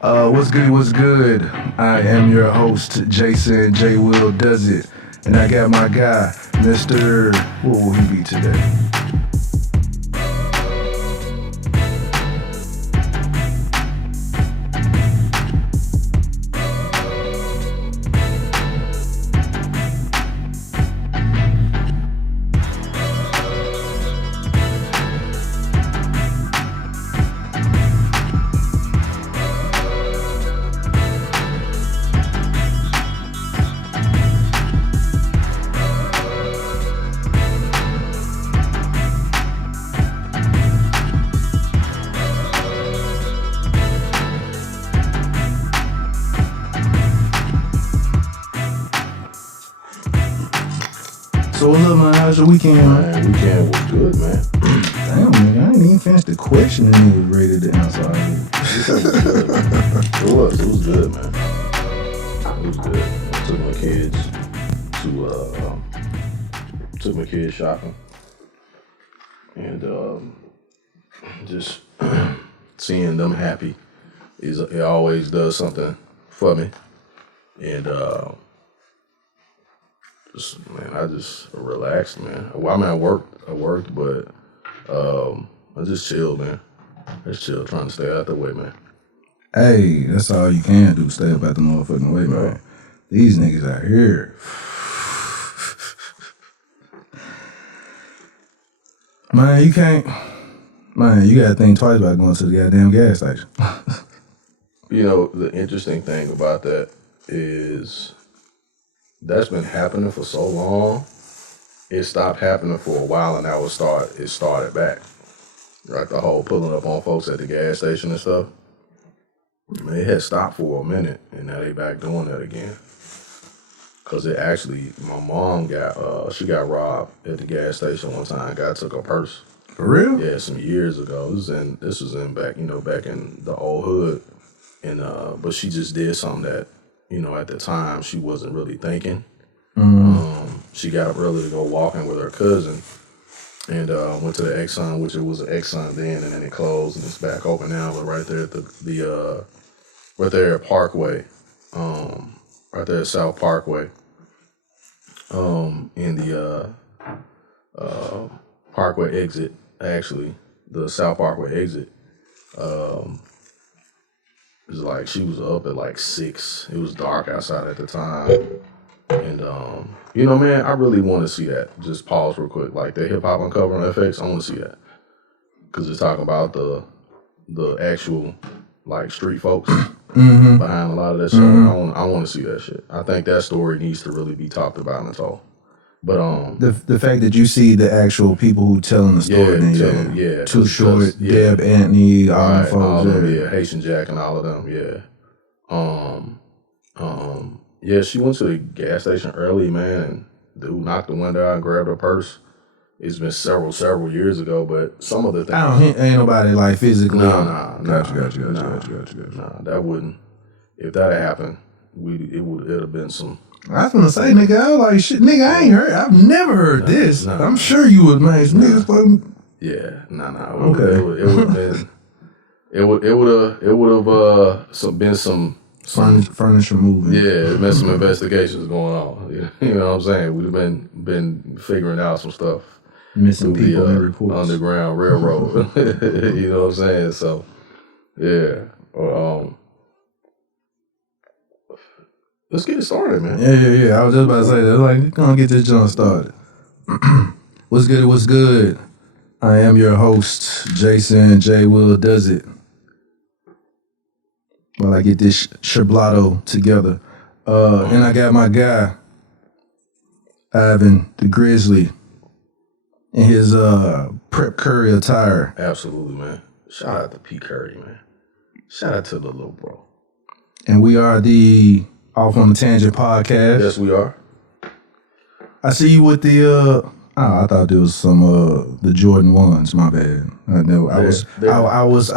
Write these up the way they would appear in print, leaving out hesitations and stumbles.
What's good, what's good? I am your host, Jason JWILLDOES, and I got my guy, Mr. What will he be today? So what's up, man? How's your weekend, man? Weekend was good, man. Damn, man, I didn't even finish the question and he was ready to answer already. It was good, man. It was good. I took my kids shopping, and just seeing them happy it always does something for me, and I just relaxed, man. Well, I mean, I worked, but I just chilled, man. Just chill, trying to stay out the way, man. Hey, that's all you can do, stay up out the motherfucking way, man. These niggas out here. Man, you can't. Man, you gotta think twice about going to the goddamn gas station. You know, the interesting thing about that is that's been happening for so long. It stopped happening for a while, and now it started back. Like the whole pulling up on folks at the gas station and stuff. I mean, it had stopped for a minute, and now they back doing that again. Cause it actually, my mom she got robbed at the gas station one time. Guy took her purse. For real? Yeah, some years ago. This was in back in the old hood, and but she just did something that, at the time she wasn't really thinking. Mm-hmm. She got up early to go walking with her cousin, and went to the Exxon, which it was an Exxon then, and then it closed and it's back open now. But right there at right there at Parkway, right there at South Parkway, in the Parkway exit, actually, the South Parkway exit. It was like she was up at like 6. It was dark outside at the time. And, man, I really want to see that. Just pause real quick. Like the hip hop uncovering FX, I want to see that. Because it's talking about the actual, like, street folks behind a lot of that shit. I want to see that shit. I think that story needs to really be talked about and told. But the fact that you see the actual people who telling the story, Too Short, Deb, Anthony, all them folks, Haitian Jack and all of them, she went to the gas station early, man, and dude knocked the window out and grabbed her purse. It's been several years ago, but some of the things ain't nobody like physically. Nah. Gotcha. Nah, that wouldn't. If that had happened, it'd have been some. I was gonna say, nigga, I was like, shit, nigga, I ain't heard. I've never heard this. I'm sure you would, man. Niggas fucking. Yeah, Okay. It would have been. It would have been some furniture moving. Yeah, there's been some investigations going on. You know what I'm saying? We've been figuring out some stuff. Missing people in reports. Underground Railroad. You know what I'm saying? So, yeah. Let's get it started, man. Yeah. I was just about to say that. Like, gonna get this jump started. What's good? I am your host, Jason JWILLDOES. While I get this shablado together. And I got my guy, Ivan the Grizzly, in his Prep Curry attire. Absolutely, man. Shout out to P. Curry, man. Shout out to the little bro. And we are the Off on the Tangent podcast. Yes, we are. I see you with the I thought there was some the Jordan 1s, my bad. I was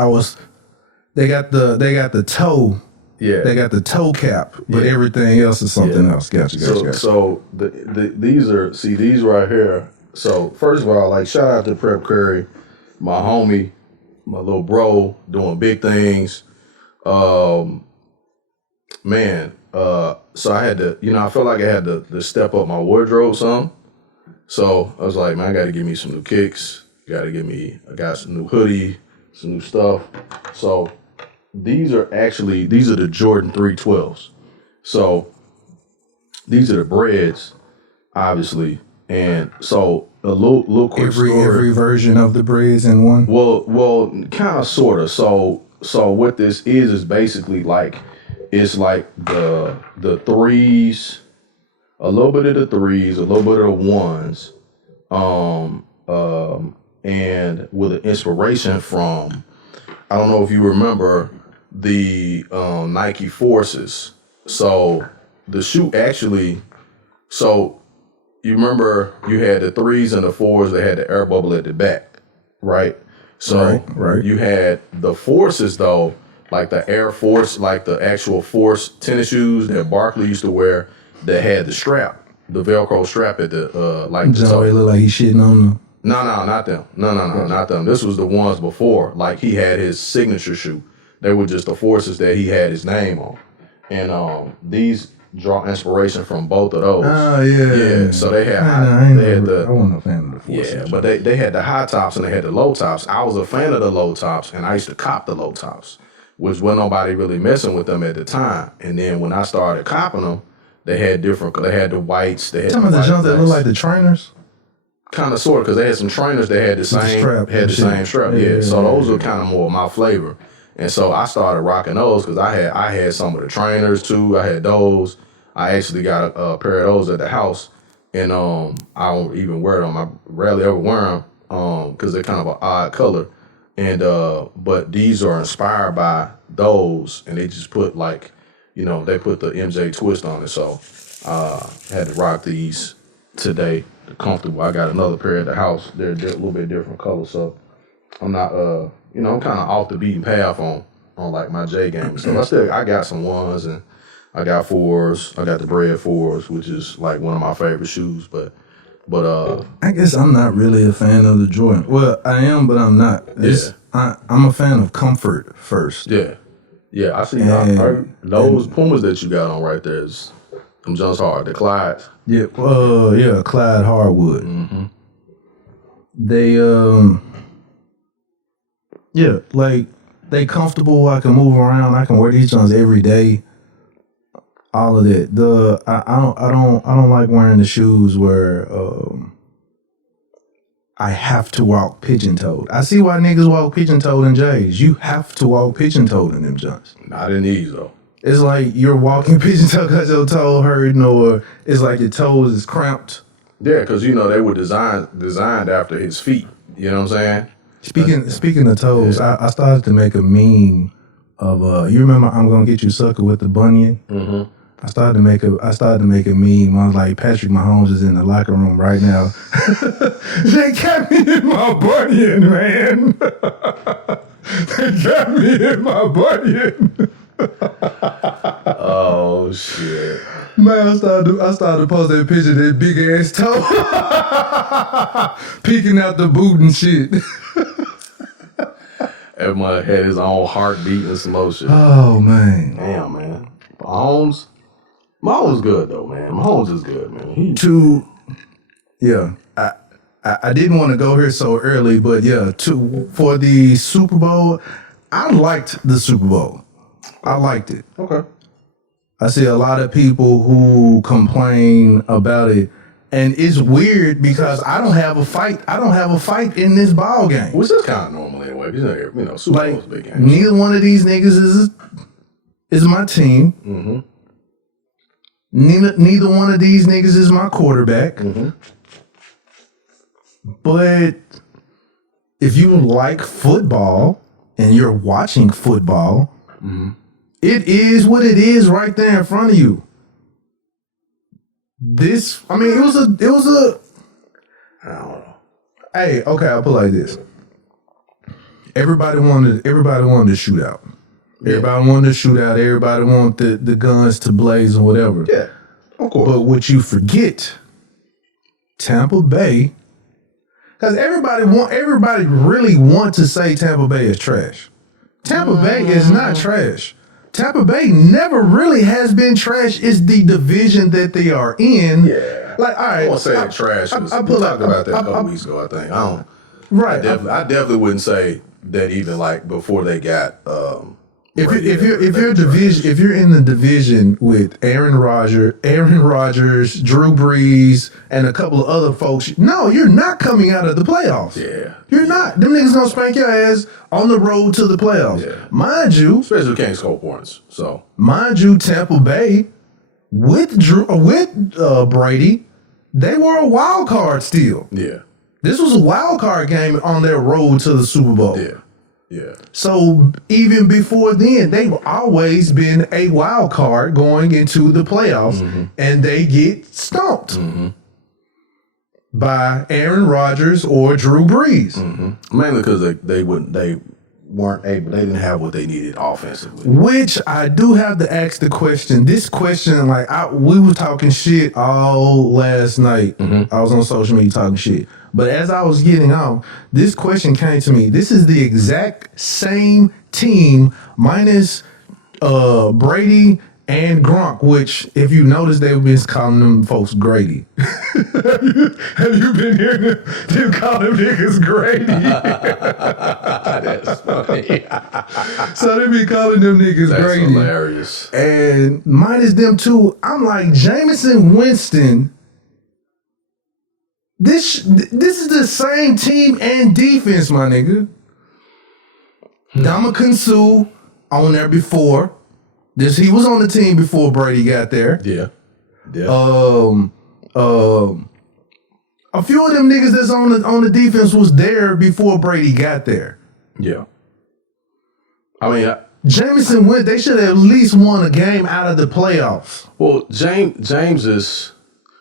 they got the toe. Yeah. They got the toe cap, but everything else is something else. Gotcha. So these right here. So first of all, like, shout out to Prep Curry, my homie, my little bro, doing big things. Man, so I had to, I felt like I had to step up my wardrobe some. So I was like, man, I got to give me some new kicks. I got some new hoodie, some new stuff. So these are the Jordan 312s. So these are the breads, obviously. And so a little quick story. Every version of the breads in one? Well, kind of, sort of. So what this is basically like, it's like the threes, a little bit of the threes, a little bit of the ones, and with an inspiration from, I don't know if you remember the Nike Forces. So the shoe actually, so you remember you had the threes and the fours that had the air bubble at the back, right? So right. You had the Forces though, like the Air Force, like the actual Force tennis shoes that Barkley used to wear that had the strap, the Velcro strap at the like the toe. It look like he's shitting on them. No, not them. No, not them. This was the ones before. Like he had his signature shoe. They were just the Forces that he had his name on. And these draw inspiration from both of those. Oh yeah. Yeah. So they had I wasn't a fan of the Forces. Yeah, but they had the high tops and they had the low tops. I was a fan of the low tops and I used to cop the low tops, which wasn't nobody really messing with them at the time. And then when I started copping them, they had the whites. They had some of the jumps that look like the trainers. Kind of, sort of, because they had some trainers that had the same strap. Yeah. So those were kind of more my flavor. And so I started rocking those because I had some of the trainers too. I had those. I actually got a pair of those at the house, and I don't even wear them. I rarely ever wear them because they're kind of an odd color. And but these are inspired by those, and they just put like, they put the MJ twist on it. So I had to rock these today. They're comfortable. I got another pair at the house. They're a little bit different color, so I'm not I'm kind of off the beaten path on like my J game. So I got some ones and I got fours. I got the bread fours, which is like one of my favorite shoes. But I guess I'm not really a fan of the Jordan. Well, I am, but I'm not. I'm a fan of comfort first. Yeah. I see those Pumas that you got on right there. Them Jones hard. The Clydes. Yeah. Clyde hardwood. Mm-hmm. They like they comfortable. I can move around. I can wear these ones every day. All of that. I don't like wearing the shoes where I have to walk pigeon-toed. I see why niggas walk pigeon-toed in J's. You have to walk pigeon-toed in them joints. Not in these though. It's like you're walking pigeon-toed because your toe hurting, or it's like your toes is cramped. Yeah, because they were designed after his feet. You know what I'm saying? Speaking of toes, I started to make a meme of you remember I'm Gonna Get You Sucker with the bunion? Mm-hmm. I started to make a meme. I was like, Patrick Mahomes is in the locker room right now. They got me in my bunion, man. They got me in my bunion. Oh shit. Man, I started to post that picture of that big ass toe peeking out the boot and shit. Everyone had his own heartbeat and some more shit. Oh man. Damn, man. Mahomes good though, man. Mahomes is good, man. I didn't want to go here so early, but for the Super Bowl, I liked the Super Bowl. I liked it. Okay. I see a lot of people who complain about it, and it's weird because I don't have a fight. I don't have a fight in this ball game. Which is kind of normal anyway. Super Bowl's a big game. Neither one of these niggas is my team. Mm-hmm. Neither one of these niggas is my quarterback. Mm-hmm. But if you like football and you're watching football, mm-hmm. It is what it is right there in front of you. It was a. I don't know. Hey, okay, I'll put it like this. Everybody wanted to shoot out. Everybody wanted to shoot out. Everybody wanted the guns to blaze or whatever. Yeah, of course. But what you forget, Tampa Bay, because everybody really want to say Tampa Bay is trash. Tampa Bay is not trash. Tampa Bay never really has been trash. It's the division that they are in. Yeah. Like, all right. I won't say they're trash. We talked about that a couple weeks ago, I think. I definitely wouldn't say that even like before they got if you're in the division with Aaron Rodgers, Drew Brees, and a couple of other folks, no, you're not coming out of the playoffs. Yeah. You're not. Them niggas gonna spank your ass on the road to the playoffs. Yeah. Mind you, especially if you can't score points. So mind you, Tampa Bay with Brady, they were a wild card still. Yeah. This was a wild card game on their road to the Super Bowl. Yeah. Yeah. So even before then, they've always been a wild card going into the playoffs, and they get stomped by Aaron Rodgers or Drew Brees. Mainly because they didn't have what they needed offensively. Which I do have to ask the question. This question, like we were talking shit all last night. I was on social media talking shit. But as I was getting off, this question came to me. This is the exact same team minus Brady and Gronk, which, if you notice, they've been calling them folks Grady. Have you been hearing them call them niggas Grady? That's funny. So they be calling them niggas That's Grady. hilarious. And minus them two, I'm like, Jameson Winston. This is the same team and defense, my nigga. Ndamukong Suh on there before. He was on the team before Brady got there. Yeah. Yeah. A few of them niggas that's on the defense was there before Brady got there. Yeah. I mean, Jameson Winston, they should have at least won a game out of the playoffs. Well, James is,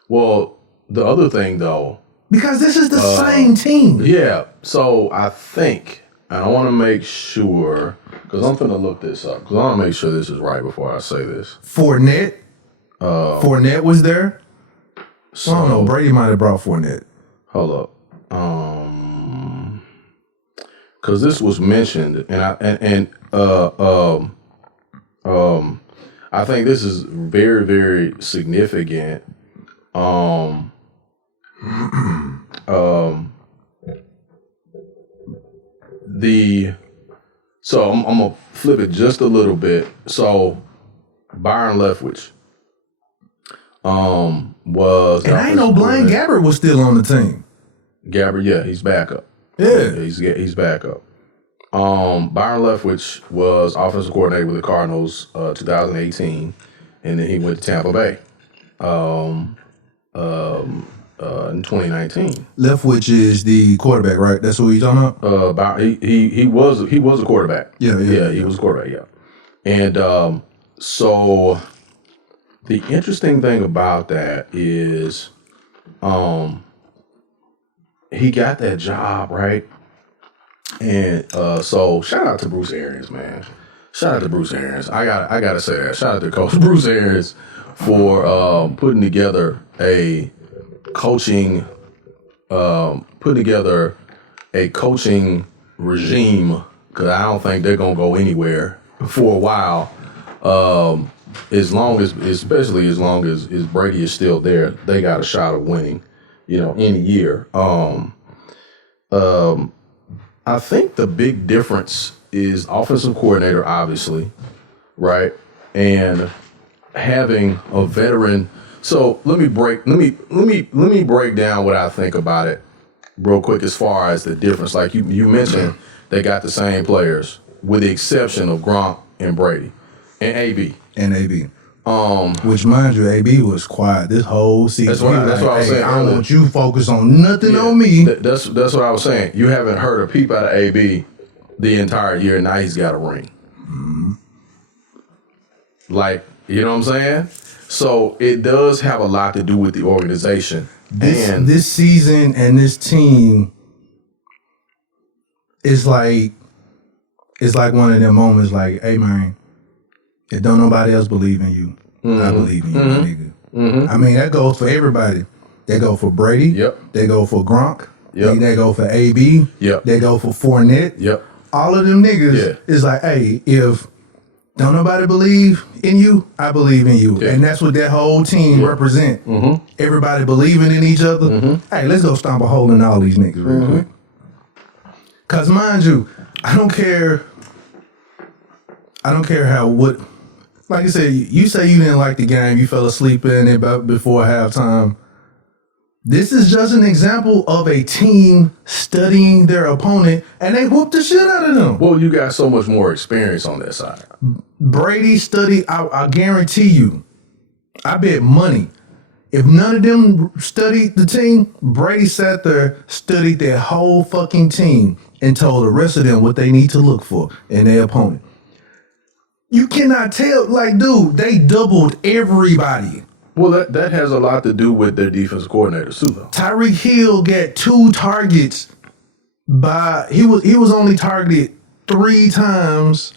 the other thing though. Because this is the same team. Yeah. So I think, and I want to make sure, because I'm going to look this up, because I want to make sure this is right before I say this. Fournette was there. So, I don't know. Brady might have brought Fournette. Hold up. Because this was mentioned, and I think this is very, very significant. So I'm gonna flip it just a little bit. So Byron Leftwich was, and I ain't know Blaine Gabbert was still on the team. Gabbert, yeah, he's back up. Yeah, he's back up. Byron Leftwich was offensive coordinator with the Cardinals 2018, and then he went to Tampa Bay in 2019. Leftwich is the quarterback, right? That's what you're talking about? He was a quarterback. Yeah, he was a quarterback, yeah. And so the interesting thing about that is he got that job, right? And so shout out to Bruce Arians, man. Shout out to Bruce Arians. I gotta say that. Shout out to Coach Bruce Arians for putting together a coaching regime, because I don't think they're gonna go anywhere for a while. Especially as long as Brady is still there, they got a shot of winning, any year. I think the big difference is offensive coordinator, obviously, right? And having a veteran. So let me break down what I think about it real quick as far as the difference. Like you mentioned, they got the same players with the exception of Gronk and Brady and AB. Which, mind you, AB was quiet this whole season. That's what I was saying. I don't want you to focus on nothing on me. That's what I was saying. You haven't heard a peep out of AB the entire year. Now he's got a ring. Mm-hmm. Like, you know what I'm saying? So it does have a lot to do with the organization. This season and this team is like one of them moments like, hey man, if don't nobody else believe in you, I believe in you, my nigga. Mm-hmm. I mean, that goes for everybody. They go for Brady. Yep. They go for Gronk. Yep. They go for AB. Yep. They go for Fournette. Yep. all of them niggas is like, hey, if don't nobody believe in you, I believe in you. And that's what that whole team represent. Everybody believing in each other. Hey, let's go stomp a hole in all these niggas real quick. Because mind you, I don't care how what, like I said, you say you didn't like the game, you fell asleep in it before halftime. This is just an example of a team studying their opponent, and they whooped the shit out of them. Well, you got so much more experience on that side. Brady studied, I guarantee you, I bet money. If none of them studied the team, Brady sat there, studied their whole fucking team, and told the rest of them what they need to look for in their opponent. You cannot tell, like, dude, they doubled everybody. Well, that has a lot to do with their defensive coordinators too, though. Tyreek Hill got 2 targets he was only targeted 3 times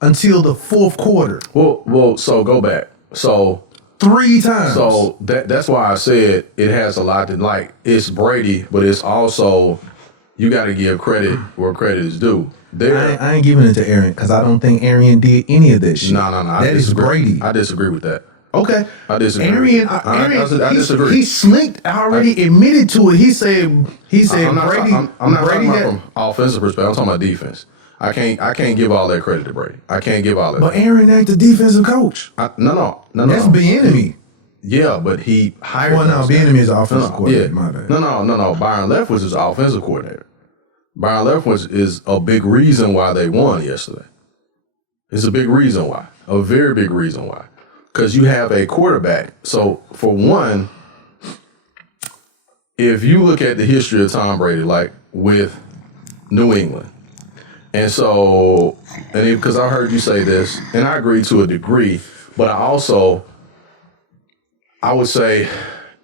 until the 4th quarter. Well, so go back. So 3 times. So that's why I said it has a lot to, like, it's Brady, but it's also, you got to give credit where credit is due. I ain't giving it to Aaron because I don't think Aaron did any of that shit. No. That is Brady. I disagree with that. Okay. I disagree. Aaron, I disagree. He slinked, already admitted to it. He said I'm not Brady. talking about from offensive perspective. I'm talking about defense. I can't give all that credit to Brady. I can't give all that. But Aaron ain't the defensive coach. No. That's Bieniemy. Yeah, but he hired. Well, no, Bieniemy is offensive coordinator. Yeah. My bad. No. Byron Leftwich is offensive coordinator. Byron Leftwich is a big reason why they won yesterday. It's a big reason why. A very big reason why. Because you have a quarterback. So, for one, if you look at the history of Tom Brady, like with New England, and because I heard you say this, and I agree to a degree, but I would say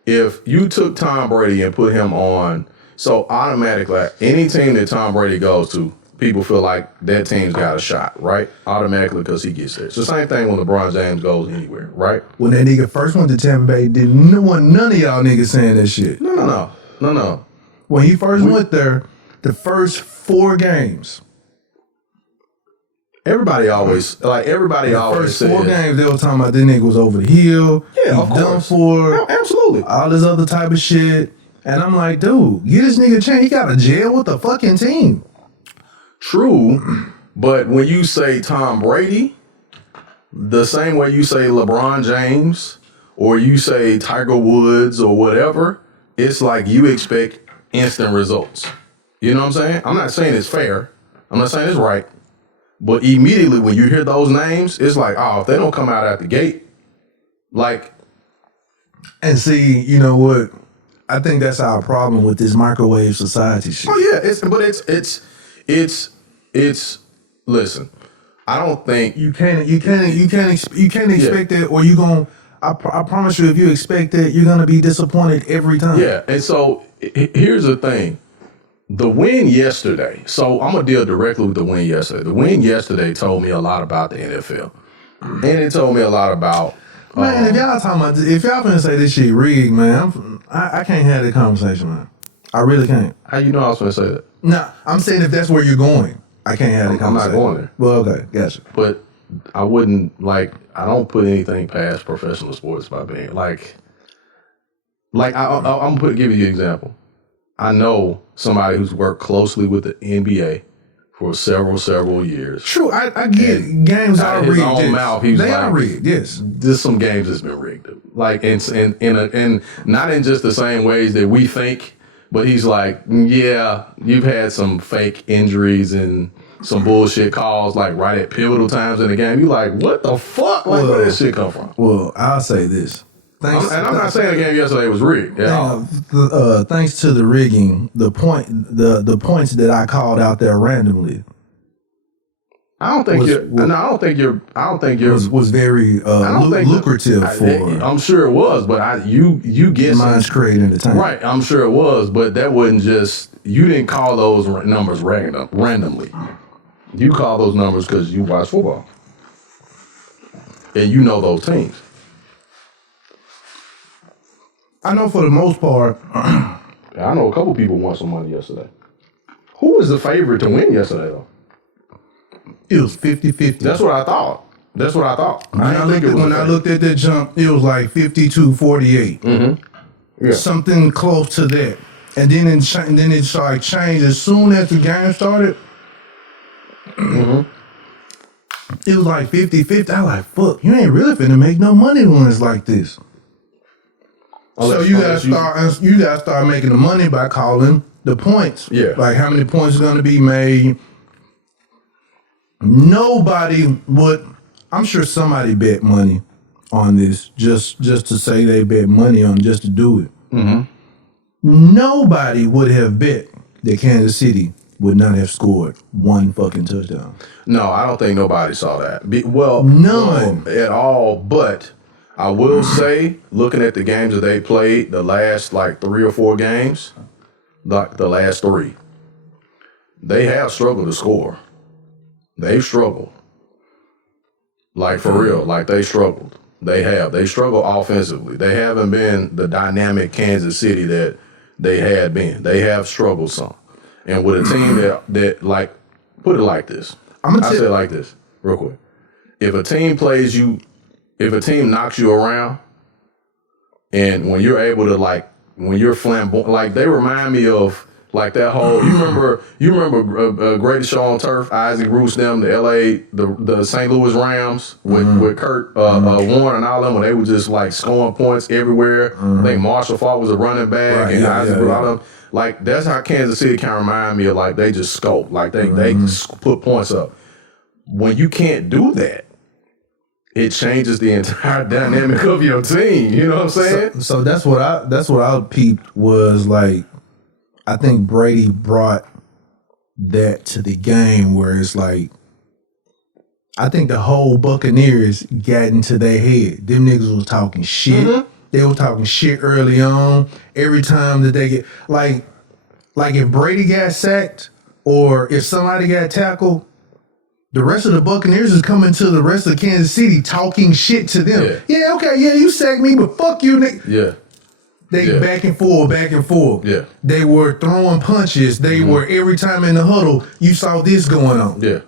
if you took Tom Brady and put him on, so automatically, any team that Tom Brady goes to, people feel like that team's got a shot, right? Automatically because he gets there. It's the same thing when LeBron James goes anywhere, right? When that nigga first went to Tampa Bay, none of y'all niggas saying that shit. No. When he first went there, the first 4 games. Everybody always says. First 4 games, they were talking about this nigga was over the hill. Yeah, of course. Done for. No, absolutely. All this other type of shit. And I'm like, dude, get this nigga a chance. He got a jail with the fucking team. True, but when you say Tom Brady, the same way you say LeBron James or you say Tiger Woods or whatever, it's like you expect instant results. You know what I'm saying? I'm not saying it's fair. I'm not saying it's right. But immediately when you hear those names, it's like, oh, if they don't come out the gate, like. And see, you know what? I think that's our problem with this microwave society shit. Oh yeah, it's listen, I don't think you can't expect that, or you gonna. I promise you, if you expect that, you're gonna be disappointed every time. Yeah, and so here's the thing: the win yesterday. So I'm gonna deal directly with the win yesterday. The win yesterday told me a lot about the NFL, and it told me a lot about. Man, if y'all finna say this shit rigged, man, I can't have that conversation, man. I really can't. How you know I was gonna say that? Nah, I'm saying if that's where you're going, I can't have that conversation. I'm not going there. Well, okay, gotcha. But I wouldn't I don't put anything past professional sports by being I'm gonna give you an example. I know somebody who's worked closely with the NBA for several years. True, I get games are rigged. His own mouth, they are rigged. Yes, there's some games that's been rigged. Like in not in just the same ways that we think, but he's like, yeah, you've had some fake injuries and some bullshit calls like right at pivotal times in the game. You like, what the fuck? Like, where did this shit come from? Well, I'll say this. I'm not saying the game yesterday was rigged. Thanks to the rigging, the points that I called out there randomly. I don't think you're was very lucrative for. I'm sure it was, but you guessed. Minds created entertainment. Right, I'm sure it was, but that wasn't just, you didn't call those numbers randomly. You call those numbers because you watch football. And you know those teams. I know for the most part. I know a couple people won some money yesterday. Who was the favorite to win yesterday, though? It was 50-50. That's what I thought. When I looked at that jump, it was like 52-48. Mm-hmm. Yeah. Something close to that. And then it started changed as soon as the game started. Mm-hmm. It was like 50-50. I was like, fuck, you ain't really finna make no money when it's like this. So you gotta start making the money by calling the points. Yeah. Like how many points are gonna be made. Nobody would, I'm sure somebody bet money on this just to say they bet money on just to do it. Mm-hmm. Nobody would have bet that Kansas City would not have scored one fucking touchdown. No, I don't think nobody saw that. None at all. But I will say, looking at the games that they played, the last like 3 or 4 games, like the last 3, they have struggled to score. They've struggled. Like for real, like they struggled. They struggled offensively. They haven't been the dynamic Kansas City that they had been. They have struggled some. And with a team that like, put it like this. I'll say it like this, real quick. If a team knocks you around, and when you're able to when you're flamboyant, like they remind me of like that whole, you remember Greatest Show on Turf, Isaac Roos, them, the St. Louis Rams with Kurt Warren and all them, when they were just like scoring points everywhere. I think Marshall Faulk was a running back, and Isaac Roos, all them. Like that's how Kansas City kind of remind me of, like they just scope, like they put points up. When you can't do that, it changes the entire dynamic of your team. You know what I'm saying? So that's what I peeped was like, I think Brady brought that to the game where it's like, I think the whole Buccaneers got into their head. Them niggas was talking shit. Mm-hmm. They were talking shit early on. Every time that they get like if Brady got sacked or if somebody got tackled, the rest of the Buccaneers is coming to the rest of Kansas City talking shit to them. Yeah, okay, you sacked me, but fuck you, nigga. Yeah. They back and forth. Yeah. They were throwing punches. They were, every time in the huddle, you saw this going on. Yeah.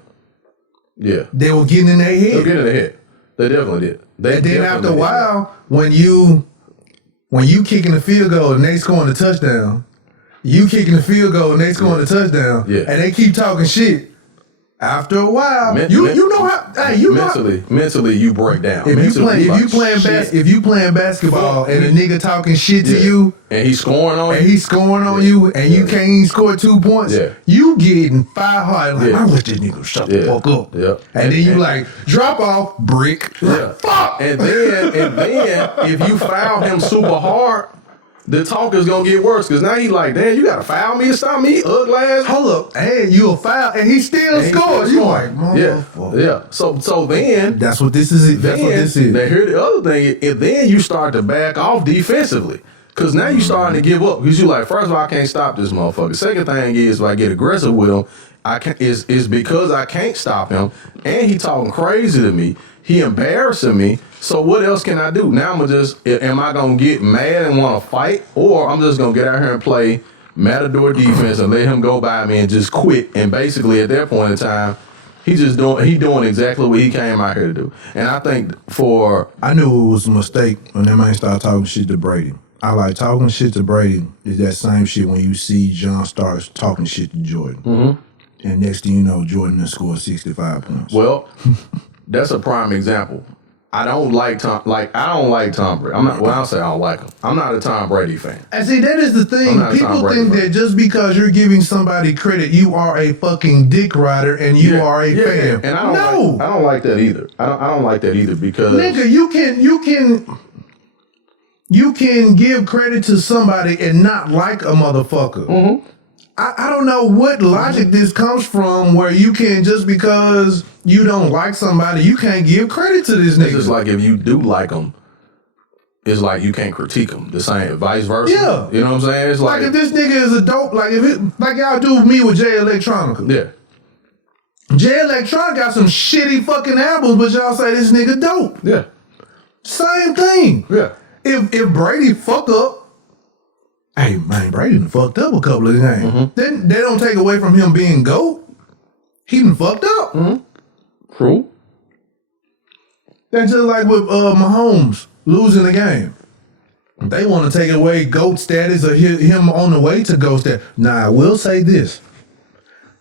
Yeah. They were getting in their head. They were getting in their head. They definitely did. And then after a while, when you kicking the field goal and they scoring a touchdown, you kicking the field goal and they scoring a touchdown, and they keep talking shit. After a while, mentally you break down. If you playing basketball and a nigga talking shit to you and he's scoring on you and you can't even score 2 points, you getting 5 hard. Like, I wish this nigga shut the fuck up. Yeah. And then you like drop off brick. Yeah. Fuck. And then if you foul him super hard, the talk is gonna get worse because now he like, damn, you gotta foul me to stop me, ugly ass. Hold up, hey, you a foul, and he still scores. You like, motherfucker. Yeah. So then that's what this is. That's what this is. Now here's the other thing, and then you start to back off defensively because now you starting to give up because you like, first of all, I can't stop this motherfucker. Second thing is, if I get aggressive with him, is because I can't stop him, and he talking crazy to me. He embarrassing me. So what else can I do? Now am I going to get mad and want to fight? Or I'm just going to get out here and play matador defense and let him go by me and just quit. And basically at that point in time, he doing exactly what he came out here to do. And I think I knew it was a mistake when that man started talking shit to Brady. I like talking shit to Brady is that same shit when you see John starts talking shit to Jordan. Mm-hmm. And next thing you know, Jordan has scored 65 points. Well, that's a prime example. I don't like Tom Brady. I'm not. Well, I'll say I don't like him. I'm not a Tom Brady fan. And see, that is the thing. People think that just because you're giving somebody credit, you are a fucking dick rider and you are a fan. And I don't like that either. I don't like that either because nigga, you can give credit to somebody and not like a motherfucker. Mm-hmm. I don't know what logic this comes from where you can, just because you don't like somebody, you can't give credit to this nigga. It's just like if you do like them, it's like you can't critique them. The same, vice versa. Yeah. You know what I'm saying? It's like if this nigga is a dope, like like y'all do with me with Jay Electronica. Yeah. Jay Electronica got some shitty fucking albums, but y'all say this nigga dope. Yeah. Same thing. Yeah. If Brady fuck up, hey man, Brady done fucked up a couple of games. Mm-hmm. Then they don't take away from him being GOAT. He done fucked up. Mm-hmm. True. That's just like with Mahomes losing the game. They want to take away GOAT status or him on the way to GOAT status. Now, I will say this.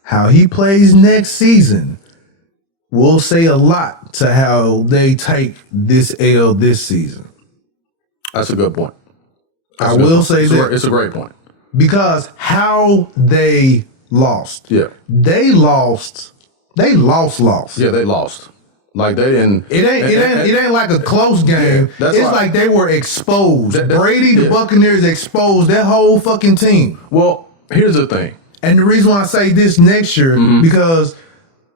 How he plays next season will say a lot to how they take this L this season. That's a good point. I will say that. It's a great point. Because how they lost. Yeah. They lost. Yeah, they lost. Like they didn't. It ain't like a close game. Yeah, it's like they were exposed. Brady, the Buccaneers exposed that whole fucking team. Well, here's the thing. And the reason why I say this next year, because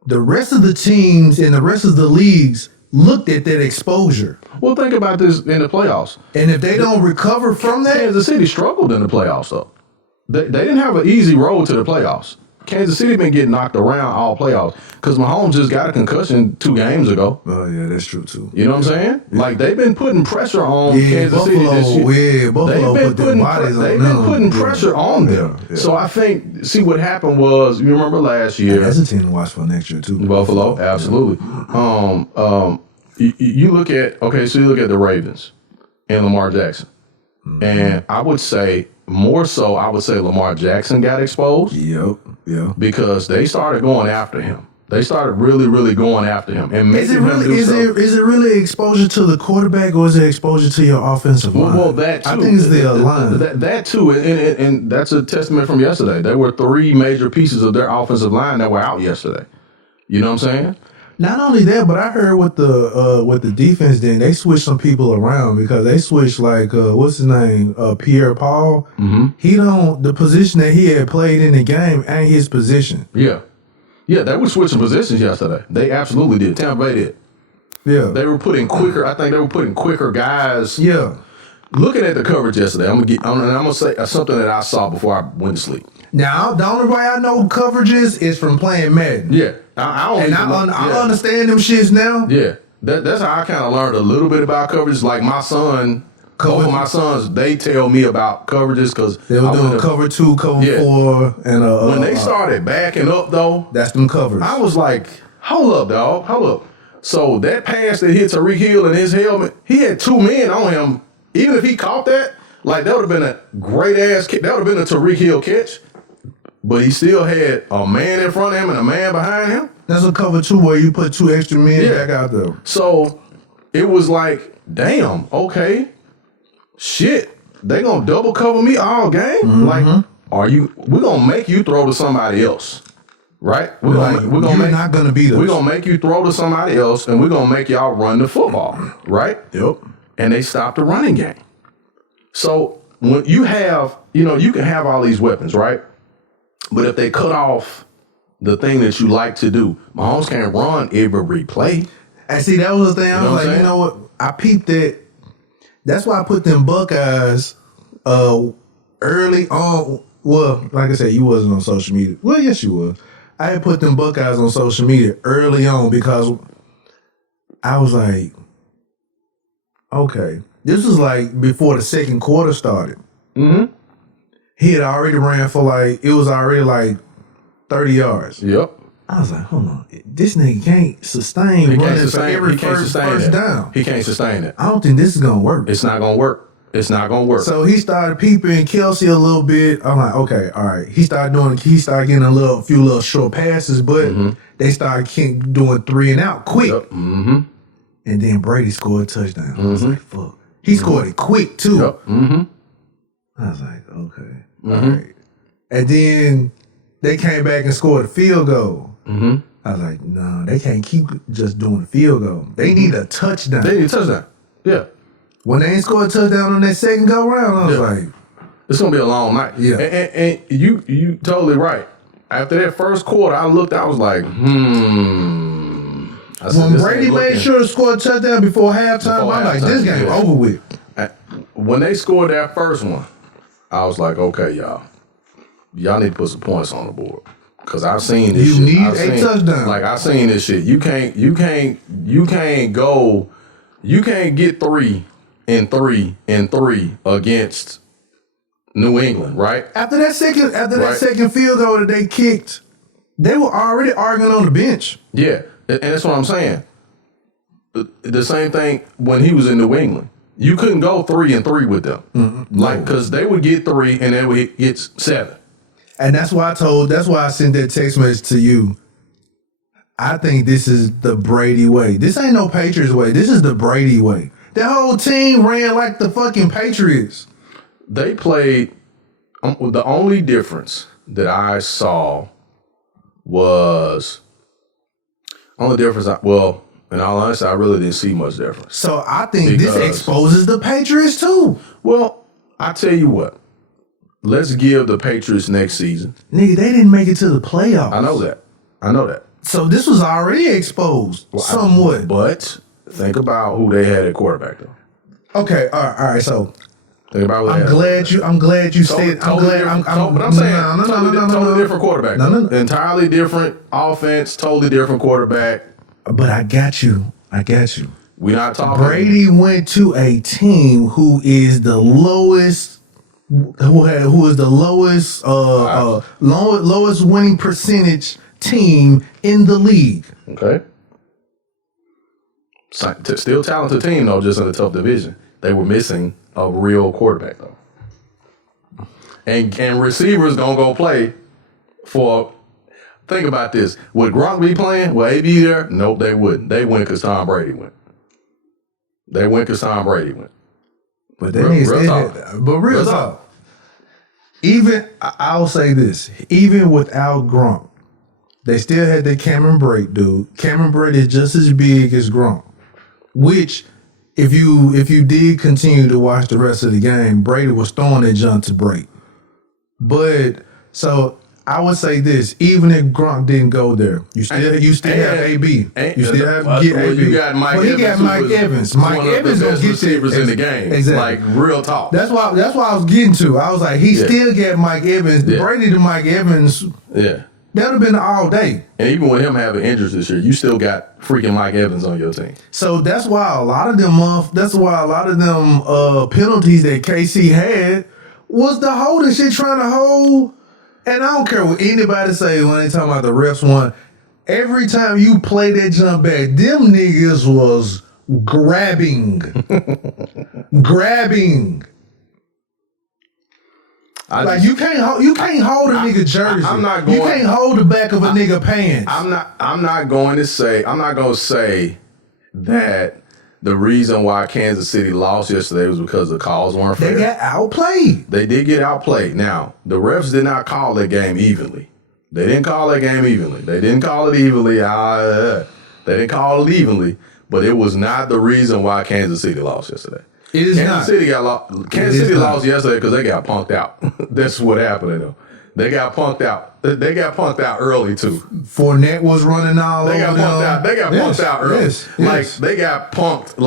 the rest of the teams and the rest of the leagues looked at that exposure. Well, think about this in the playoffs. And if they don't recover from that, Kansas City struggled in the playoffs, though. They didn't have an easy road to the playoffs. Kansas City been getting knocked around all playoffs because Mahomes just got a concussion 2 games ago. Oh, yeah, that's true, too. You know what I'm saying? Yeah. Like, they've been putting pressure on Kansas City this year. Yeah, Buffalo they've been putting pressure on them. Yeah. So I think, see what happened was, you remember last year. That's a team to watch for next year, too. Buffalo, absolutely. You look at the Ravens and Lamar Jackson. And I would say, more so, I would say Lamar Jackson got exposed. Yep. Because they started going after him. They started really, really going after him. And is it really exposure to the quarterback or is it exposure to your offensive line? Well, that too. I think it's the line. That too, and that's a testament from yesterday. There were 3 major pieces of their offensive line that were out yesterday. You know what I'm saying? Not only that, but I heard with the defense, then they switched some people around because they switched what's his name, Pierre Paul. Mm-hmm. The position that he had played in the game ain't his position. Yeah, they were switching positions yesterday. They absolutely did. Tampa Bay did. Yeah, they were putting quicker. I think they were putting quicker guys. Yeah. Looking at the coverage yesterday, I'm gonna say something that I saw before I went to sleep. Now, the only way I know coverages is from playing Madden. Yeah. I understand them shits now. Yeah. That's how I kind of learned a little bit about coverage. Like my son, both of my sons, they tell me about coverages because they were doing cover 2, cover 4, and when they started backing up though, that's them covers. I was like, hold up, dog, hold up. So that pass that hit Tyreek Hill in his helmet, he had 2 men on him. Even if he caught that, like that would have been a great ass kick. That would have been a Tyreek Hill catch. But he still had a man in front of him and a man behind him. That's a cover 2 where you put 2 extra men back out there. So it was like, damn, okay, shit, they gonna double cover me all game? Mm-hmm. Like, we're gonna make you throw to somebody else, right? We're not gonna beat us. We're gonna make you throw to somebody else, and we're gonna make y'all run the football, right? Yep. And they stopped the running game. So when you have, you can have all these weapons, right? But if they cut off the thing that you like to do, Mahomes can't run every play. And see, that was the thing. I was like, you know what? I peeped that. That's why I put them Buckeyes early on. Well, like I said, you wasn't on social media. Well, yes, you was. I had put them Buckeyes on social media early on because I was like, okay. This was like before the second quarter started. Mm-hmm. He had already ran for it was already 30 yards. Yep. I was like, hold on. This nigga can't sustain running for every first down. He can't sustain it. I don't think this is going to work. It's not going to work. It's not going to work. So he started peeping Kelsey a little bit. I'm like, okay, all right. He started getting a few little short passes, but they started doing 3 and out quick. Yep. Mm-hmm. And then Brady scored a touchdown. I was like, fuck. He scored it quick, too. Yep. Mm-hmm. I was like, okay. All right. And then they came back and scored a field goal. Mm-hmm. I was like, no, they can't keep just doing field goal. They need a touchdown. They need a touchdown. Yeah. When they ain't scored a touchdown on that second go round, I was like, it's gonna be a long night. Yeah. And you totally right. After that first quarter, I was like, When Brady made sure to score a touchdown before halftime, I'm like, this game over with. When they scored that first one, I was like, okay, y'all need to put some points on the board. Cause I've seen this shit. You need a touchdown. Like I've seen this shit. You can't get 3 and 3 and 3 against New England, right? After that second field goal that they kicked, they were already arguing on the bench. Yeah. And that's what I'm saying. The same thing when he was in New England. You couldn't go 3-3 with them. Mm-hmm. Like, because they would get 3 and they would get 7. And that's why I sent that text message to you. I think this is the Brady way. This ain't no Patriots way. This is the Brady way. That whole team ran like the fucking Patriots. They played. The only difference that I saw was in all honesty, I really didn't see much difference. So I think this exposes the Patriots too. Well, I tell you what. Let's give the Patriots next season. Nigga, they didn't make it to the playoffs. I know that. So this was already exposed somewhat. But think about who they had at quarterback though. Okay, all right. So think about I'm glad you said. But I'm saying totally different quarterback. No. Entirely different offense. Totally different quarterback. But I got you. We're not talking. Brady went to a team who is the lowest. Who is the lowest winning percentage team in the league? Okay. Still talented team though, just in a tough division. They were missing a real quarterback though, and receivers gonna go play for. Think about this: would Gronk be playing? Will he be there? Nope, they wouldn't. They went because Tom Brady went. But real talk. Even I'll say this: even without Gronk, they still had that Cameron Brate dude. Cameron Brate is just as big as Gronk. Which, if you did continue to watch the rest of the game, Brady was throwing that junk to Brate. But so I would say this: even if Gronk didn't go there, you still have AB. You still have AB. You got Mike Evans. He got Mike Evans. Mike Evans gonna get receivers in the game. Exactly. Like real talk. That's why I was getting to. I was like, he still got Mike Evans. Yeah. Brady to Mike Evans. Yeah. That would have been all day. And even with him having injuries this year, you still got freaking Mike Evans on your team. So that's why a lot of them penalties that KC had was the holding shit, trying to hold. And I don't care what anybody say when they talking about the refs won. Every time you play that jump back, them niggas was grabbing. You can't hold a nigga jersey. You can't hold the back of a nigga pants. I'm not going to say that the reason why Kansas City lost yesterday was because the calls weren't fair. They got outplayed. They did get outplayed. Now, the refs did not call that game evenly. They didn't call it evenly. They didn't call it evenly, but it was not the reason why Kansas City lost yesterday. It is Kansas City lost yesterday because they got punked out. That's what happened to them. They got punked out. They got punked out early too. Fournette was running all over them. They got punked out early. Yes. They got punked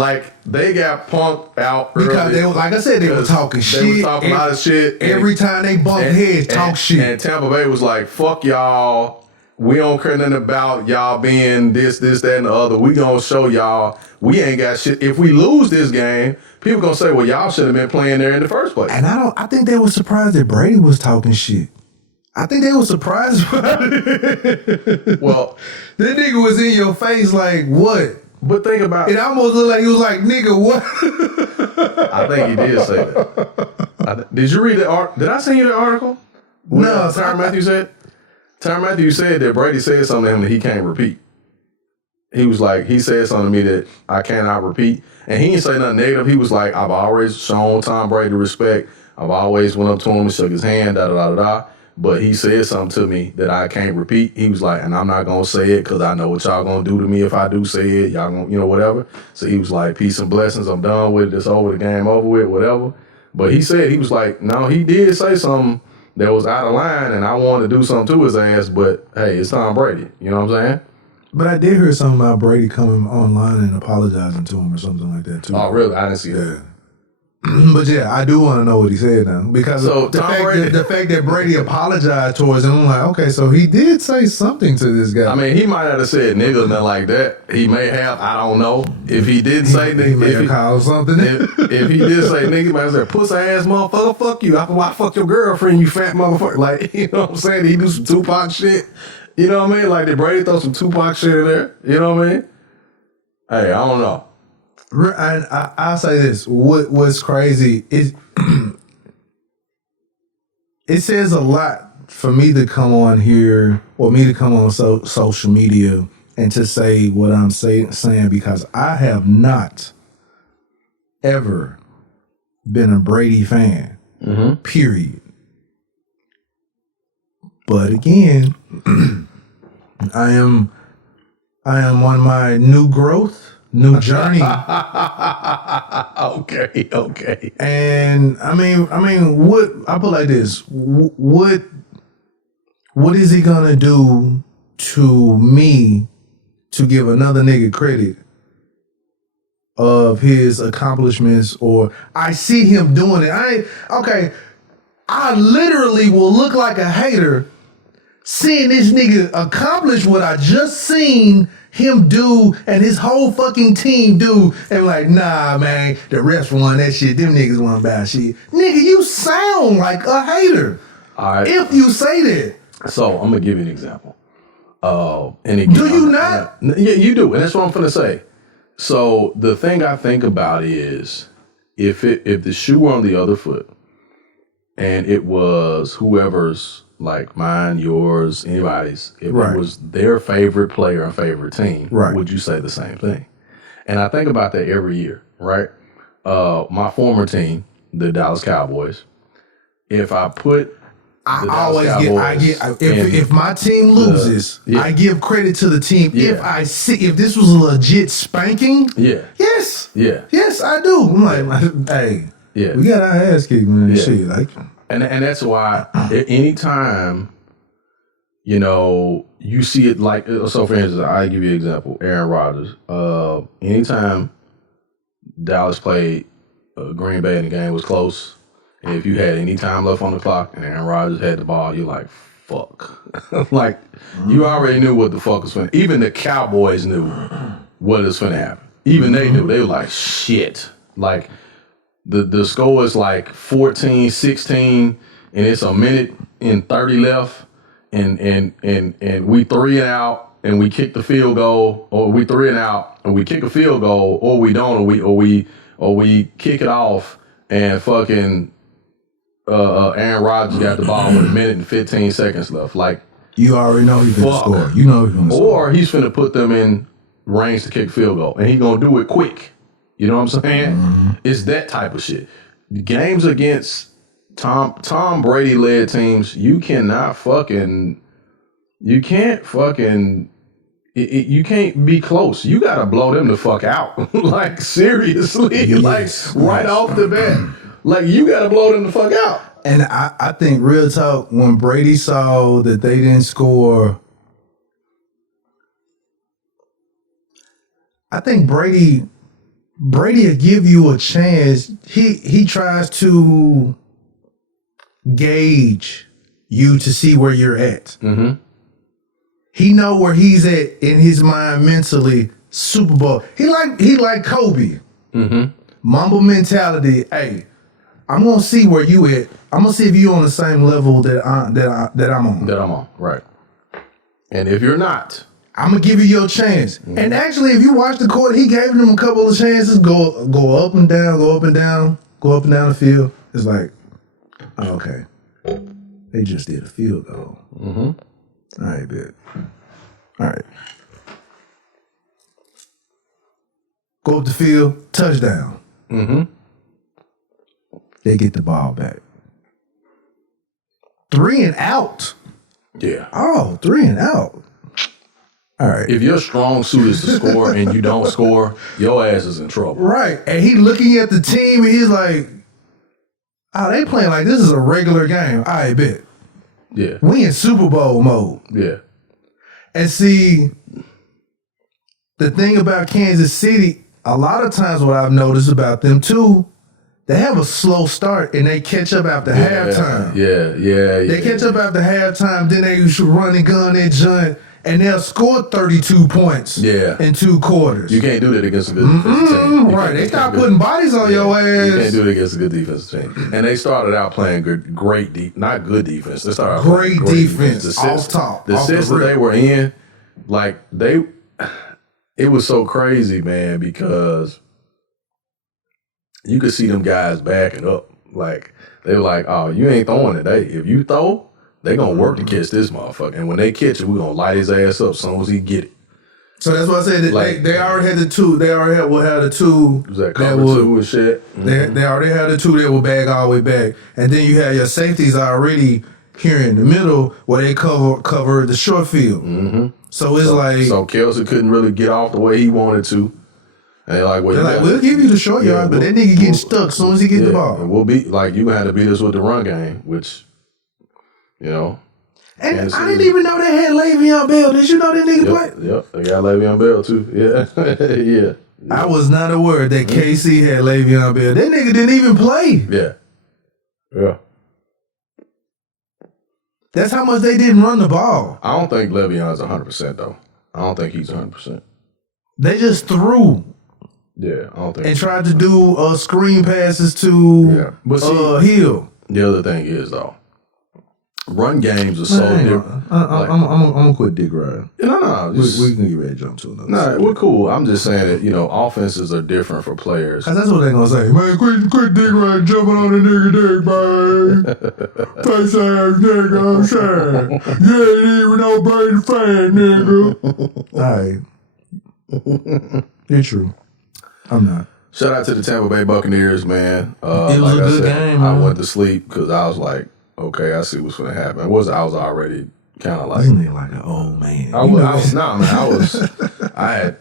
out early. Because they were, like I said, they were talking shit. They were talking a lot of shit. Every time they bumped heads, talk shit. And Tampa Bay was like, fuck y'all. We don't care nothing about y'all being this, that, and the other. We gonna show y'all we ain't got shit. If we lose this game, people gonna say, well, y'all should have been playing there in the first place. And I think they were surprised that Brady was talking shit. I think they were surprised about it. Well, that nigga was in your face like, what? But think about it. Almost looked like he was like, nigga, what? I think he did say that. Did you read the article? Did I send you the article? No. Tyrann Mathieu said? Tyrann Mathieu said that Brady said something to him that he can't repeat. He was like, he said something to me that I cannot repeat. And he didn't say nothing negative. He was like, I've always shown Tom Brady respect. I've always went up to him and shook his hand, da-da-da-da-da. But he said something to me that I can't repeat. He was like, and I'm not going to say it because I know what y'all going to do to me if I do say it. Y'all going to, whatever. So he was like, peace and blessings. I'm done with it. It's over. The game over with, whatever. But he said, he was like, no, he did say something that was out of line and I wanted to do something to his ass. But, hey, it's Tom Brady. You know what I'm saying? But I did hear something about Brady coming online and apologizing to him or something like that, too. Oh, really? I didn't see that. But yeah, I do want to know what he said now because the fact that Brady apologized towards him, I'm like, okay, so he did say something to this guy. I mean, he might have said nigga nothing like that. He may have. I don't know if he did say nigga. He may have called something. If he did say nigga, he might have said pussy ass motherfucker. Fuck you. Why fuck your girlfriend? You fat motherfucker. Like, you know what I'm saying? He do some Tupac shit. You know what I mean? Like, did Brady throw some Tupac shit in there? You know what I mean? Hey, I don't know. I'll say this. What's crazy is it says a lot for me to come on here or me to come on social media and to say what I'm saying because I have not ever been a Brady fan. Period. But again, I am on my new growth, new journey. Okay. And I mean, what I put like this: what is he gonna do to me to give another nigga credit of his accomplishments? Or I see him doing it. I literally will look like a hater seeing this nigga accomplish what I just seen him do and his whole fucking team do, and like, nah, man, the refs won that shit. Them niggas won bad shit. Nigga, you sound like a hater. All right. If you say that. So I'm gonna give you an example. And again, Do you not? Yeah, you do, and that's what I'm finna say. So the thing I think about is if the shoe were on the other foot, and it was whoever's, like mine, yours, anybody's, if Right. it was their favorite player and favorite team, Right. would you say the same thing? And I think about that every year, right? My former team, the Dallas Cowboys, if I put if my team loses, I give credit to the team. Yeah. If this was a legit spanking, yes, I do. I'm like, hey, we got our ass kicked, man. Shit, like, and that's why anytime, you know, you see it like, so for instance, I give you an example, Aaron Rodgers. Anytime Dallas played Green Bay and the game was close, and if you had any time left on the clock and Aaron Rodgers had the ball, you're like, fuck. Like, you already knew what the fuck was finna. Even the Cowboys knew what was finna happen. Even they knew. They were like, shit. Like, the score is like 14-16, and it's a minute and 30 left, and we 3 and out, and we kick the field goal, or we 3 and out, and we kick a field goal, or we don't, or we kick it off, and fucking Aaron Rodgers got the ball with a minute and 15 seconds left. Like, you already know he's gonna score. You know he's gonna score. Or he's finna put them in range to kick field goal, and he gonna do it quick. You know what I'm saying? It's that type of shit. Games against Tom Brady led teams, you can't be close. You gotta blow them the fuck out. Like, seriously, like right off the bat. Like, you gotta blow them the fuck out. And I think, real talk, when Brady saw that they didn't score, I think Brady will give you a chance. He tries to gauge you to see where you're at. He know where he's at in his mind mentally. Super Bowl. He like Kobe. Mamba mentality. Hey, I'm gonna see where you at. I'm gonna see if you on the same level that I'm on. That I'm on, right. And if you're not, I'm gonna give you your chance. And actually, if you watch the court, he gave them a couple of chances. Go up and down, go up and down, go up and down the field. It's like, oh, okay, they just did a field goal. All right, bet. All right, go up the field, touchdown. They get the ball back. 3 and out. Yeah. Oh, 3 and out. All right. If your strong suit is to score and you don't score, your ass is in trouble. Right. And he looking at the team and he's like, oh, they playing like this is a regular game. I bet. Yeah. We in Super Bowl mode. Yeah. And see, the thing about Kansas City, a lot of times what I've noticed about them too, they have a slow start and they catch up after halftime. Yeah. They catch up after halftime, then they run and gun that joint. and they'll score 32 points in 2 quarters. You can't do that against a good defensive team. Right. They start putting bodies on your ass. You can't do it against a good defensive team. And they started out playing not good defense. They started out playing great defense. Off top. The sets that they were in, like, it was so crazy, man, because you could see them guys backing up. Like, they were like, oh, you ain't throwing it. If you throw, they gonna work to catch this motherfucker. And when they catch it, we gonna light his ass up as soon as he get it. So that's why I said that like, they already had the two. They already had the two. Was that cover two and shit? They already had the two that were back all the way back. And then you had your safeties already here in the middle where they cover the short field. Mm-hmm. So it's like... So Kelce couldn't really get off the way he wanted to. And they're like, we'll give you the short yard, but that nigga getting stuck as soon as he get the ball. And we'll beat, like, you gonna have to beat us with the run game, which, you know... And I didn't even know they had Le'Veon Bell. Did you know that nigga played? Yep, they got Le'Veon Bell too. Yeah, yeah. I was not aware that KC had Le'Veon Bell. That nigga didn't even play. Yeah. That's how much they didn't run the ball. I don't think Le'Veon's 100% though. I don't think he's 100%. They just threw. Yeah, I don't think. And tried to do screen passes to Hill. The other thing is though. Run games are so different. I'm gonna quit dick riding. No. We can get ready to jump to another. No, we're cool. I'm just saying that, you know, offenses are different for players. Cause that's what they're gonna say. Man, quit dick riding, jumping on the nigga dick, man. Face ass nigga, I'm saying. You ain't even no Brady fan, nigga. Alright. You're true. I'm not. Shout out to the Tampa Bay Buccaneers, man. It was like a good game, man. I went to sleep because I was like, okay, I see what's going to happen. I was already kind of like... This nigga like an old man. I had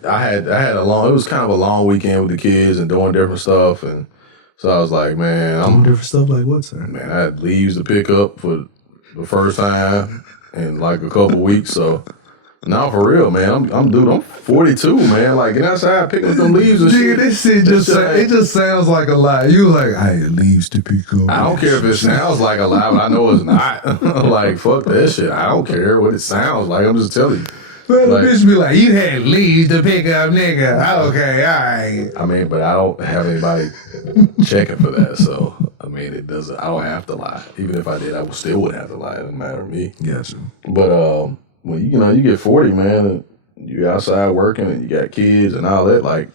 a long... It was kind of a long weekend with the kids and doing different stuff. And so I was like, man... Doing different stuff like what, sir? Man, I had leaves to pick up for the first time in like a couple weeks. So... No, for real, man. I'm 42, man. Like, get outside, picking up them leaves and shit. This shit it just sounds like a lie. You like, I had leaves to pick up. I don't care if it sounds like a lie, but I know it's not. Like, fuck that shit. I don't care what it sounds like. I'm just telling you. But the bitch be like, you had leaves to pick up, nigga. Okay, all right. I mean, but I don't have anybody checking for that, so I mean, it doesn't. I don't have to lie. Even if I did, I still wouldn't have to lie. It doesn't matter to me. Gotcha. But when you get 40, man, and you outside working and you got kids and all that, like,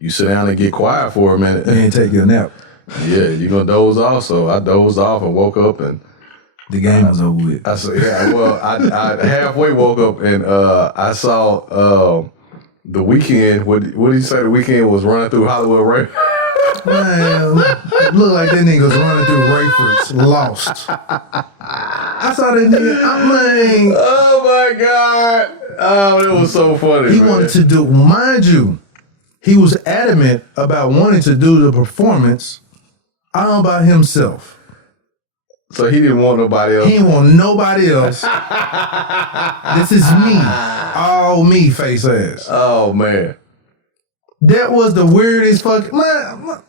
you sit down and get quiet for a minute. You ain't take your nap. Yeah, you're going to doze off. So I dozed off and woke up and... The game was over with. I said, yeah, well, I halfway woke up and I saw The Weeknd. What did he say? The Weeknd was running through Hollywood, right? Man, look like that nigga was running through Rayford's Lost. I saw that nigga. I'm like, oh my God. Oh, that was so funny. He wanted to do, mind you, he was adamant about wanting to do the performance all by himself. So he didn't want nobody else. He didn't want nobody else. This is me. All me, face ass. Oh, man. That was the weirdest fucking... Man,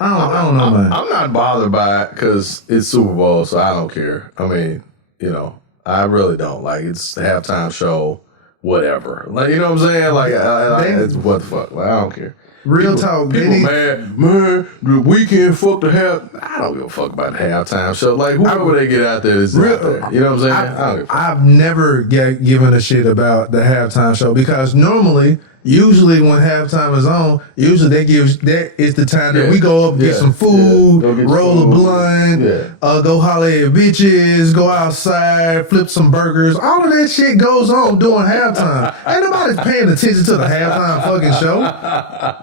I don't know, man. I'm not bothered by it because it's Super Bowl, so I don't care. I mean, you know, I really don't. Like, it's the halftime show, whatever. Like, you know what I'm saying? Like, it's what the fuck. Like, I don't care. Real talk. People mad, man, the Weeknd fucked the half. I don't give a fuck about the halftime show. Like, whoever they get out there is out there. You know what I'm saying? I've never given a shit about the halftime show because usually when halftime is on, that is the time that we go up, get some food, roll a blunt, go holler at bitches, go outside, flip some burgers. All of that shit goes on during halftime. Ain't nobody paying attention to the halftime fucking show.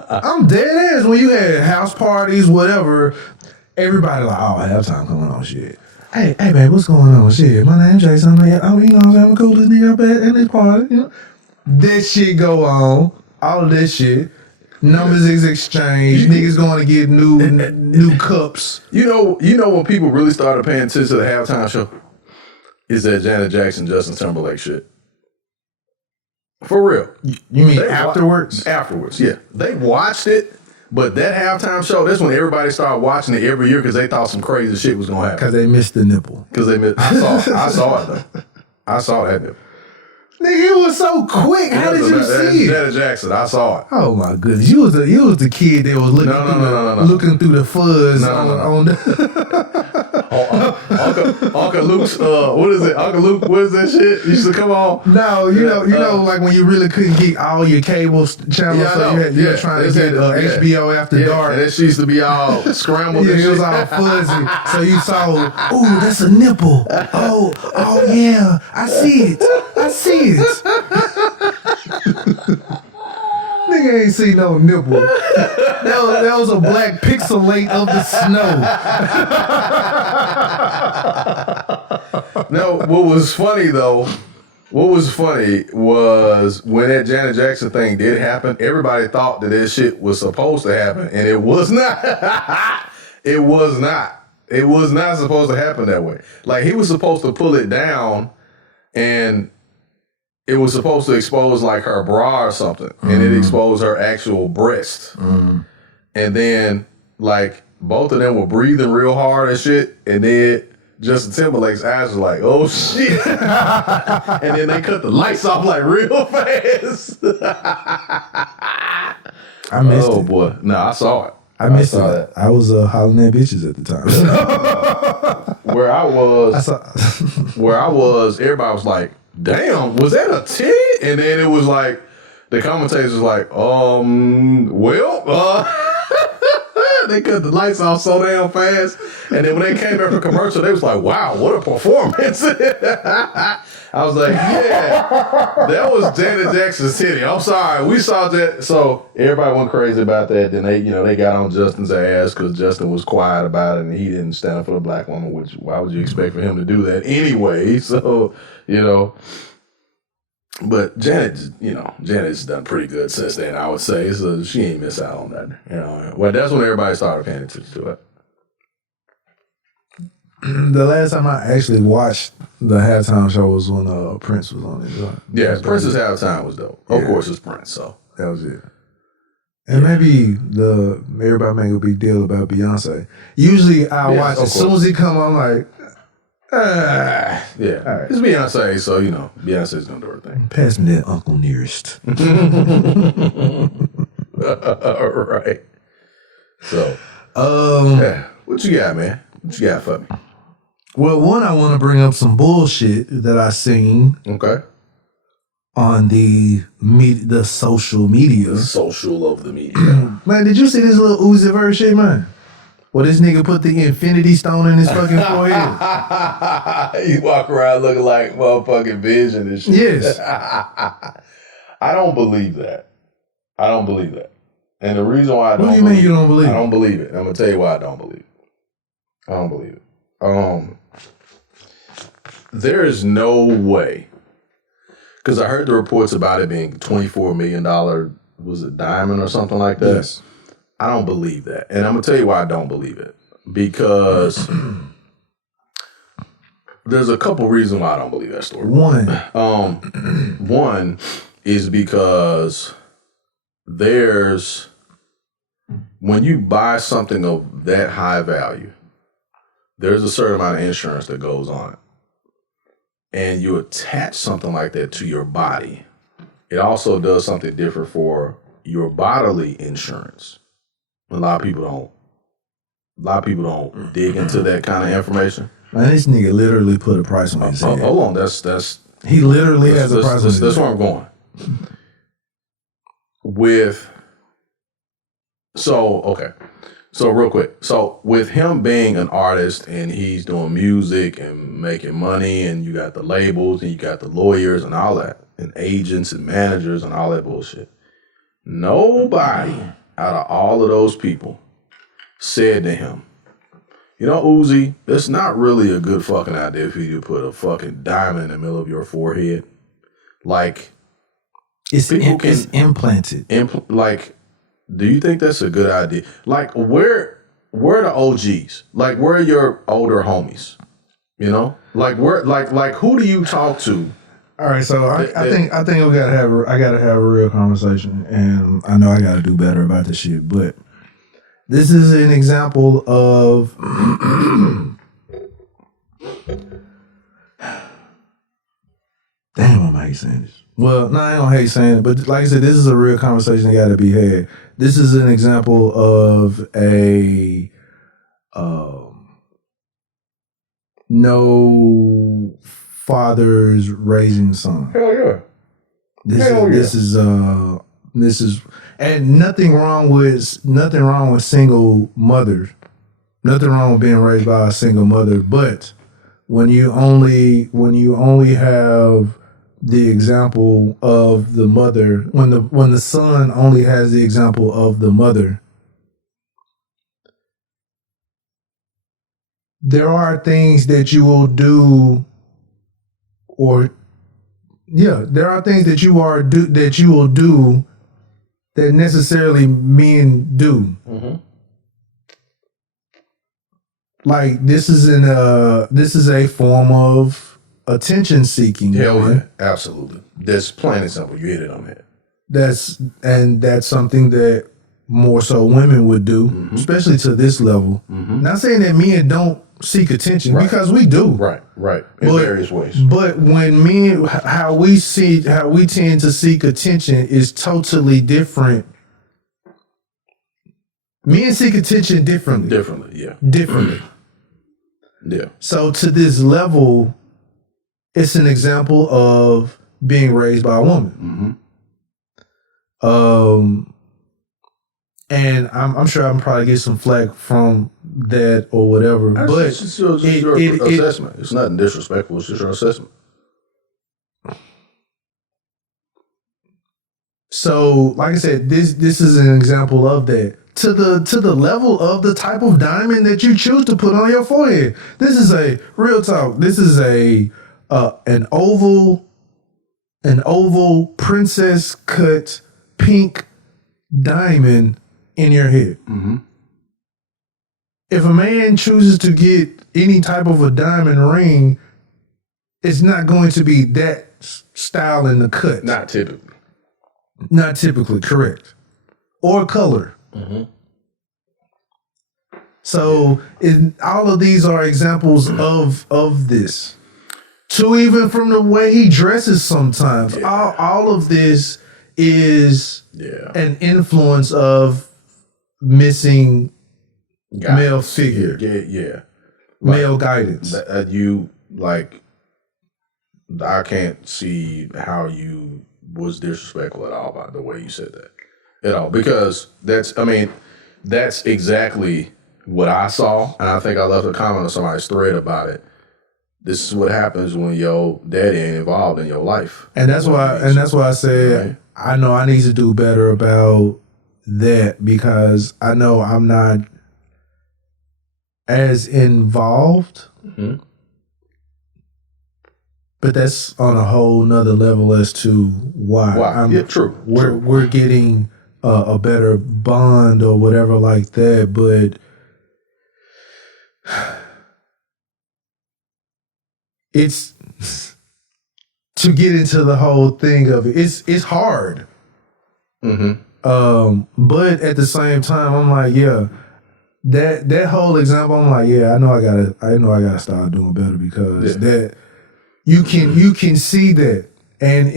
I'm dead ass. When you had house parties, whatever, everybody like, oh, halftime coming on, shit. Hey, man, what's going on? Shit, my name's Jason. You know I'm the coolest nigga up at this party, you know. That shit go on. All of that shit. Numbers is exchanged. Niggas going to get new cups. You know when people really started paying attention to the halftime show? Is that Janet Jackson, Justin Timberlake shit. For real. You mean afterwards? Afterwards, yeah. They watched it, but that halftime show, that's when everybody started watching it every year because they thought some crazy shit was going to happen. Because they missed the nipple. I saw it, though. I saw that nipple. Nigga, it was so quick. How did you see it? Janet Jackson. I saw it. Oh my goodness, you was the kid that was looking through the fuzz on the. Uncle Luke's what is it? Uncle Luke, what is that shit? Used to come on. No, you know, like when you really couldn't get all your cable channels, you were trying to get HBO After Dark, and she used to be all scrambled. Yeah, it was all fuzzy. So you saw, oh, that's a nipple. Oh yeah, I see it. Nigga ain't see no nipple. That was a black pixelate of the snow. No, what was funny was when that Janet Jackson thing did happen, everybody thought that shit was supposed to happen, and it was not. It was not. It was not supposed to happen that way. Like, he was supposed to pull it down, and it was supposed to expose like her bra or something, and it exposed her actual breast. And then like both of them were breathing real hard and shit, and then Justin Timberlake's eyes were like, oh shit. And then they cut the lights off like real fast. I missed it. Oh boy. No, I saw it. I missed it. I was hollering at bitches at the time. Where I was, everybody was like, damn, was that a titty? And then it was like, the commentators was like, they cut the lights off so damn fast. And then when they came back for commercial, they was like, wow, what a performance. I was like, yeah, that was Janet Jackson's titty. I'm sorry. We saw that. So everybody went crazy about that. Then they got on Justin's ass because Justin was quiet about it and he didn't stand up for the black woman, which why would you expect for him to do that anyway? So, but Janet's done pretty good since then, I would say. So she ain't miss out on that. Well, that's when everybody started paying attention to it. The last time I actually watched the halftime show was when Prince was on it. Yeah, Prince's halftime was dope. Of course, it's Prince, so that was it. And maybe everybody make a big deal about Beyonce. Usually I watch as soon as he come on, I'm like, yeah, all right. It's Beyonce, so Beyonce's gonna do her thing. Pass me that Uncle Nearest. Right. So, what you got, man? What you got for me? Well, one, I want to bring up some bullshit that I seen. Okay. On the social media. The social of the media. Man, did you see this little Uzi Zert shit, man? Well, this nigga put the infinity stone in his fucking forehead. He walk around looking like motherfucking Vision and shit. Yes. I don't believe that. And the reason why I don't What do you mean you don't believe it? I don't believe it. I'm going to tell you why I don't believe it. I don't believe it. There is no way. Because I heard the reports about it being $24 million, was it diamond or something like that? Yes. I don't believe that. And I'm going to tell you why I don't believe it. Because there's a couple reasons why I don't believe that story. One is because when you buy something of that high value, there's a certain amount of insurance that goes on it. And you attach something like that to your body, it also does something different for your bodily insurance. A lot of people don't dig into that kind of information. Man, this nigga literally put a price on his head. Hold on, that's he literally has a price on his head. That's where I'm going. So real quick. So with him being an artist and he's doing music and making money and you got the labels and you got the lawyers and all that and agents and managers and all that bullshit. Nobody out of all of those people said to him, Uzi, it's not really a good fucking idea for you to put a fucking diamond in the middle of your forehead. Like, it's implanted. Do you think that's a good idea? Like, where are the OGs? Like, where are your older homies? Like, who do you talk to? All right, so I think we gotta have a real conversation, and I know I gotta do better about this shit. But this is an example of damn, am I hate saying this. Well, no, I ain't gonna hate saying it, but like I said, this is a real conversation that got to be had. This is an example of a no fathers raising son. Hell yeah. This is and nothing wrong with single mothers. Nothing wrong with being raised by a single mother, but when you only have the example of the mother, when the son only has the example of the mother, there are things that you will do, there are things that you will do that necessarily men do. Mm-hmm. Like this is a form of attention seeking. Hell yeah, absolutely. That's plain and simple. You hit it on that. That's something that more so women would do, especially to this level. Not saying that men don't seek attention, because we do. Right. In various ways. But when men, how we tend to seek attention is totally different. Men seek attention differently. Differently. Yeah. So to this level, it's an example of being raised by a woman. And I'm sure I'm probably get some flack from that or whatever. But it's your assessment. It's nothing disrespectful. It's just your assessment. So, like I said, this is an example of that. To the level of the type of diamond that you choose to put on your forehead. This is a real talk. This is an oval princess cut pink diamond in your head. If a man chooses to get any type of a diamond ring, it's not going to be that style in the cut. Not typically. Not typically, correct. Or color. So all of these are examples of this. To even from the way he dresses sometimes. All of this is an influence of missing male figure. Male guidance. I can't see how you was disrespectful at all by the way you said that. At all. Because that's exactly what I saw. And I think I left a comment on somebody's thread about it. This is what happens when your daddy ain't involved in your life. And that's why I said I know I need to do better about that, because I know I'm not as involved. But that's on a whole nother level as to why. True. We're getting a better bond or whatever like that, but it's to get into the whole thing of it. It's hard. But at the same time, I'm like, that whole example, I'm like, I know I gotta start doing better, because that you can see that, and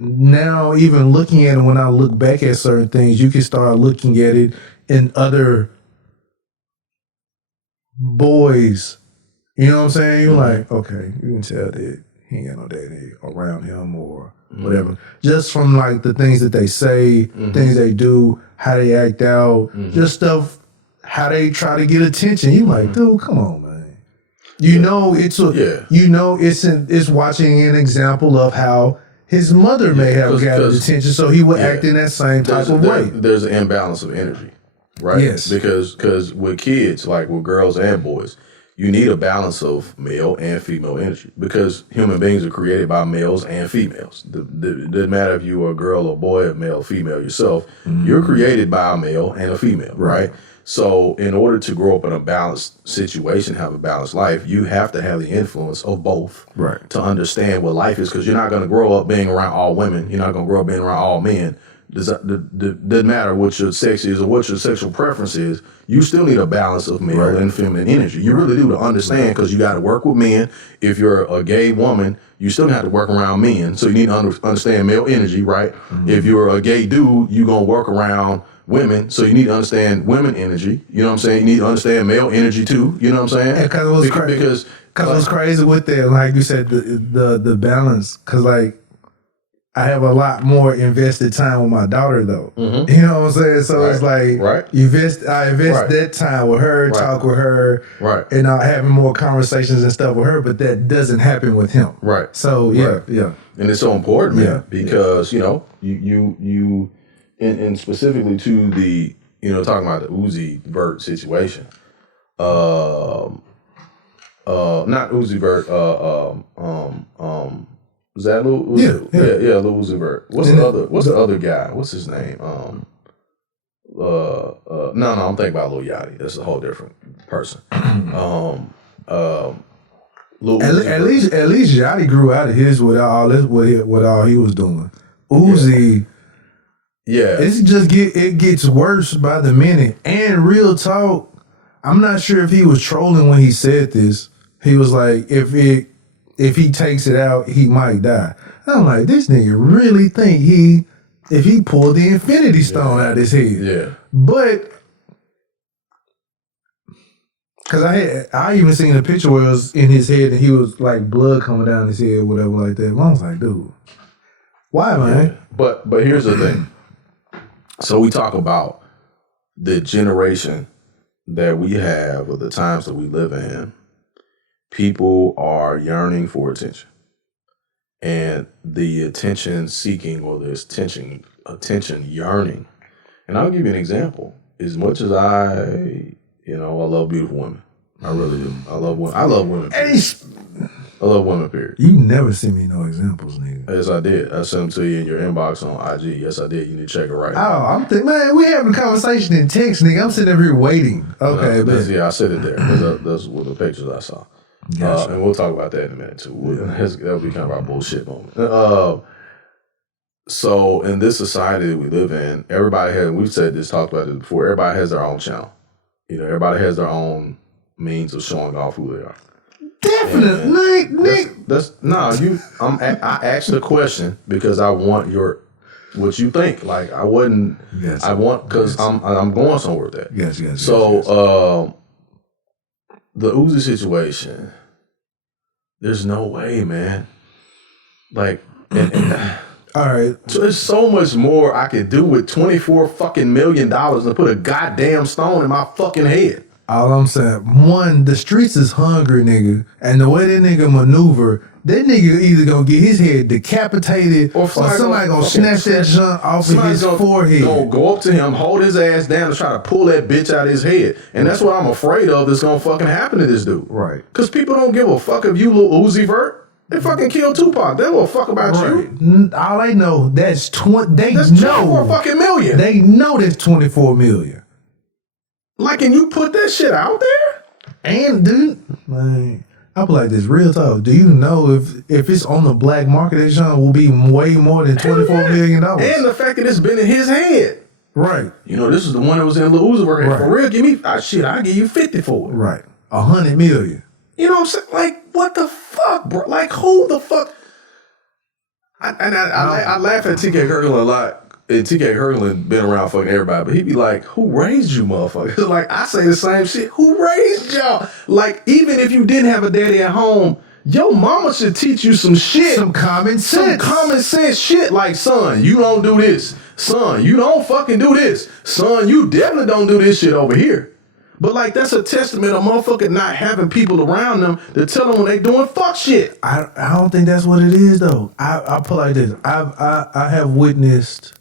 now even looking at it, when I look back at certain things, you can start looking at it in other boys. You know what I'm saying? You're like, okay, you can tell that he ain't got no daddy around him or whatever. Just from like the things that they say, things they do, how they act out, just stuff, how they try to get attention. You like, dude, come on, man. It's watching an example of how his mother may have gathered attention, so he would act in that same type of way. There's an imbalance of energy, right? Yes. Because with kids, like with girls and boys, you need a balance of male and female energy, because human beings are created by males and females. It doesn't matter if you are a girl or boy, a male or female yourself. You're created by a male and a female, right? So in order to grow up in a balanced situation, have a balanced life, you have to have the influence of both to understand what life is, because you're not going to grow up being around all women. You're not going to grow up being around all men. doesn't matter what your sex is or what your sexual preference is, you still need a balance of male and feminine energy. You really do, to understand, because you got to work with men. If you're a gay woman, you still have to work around men. So you need to understand male energy, right? Mm-hmm. If you're a gay dude, you're going to work around women. So you need to understand women energy. You know what I'm saying? You need to understand male energy too. You know what I'm saying? Because it was crazy. Because it was crazy with that, like you said, the balance. Because like, I have a lot more invested time with my daughter though. Mm-hmm. You know what I'm saying? So it's like I invest that time with her, talk with her, and having more conversations and stuff with her. But that doesn't happen with him. Right. So yeah. And it's so important, man, because you know you and specifically to the talking about the Uzi Vert situation. Not Uzi Vert. Was that Lil Uzi? Yeah, Lil Uzi Zert. What's the other guy? What's his name? No, I'm thinking about Lil Yachty. That's a whole different person. Lil at least Yachty grew out of his with all he was doing. Uzi, it gets worse by the minute. And real talk, I'm not sure if he was trolling when he said this. He was like, if he takes it out, he might die. I'm like, this nigga really think if he pulled the Infinity Stone out of his head. Yeah. But, because I even seen a picture where it was in his head and he was like blood coming down his head, whatever like that. And I was like, dude, why, man? Yeah. But here's the thing. So we talk about the generation that we have, or the times that we live in. People are yearning for attention, and the attention seeking, or this attention yearning. And I'll give you an example. As much as I love beautiful women, I really do. I love women. I love women. I love women. Period. You never send me no examples, nigga. Yes, I did. I sent them to you in your inbox on IG. Yes, I did. You need to check it right now. I'm thinking, man, we having a conversation in text, nigga. I'm sitting up here waiting. Okay, I said it there. Those were the pictures I saw. Gotcha. And we'll talk about that in a minute too. That'll be kind of our bullshit moment. So in this society that we live in, we've said this, talked about this before, everybody has their own channel. Everybody has their own means of showing off who they are. Definitely, Nick. I asked the question because I want what you think. Like I want, because I'm going somewhere with that. Yes. So, the Uzi situation, there's no way, man. Like, all right. So there's so much more I could do with $24 fucking million and put a goddamn stone in my fucking head. All I'm saying, one, the streets is hungry, nigga, and the way that nigga maneuver, that nigga either gonna get his head decapitated or somebody gonna snatch that junk off of his forehead. Gonna go up to him, hold his ass down, and try to pull that bitch out of his head. And that's what I'm afraid of that's gonna fucking happen to this dude. Right. Because people don't give a fuck if you Lil Uzi Vert. They fucking killed Tupac. They don't give a fuck about you. All they know, that's 24 fucking million. They know that's 24 million. Like, and you put that shit out there? And, dude, like, I'll be like this, real talk. Do you know if it's on the black market, that shit will be way more than $24 million? And the fact that it's been in his head. Right. This is the one that was in Lil Uzi Vert. Right. For real, give me, I'll give you 50 for it. Right. 100 million. You know what I'm saying? Like, what the fuck, bro? Like, who the fuck? I laugh at TK Kirkland a lot. And TK Kirkland been around fucking everybody, but he be like, who raised you motherfuckers? Like, I say the same shit. Who raised y'all? Like, even if you didn't have a daddy at home, your mama should teach you some shit. Some common sense. Some common sense shit. Like, son, you don't do this. Son, you don't fucking do this. Son, you definitely don't do this shit over here. But, like, that's a testament of motherfucker not having people around them to tell them when they doing fuck shit. I don't think that's what it is, though. I put like this. I have witnessed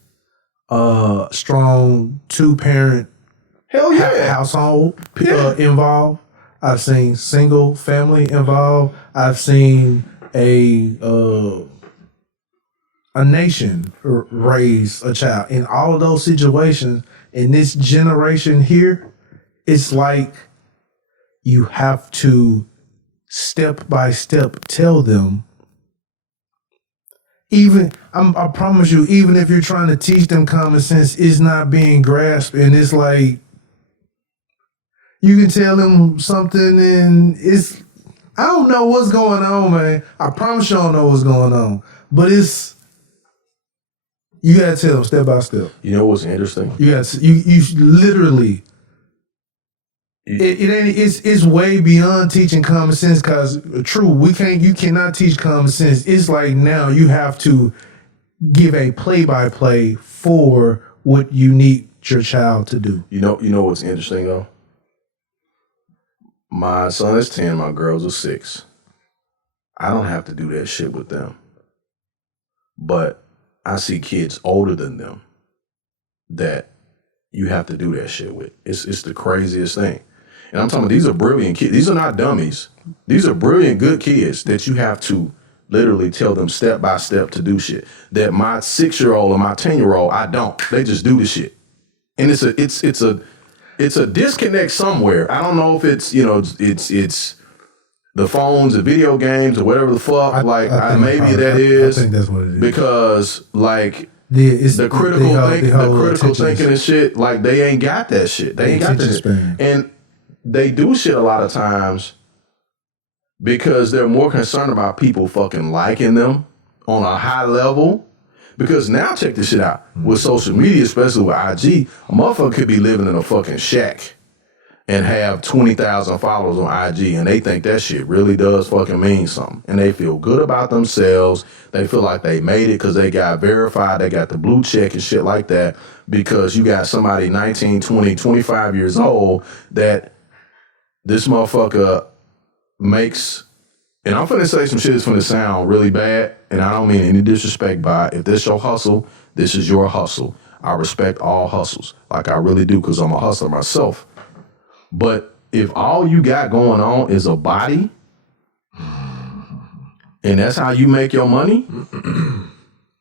strong 2-parent household involved. I've seen single family involved. I've seen a nation raise a child. In all of those situations, in this generation here, it's like you have to step by step tell them I promise you, even if you're trying to teach them common sense, it's not being grasped, and it's like you can tell them something, and it's I don't know what's going on, man. I promise you, I don't know what's going on, but it's you gotta tell them step by step. You know what's interesting? You literally. It's way beyond teaching common sense because you cannot teach common sense. It's like now you have to give a play-by-play for what you need your child to do. You know what's interesting though? My son is 10, my girls are 6. I don't have to do that shit with them. But I see kids older than them that you have to do that shit with. It's the craziest thing. And I'm talking about these are brilliant kids. These are not dummies. These are brilliant, good kids that you have to literally tell them step by step to do shit. That my 6-year-old or my 10-year-old, I don't. They just do the shit. And it's a disconnect somewhere. I don't know if it's it's the phones, the video games, or whatever the fuck. Maybe that is. I think that's what it is. Because the critical thinking and shit, like they ain't got that shit. They ain't got that shit. And they do shit a lot of times because they're more concerned about people fucking liking them on a high level. Because now check this shit out. With social media, especially with IG, a motherfucker could be living in a fucking shack and have 20,000 followers on IG, and they think that shit really does fucking mean something. And they feel good about themselves. They feel like they made it because they got verified. They got the blue check and shit like that because you got somebody 19, 20, 25 years old that this motherfucker makes, and I'm finna say some shit that's finna sound really bad, and I don't mean any disrespect by it. If this your hustle, this is your hustle. I respect all hustles. Like I really do because I'm a hustler myself. But if all you got going on is a body, and that's how you make your money,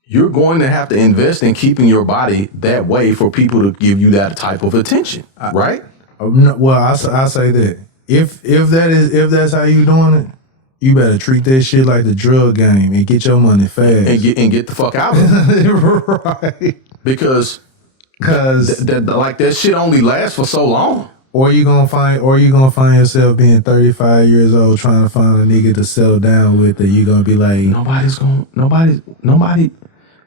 you're going to have to invest in keeping your body that way for people to give you that type of attention, right? Well, I say that if that's how you doing it, you better treat that shit like the drug game and get your money fast and get the fuck out of it, right? Because that shit only lasts for so long. Or you gonna find yourself being 35 years old trying to find a nigga to settle down with, and you gonna be like, nobody.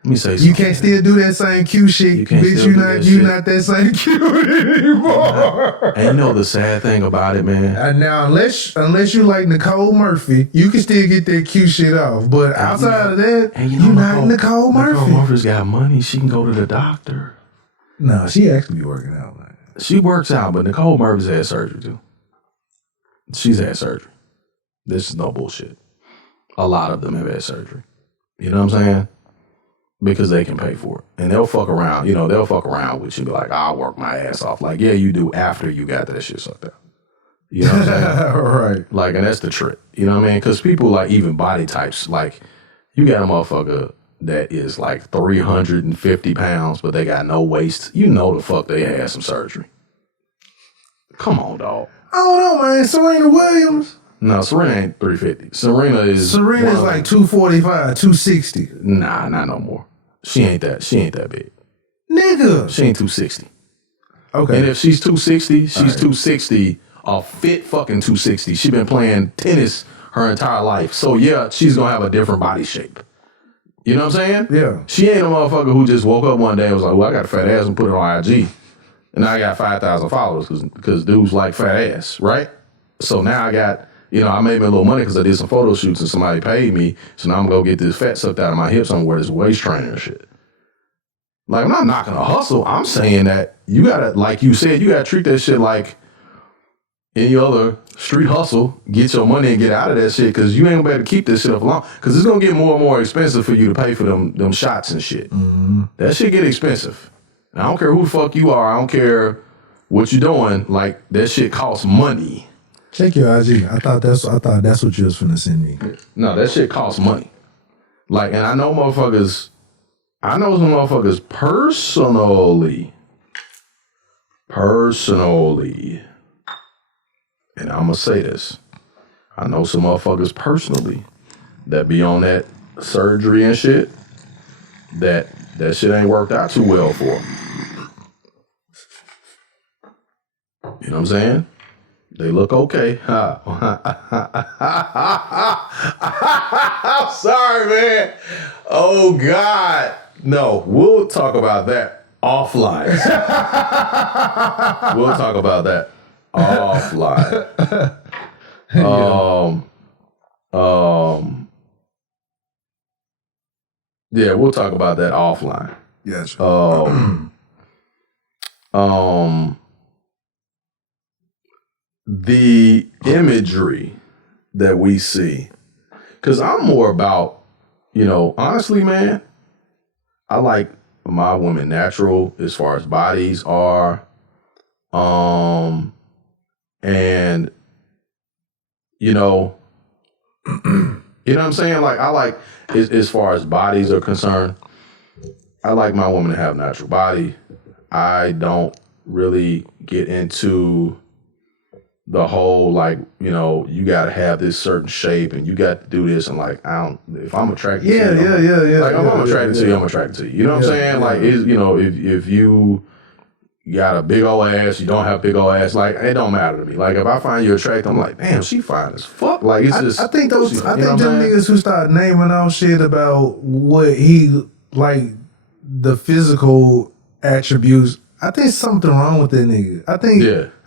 Let me say something. You can't still do that same cute shit, bitch. You not that same cute anymore. And you know the sad thing about it, man. And now, unless you like Nicole Murphy, you can still get that cute shit off. But outside of that, you're not Nicole Murphy. Nicole Murphy's got money. She can go to the doctor. No, she actually be working out, man. She works out, but Nicole Murphy's had surgery too. She's had surgery. This is no bullshit. A lot of them have had surgery. You know what I'm saying? Because they can pay for it. And they'll fuck around. They'll fuck around with you and be like, I'll work my ass off. Like, yeah, you do after you got that shit sucked out. You know what I'm saying? Right. Like, and that's the trick. You know what I mean? Because people like even body types, like you got a motherfucker that is like 350 pounds, but they got no waist. You know the fuck they had some surgery. Come on, dog. I don't know, man. Serena Williams. No, Serena ain't 350. Serena's like 245, 260. Nah, not no more. She ain't that big. Nigga. She ain't 260. Okay. And if she's 260, she's 260, a fit fucking 260. She been playing tennis her entire life. So yeah, she's gonna have a different body shape. You know what I'm saying? Yeah. She ain't a motherfucker who just woke up one day and was like, well, I got a fat ass and put it on IG. And now I got 5,000 followers because dudes like fat ass, right? So now I got, I made me a little money because I did some photo shoots and somebody paid me. So now I'm going to get this fat sucked out of my hips. I'm going to wear this waist trainer and shit. Like, I'm not knocking a hustle. I'm saying that you got to, like you said, you got to treat that shit like any other street hustle. Get your money and get out of that shit because you ain't going to be able to keep this shit up long because it's going to get more and more expensive for you to pay for them shots and shit. Mm-hmm. That shit get expensive. I don't care who the fuck you are. I don't care what you're doing. Like, that shit costs money. Check your IG. I thought that's what you was finna send me. No, that shit costs money. Like, and I know some motherfuckers personally, and I'm gonna say this. I know some motherfuckers personally that be on that surgery and shit, that shit ain't worked out too well for them. You know what I'm saying? They look okay. I'm sorry, man. Oh, God. No, we'll talk about that offline. We'll talk about that offline. Yeah, we'll talk about that offline. Yes. The imagery that we see, because I'm more about, honestly, man, I like my women natural as far as bodies are. And, you know what I'm saying? Like, I like, as far as bodies are concerned, I like my woman to have natural body. I don't really get into the whole, like, you got to have this certain shape and you got to do this. And like, if I'm attracted to you. Like, if I'm attracted to you, I'm attracted to you. You know what I'm saying? Like, if you got a big old ass, you don't have big old ass, like, it don't matter to me. Like, if I find you attractive, I'm like, damn, she fine as fuck. Like, it's just. I think them niggas who start naming all shit about what he, like, the physical attributes, I think something wrong with that nigga. I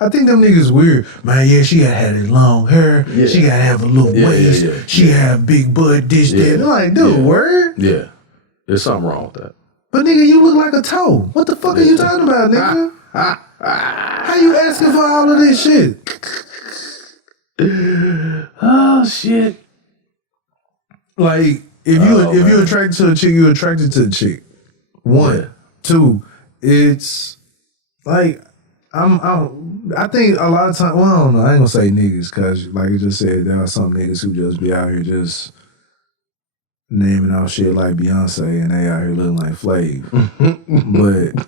think them niggas weird. Man, yeah, she gotta have this long hair. Yeah. She gotta have a little waist. She have big butt, this, that. They're like, dude, word? Yeah. There's something wrong with that. But nigga, you look like a toe. What the fuck are you talking about, nigga? How you asking for all of this shit? Oh, shit. Like, if you're attracted to a chick, you're attracted to a chick. One. Two, it's like, I think a lot of times, well, I don't know, I ain't gonna say niggas, because like you just said, there are some niggas who just be out here just naming all shit like Beyonce and they out here looking like Flav. But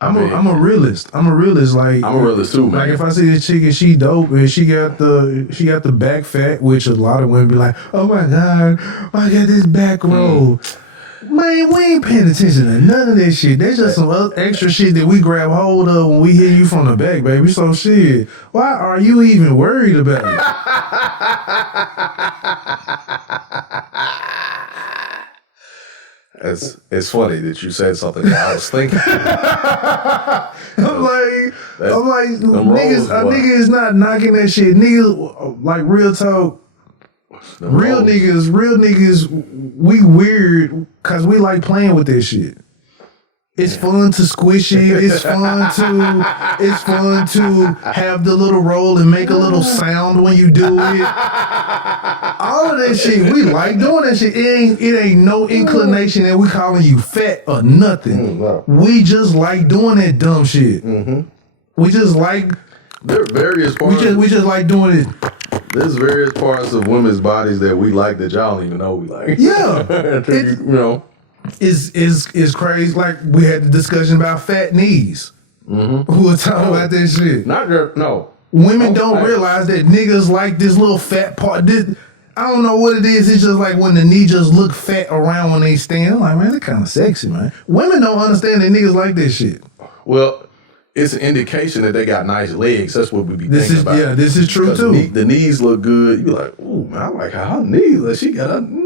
I'm a realist. I'm a realist. Like, I'm a realist too, man. Like, if I see this chick and she dope and she got the back fat, which a lot of women be like, oh my God, I got this back roll. Man, we ain't paying attention to none of that shit. That's just some extra shit that we grab hold of when we hit you from the back, baby. So shit, why are you even worried about it? It's funny that you said something that I was thinking. I'm like, nigga is not knocking that shit. Niggas, like, real talk. Real niggas, we weird because we like playing with this shit. It's fun to squish it. It's fun to have the little roll and make a little sound when you do it. All of that shit, we like doing that shit. It ain't no inclination that we calling you fat or nothing. We just like doing that dumb shit. We just like. There are various parts. We just like doing it. There's various parts of women's bodies that we like that y'all don't even know we like. Yeah. It's crazy. Like, we had the discussion about fat knees. Who were talking about that shit. Women don't realize that niggas like this little fat part. I don't know what it is. It's just like when the knee just look fat around when they stand. I'm like, man, they're kind of sexy, man. Women don't understand that niggas like this shit. Well, it's an indication that they got nice legs. That's what we be thinking about. Yeah, this is true too. The knees look good. You be like, ooh, man, I like how her knees. Like, she got them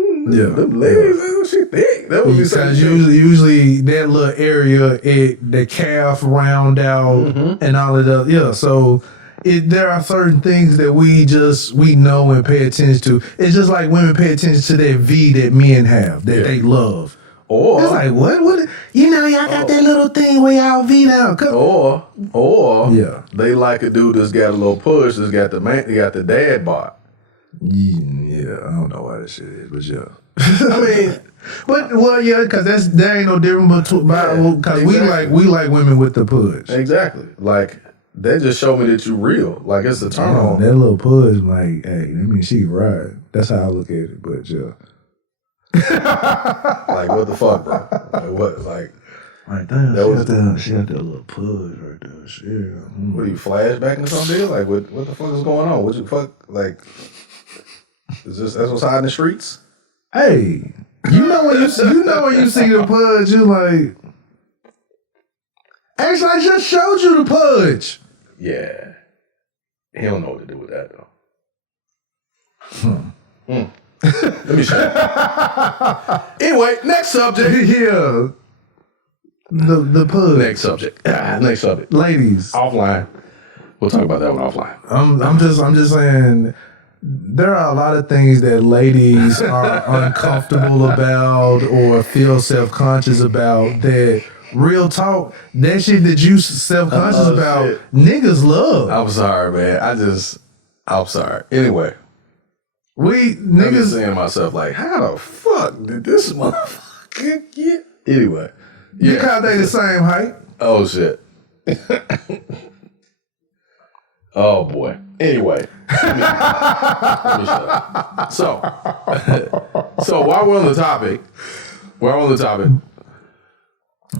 legs. She thick. That would be because usually that little area, the calf round out and all of that. Yeah, so there are certain things that we know and pay attention to. It's just like women pay attention to that V that men have that they love. Or it's like, what? Y'all got that little thing where y'all V down. Or they like a dude that's got a little push, that's got the dad bod. Yeah, I don't know why that shit is, but yeah. I mean, because there ain't no difference because we like women with the push. Exactly. Like, they just show me that you real. Like, it's the turn on. That little push, like, hey, that means she can ride. That's how I look at it, but yeah. Like, what the fuck, bro? Like, damn, she got that little push right there. Shit. What are you, flashbacking or something? Like, what the fuck is going on? What you fuck, like, that's what's hot in the streets? Hey, You know when you see the pudge, you like. Actually, I just showed you the pudge. Yeah, he don't know what to do with that though. Let me show you. Anyway, next subject. Yeah, the pudge. Next subject. Next subject. Ladies, Offline. We'll talk about that one offline. I'm just saying. There are a lot of things that ladies are uncomfortable about or feel self-conscious about that real talk, that shit that you self-conscious about, shit. Niggas love. I'm sorry, man. I'm sorry. Anyway. Niggas. I'm just saying to myself, like, how the fuck did this motherfucker get? Anyway. Yeah. Because they the same height. Oh, shit. Oh, boy. Anyway. Let me shut up. So while we're on the topic,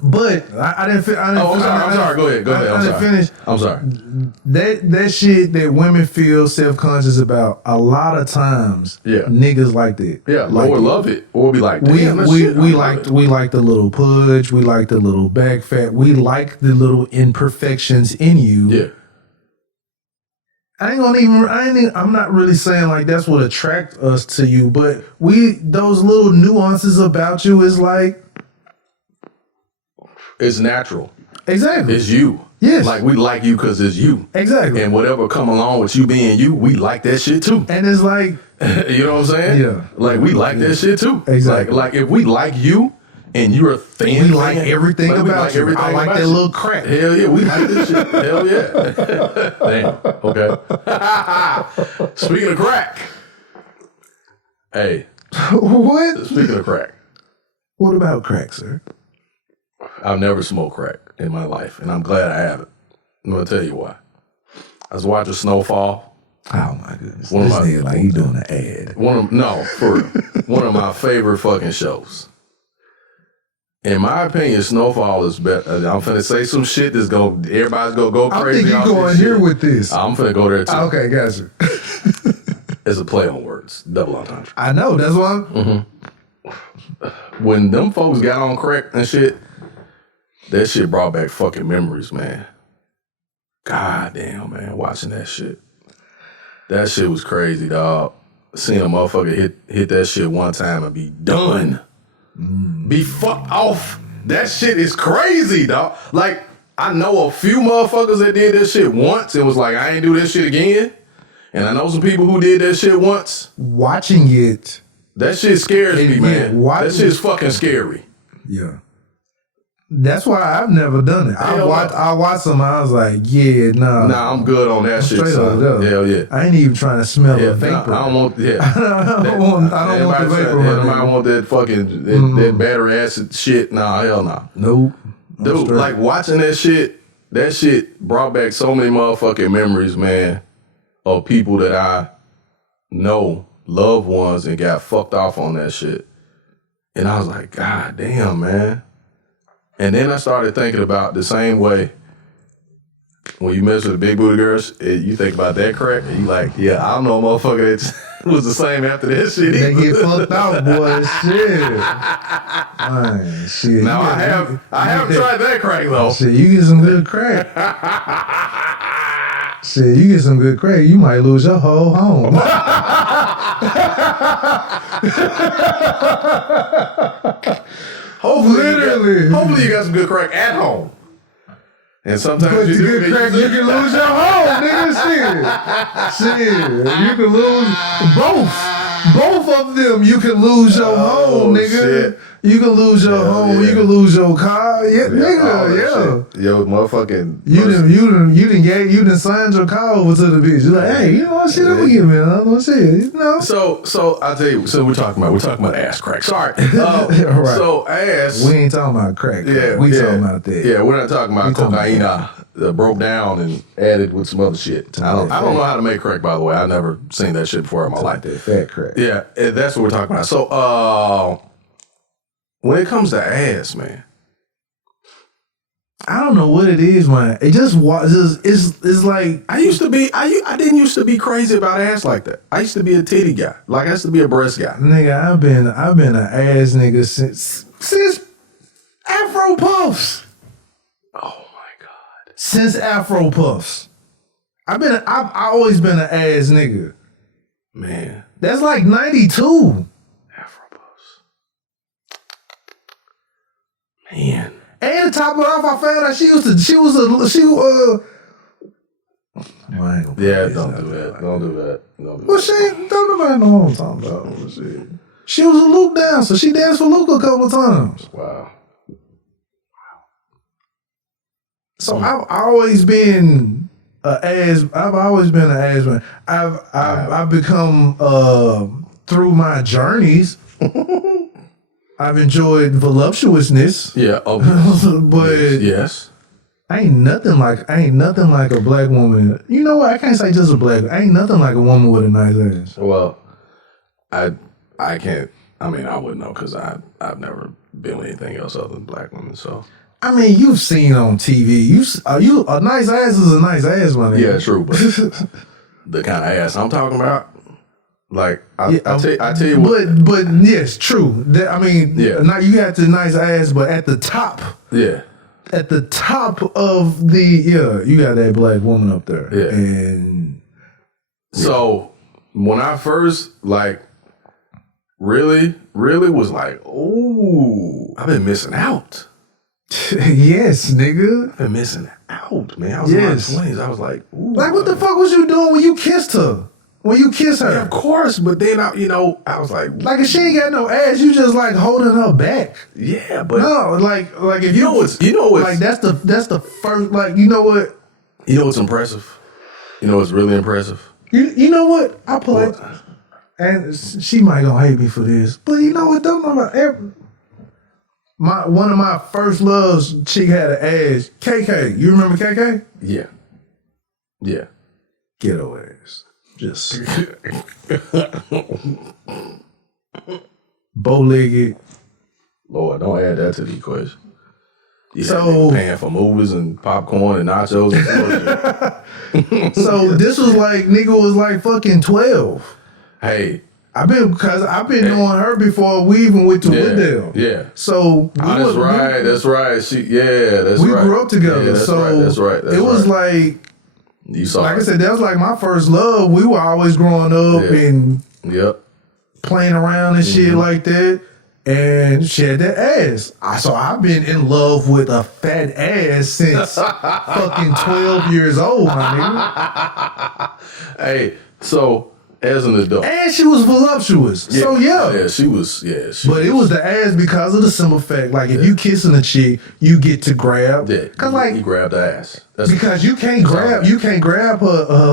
but I didn't. I'm sorry. Go ahead. I didn't finish. I'm sorry. That shit that women feel self-conscious about, a lot of times, niggas like that. Yeah, like or love it, or be like, we like the little pudge, we like the little back fat, we like the little imperfections in you. Yeah. I'm not really saying like that's what attracts us to you, but those little nuances about you is like, it's natural. Exactly. It's you. Yes. Like, we like you because it's you. Exactly. And whatever come along with you being you, we like that shit too. And it's like, you know what I'm saying? Yeah. Like, we like that shit too. Exactly. Like if we like you and you're a fan, we like everything about you. I like that little crack. Hell yeah, we like this shit. Hell yeah. Damn. Okay. Speaking of crack. Hey. What? Speaking of crack. What about crack, sir? I've never smoked crack in my life, and I'm glad I haven't. I'm gonna tell you why. I was watching Snowfall. Oh my goodness! This nigga like he doing an ad. For real. One of my favorite fucking shows. In my opinion, Snowfall is better. I'm finna say some shit that's everybody's gonna go crazy. I think you going here with this. I'm finna go there too. Okay, gotcha. It's a play on words, double entendre. I know. That's why. When them folks got on crack and shit. That shit brought back fucking memories, man. God damn, man, watching that shit. That shit was crazy, dog. Seeing a motherfucker hit that shit one time and be done. Be fucked off. That shit is crazy, dog. Like, I know a few motherfuckers that did that shit once and was like, I ain't do that shit again. And I know some people who did that shit once. Watching it. That shit scares me, man. That shit's fucking scary. Yeah. That's why I've never done it. I watched some. I was like, yeah, nah. Nah, I'm good on that shit, son. Hell yeah. I ain't even trying to smell a vapor. I don't want. Yeah. I don't want the vapor. I want that fucking that battery acid shit. Nah, hell nah. Nope. Dude, like watching that shit. That shit brought back so many motherfucking memories, man, of people that I know, loved ones, and got fucked off on that shit. And I was like, God damn, man. And then I started thinking about the same way when you mess with the big booty girls, you think about that crack, and you like, yeah, I don't know a motherfucker that was the same after that shit. They get fucked out, boy. Shit. Man, shit. Now I have tried that crack though. Shit, you get some good crack. Shit, you get some good crack, you might lose your whole home. Hopefully you got some good crack at home. And sometimes you get crack, you can lose your home, nigga. Shit. You can lose both of them. You can lose your home, nigga. Shit. You can lose your home. Yeah. You can lose your car. Yeah, nigga. Shit. Yo, motherfucking. You done signed your car over to the bitch. You're like, hey, you know what shit? I'm gonna give me another shit. You know. So I'll tell you. So we're talking about ass crack. Sorry. Right. So ass. We ain't talking about crack. Yeah. We talking about that. Yeah, we're not talking about cocaine. Broke down and added with some other shit. I don't know how to make crack, by the way. I never seen that shit before in my life. That fat crack. Yeah, that's what we're talking about. So when it comes to ass, man, I don't know what it is, man. It just it's like I didn't used to be crazy about ass like that. I used to be a titty guy. Like I used to be a breast guy. Nigga, I've been an ass nigga since Afro Puffs. Oh my God. Since Afro Puffs. I've always been an ass nigga. Man. That's like 92. Afro Puffs. Man. And to top it off, I found out Yeah, don't do that. Don't do that. Well, don't nobody know what I'm talking about. She was a Luke dancer. She danced for Luke a couple of times. Wow. So I've always been an ass. I've always been an ass man. I've become through my journeys. I've enjoyed voluptuousness. Yeah, but yes. ain't nothing like a black woman. You know what? I can't say just a black. Ain't nothing like a woman with a nice ass. Well, I can't. I mean, I wouldn't know because I've never been with anything else other than black women. So I mean, you've seen on TV. You a nice ass is a nice ass, my nigga. Yeah, true. But the kind of ass I'm talking about, like I tell you what. But yes, true. I mean, yeah. Now you got the nice ass, but at the top, yeah. At the top of you got that black woman up there. Yeah. And so when I first really was like, oh, I've been missing out. Yes, nigga. I've been missing out, man. I was in my 20s. I was like, ooh. Like, what the fuck was you doing when you kissed her? When you kiss her? Yeah, of course. But then I was like, if she ain't got no ass, you just like holding her back. Yeah, but no, like if you know what's like that's the first, like, you know what? You know what's impressive? You know what's really impressive? You know what? I play, and she might gonna hate me for this, but you know what? Don't know about one of my first loves, chick had an ass. KK, you remember KK? Yeah, yeah. Ghetto ass. Just bow-legged. Lord, don't add that to the equation. Yeah, so paying for movies and popcorn and nachos and so this was like nigga was like fucking 12. Hey, I've been knowing her before we even went to Wooddale. Yeah. So that's right. That's right. We grew up together. Yeah, that's right. It was like. You saw like I said, that was like my first love. We were always growing up and playing around and shit like that. And she had that ass. So I've been in love with a fat ass since fucking 12 years old, my nigga. Hey, so as an adult. And she was voluptuous. Yeah. So Yeah, she was. But it was the ass because of the simple fact, like if you kissing a chick, you get to grab. Yeah. Cause like you grab the ass. Because you can't grab her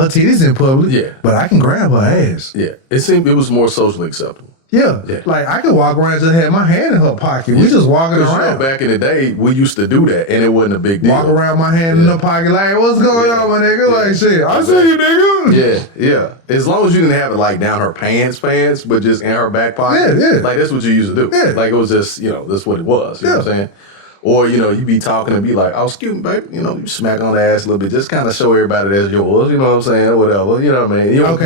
titties in public. Yeah. But I can grab her ass. Yeah. It seemed it was more socially acceptable. Yeah. Like I could walk around and just have my hand in her pocket. We just walking around. Back in the day, we used to do that and it wasn't a big deal. Walk around my hand in her pocket like, what's going on, my nigga? Like shit. I see you, nigga. Yeah. As long as you didn't have it like down her pants, but just in her back pocket. Yeah. Like that's what you used to do. Yeah. Like it was just, that's what it was. You know what I'm saying? Or, you be talking and be like, oh, excuse me, baby. You smack on the ass a little bit. Just kind of show everybody that's yours. You know what I'm saying? Or whatever. You know what I mean? You don't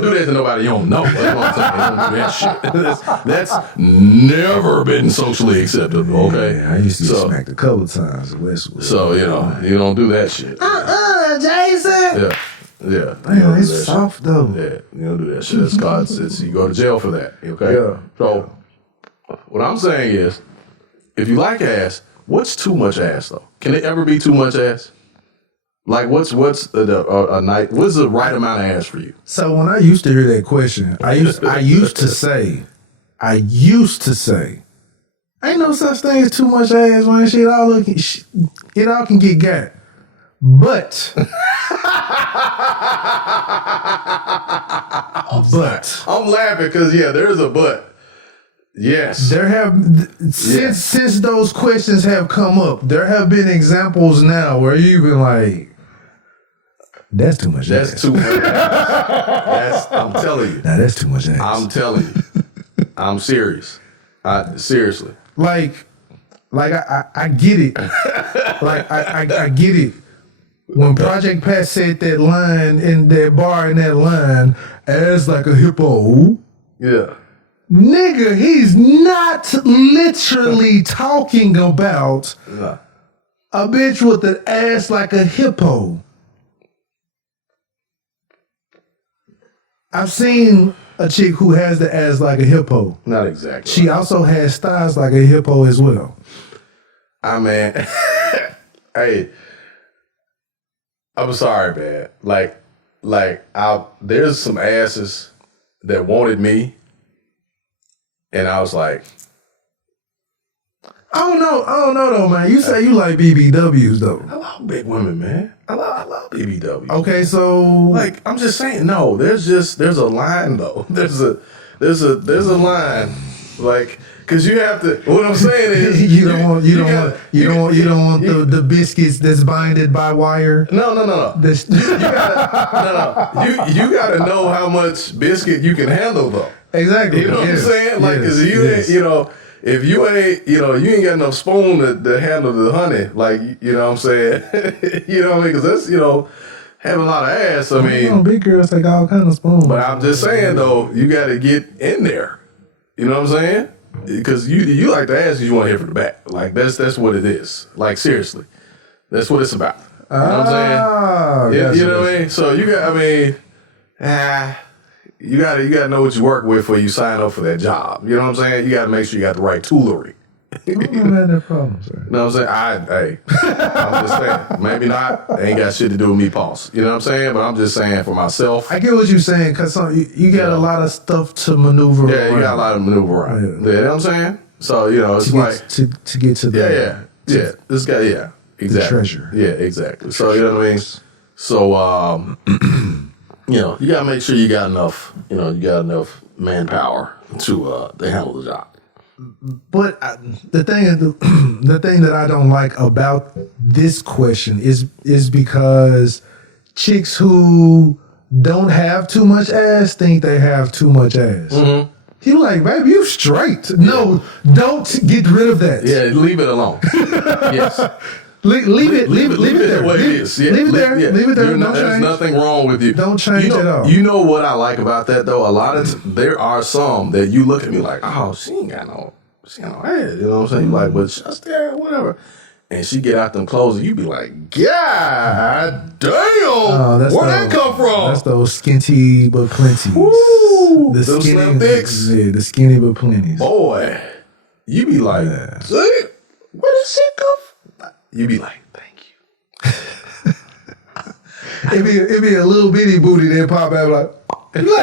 do that to nobody you don't know. That's what I'm saying. You don't do that shit. That's never been socially acceptable, okay? Yeah, I used to get smacked a couple of times at Westwood. So, you don't do that shit. Jason! Yeah. Damn, it's soft, though. Yeah, you don't do that shit. It's called, you go to jail for that, okay? Yeah. So, what I'm saying is, if you like ass, what's too much ass though? Can it ever be too much ass? Like what's the right amount of ass for you? So when I used to hear that question, I used to say, ain't no such thing as too much ass, man. It all can get got. But I'm laughing because there is a but. Yes. There have since those questions have come up, there have been examples now where you've been like, that's too much ass. That's too much ass. I'm telling you. Nah, that's too much ass. I'm telling you. I'm serious. Seriously. Like, Like I get it. Like I get it. When Project Pat said that line in that bar in that line, ass like a hippo. Yeah. Nigga, he's not literally talking about a bitch with an ass like a hippo. I've seen a chick who has the ass like a hippo. Not exactly. She also has thighs like a hippo as well. I mean, hey, I'm sorry, man. There's some asses that wanted me, and I was like, I don't know though, man. You say you like BBWs though. I love big women, man. I love BBWs. Okay, so like I'm just saying, no. There's a line though. There's a line, like. Cause you have to. What I'm saying is, you don't want the biscuits that's binded by wire. No. You gotta know how much biscuit you can handle though. Exactly. You know what I'm saying? Like, cause you ain't, if you ain't, you ain't got enough spoon to handle the honey. Like, you know what I'm saying? You know what I mean? Cause that's, having a lot of ass. I mean, big girls take all kinds of spoons. But I'm just saying though, you gotta get in there. You know what I'm saying? Because you like the ass, you want to hear from the back. Like that's what it is. Like seriously, that's what it's about. You know what I'm saying? You know what I mean? So you gotta know what you work with before you sign up for that job. You know what I'm saying? You gotta make sure you got the right toolery. I don't have that problem, sir. You know what I'm saying? I'm just saying. Maybe not. It ain't got shit to do with me, pause. You know what I'm saying? But I'm just saying for myself. I get what you're saying, because you got a lot of stuff to maneuver around. Yeah, you got a lot of maneuver around. Yeah. You know what I'm saying? So, it's to get to the... Yeah. This guy, exactly. The treasure. Yeah, exactly. So, you know what I mean? So, you got to make sure you got enough, manpower to handle the job. But the thing that I don't like about this question is because chicks who don't have too much ass think they have too much ass. Mm-hmm. You like, baby, you straight. No, don't get rid of that. Yeah, leave it alone. Yes. Leave it there. What it is. Yeah. Leave it there. Yeah. Leave it there. There's nothing wrong with you. Don't change at all. You know what I like about that though? A lot of there are some that you look at me like, oh, she ain't got no ass. You know what I'm saying? You like, but just there, whatever. And she get out them clothes and you be like, God damn, where'd that come from? That's those skinty but plenties. Woo, the those slim dicks. Yeah, the skinny but plenties. Boy, you be like, where does shit come from? You be like, thank you. It'd be a little bitty booty that pop out like, damn, look at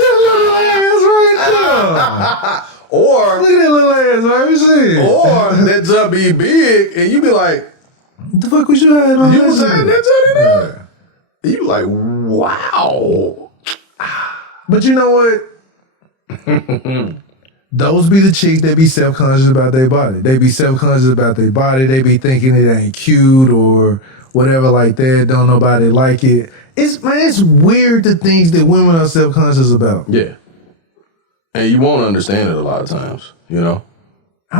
that little ass right there. Or look at that little ass, right? You see? Or that jump be big and you be like, the fuck was you having on you was having that jump in there? You like, wow. But you know what? Those be the chicks that be self-conscious about their body. They be self-conscious about their body. They be thinking it ain't cute or whatever like that. Don't nobody like it. It's weird the things that women are self-conscious about. Yeah. And you won't understand it a lot of times, I'm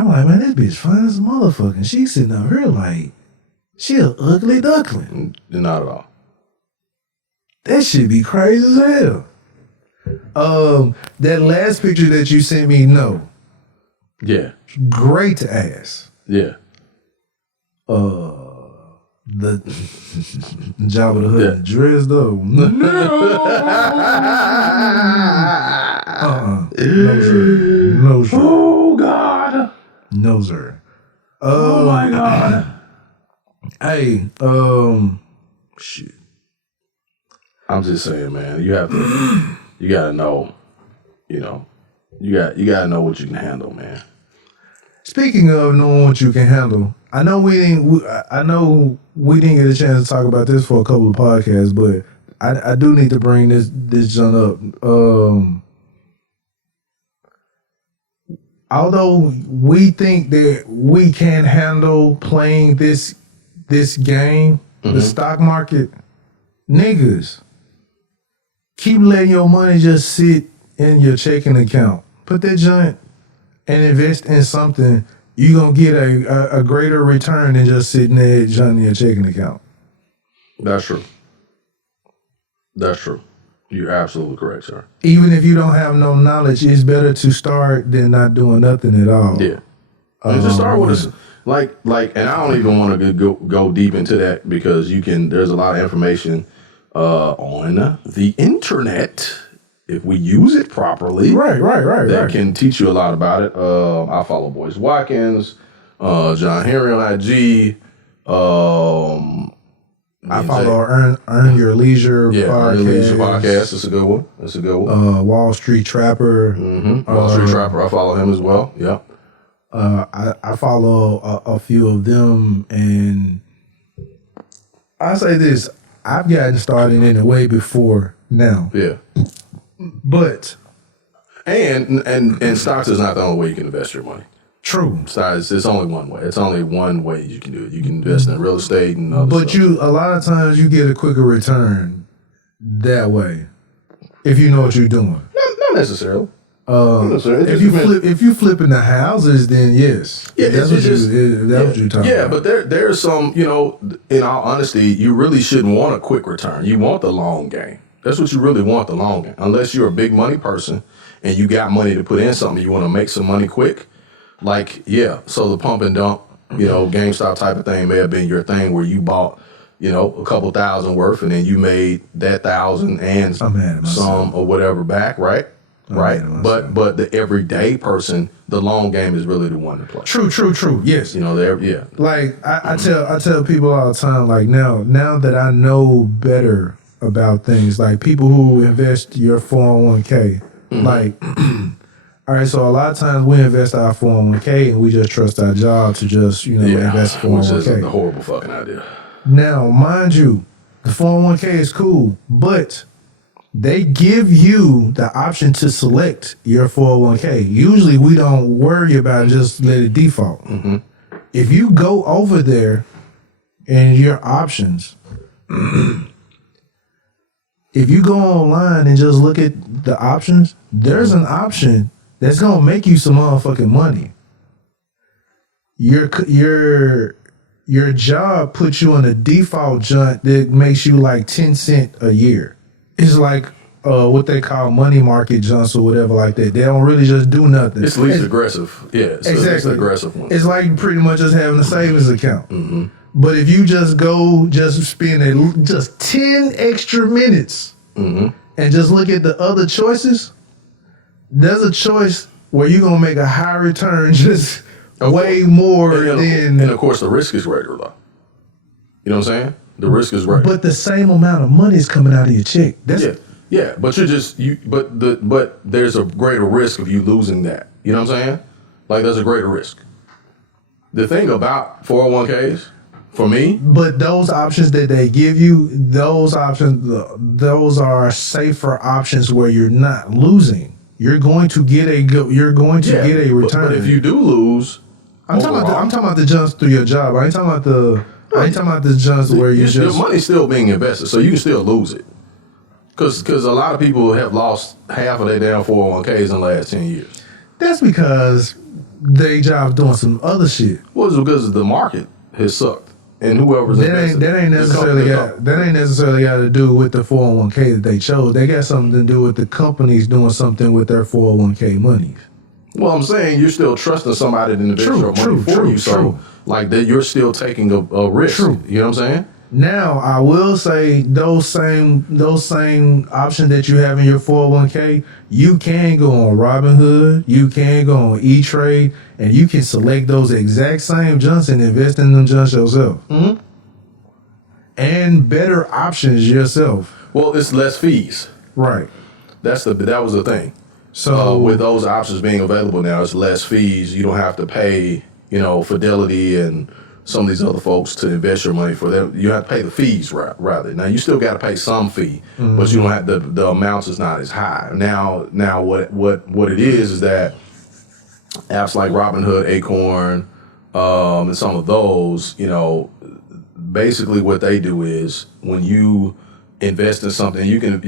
like, man, this bitch fine as a motherfucker. She sitting up here like, she an ugly duckling. Not at all. That shit be crazy as hell. That last picture that you sent me, no. Yeah. Great ass. Yeah. The Jabba the Hutt dress though. No. No sir. Oh God. No sir. Oh my God. Hey, shit. I'm just saying, man. You gotta know. You gotta know what you can handle, man. Speaking of knowing what you can handle, I know we didn't get a chance to talk about this for a couple of podcasts, but I do need to bring this junk up. Although we think that we can handle playing this game, the stock market, niggas, keep letting your money just sit in your checking account put that joint and invest in something, you're going to get a greater return than just sitting there joint in your checking account. That's true. That's true. You're absolutely correct, sir. Even if you don't have no knowledge, it's better to start than not doing nothing at all. Yeah. And just start with us. Like, and I don't even want to go deep into that because there's a lot of information on the internet if we use it properly. Right. That can teach you a lot about it. I follow Boyce Watkins, John Henry on IG. I follow Earn Your Leisure podcast. Earn Your Leisure podcast. That's a good one. Wall Street Trapper. Wall Street Trapper. I follow him as well. Yeah. I follow a few of them, and I say this: I've gotten started in it way before now. Yeah. But and stocks is not the only way you can invest your money. True. Stocks, it's only one way. It's only one way you can do it. You can invest in real estate and other But stuff. a lot of times you get a quicker return that way if you know what you're doing. Not necessarily. If you flipping the houses, then yes. Yeah, that's what you're talking about. But there's some, in all honesty, you really shouldn't want a quick return. You want the long game. That's what you really want, the long game. Unless you're a big money person and you got money to put in something, you want to make some money quick. So the pump and dump, GameStop type of thing may have been your thing where you bought, a couple thousand worth and then you made that 1,000 and some or whatever back, right? Right. But the everyday person, the long game is really the one to play. True. Yes. Like I tell people all the time, like now that I know better about things, like people who invest your 401k, like all right, so a lot of times we invest our 401k and we just trust our job to just, invest 401k. Which is a horrible fucking idea. Now, mind you, the 401k is cool, but they give you the option to select your 401k. Usually we don't worry about it, just let it default. Mm-hmm. If you go over there and your options, if you go online and just look at the options, there's an option that's gonna make you some motherfucking money. Your job puts you on a default junk that makes you like 10 cents a year. It's like what they call money market junks or whatever like that. They don't really just do nothing. It's least aggressive. Yeah, it's exactly. The least aggressive one. It's like pretty much just having a savings account. Mm-hmm. But if you just spend just 10 extra minutes and just look at the other choices, there's a choice where you're going to make a high return just way more than... And of course, the risk is greater, though. You know what I'm saying? The risk is greater. But the same amount of money is coming out of your check. Yeah, but but there's a greater risk of you losing that. You know what I'm saying? Like, there's a greater risk. The thing about 401ks, for me... But those options that they give you, those are safer options where you're not losing. You're going to get a return. But if you do lose, I'm talking about the jumps through your job. I ain't talking about the jumps where your money's still being invested, so you can still lose it. Because a lot of people have lost half of their damn 401ks in the last 10 years. That's because they job's doing some other shit. Well, it's because the market has sucked. And whoever's that ain't necessarily got to do with the 401k that they chose. They got something to do with the companies doing something with their 401k monies. Well, I'm saying you're still trusting somebody to invest your money for you. So, like, that you're still taking a risk. True. You know what I'm saying? Now, I will say those same options that you have in your 401k, you can go on Robinhood, you can go on E-Trade, and you can select those exact same junks and invest in them junks yourself. Mm-hmm. And better options yourself. Well, it's less fees. Right. That was the thing. So with those options being available now, it's less fees. You don't have to pay, Fidelity and some of these other folks to invest your money for them. You have to pay the fees rather. Now you still got to pay some fee, but you don't have the amounts is not as high. Now what it is that apps like Robinhood, Acorn, and some of those, basically what they do is when you invest in something. You can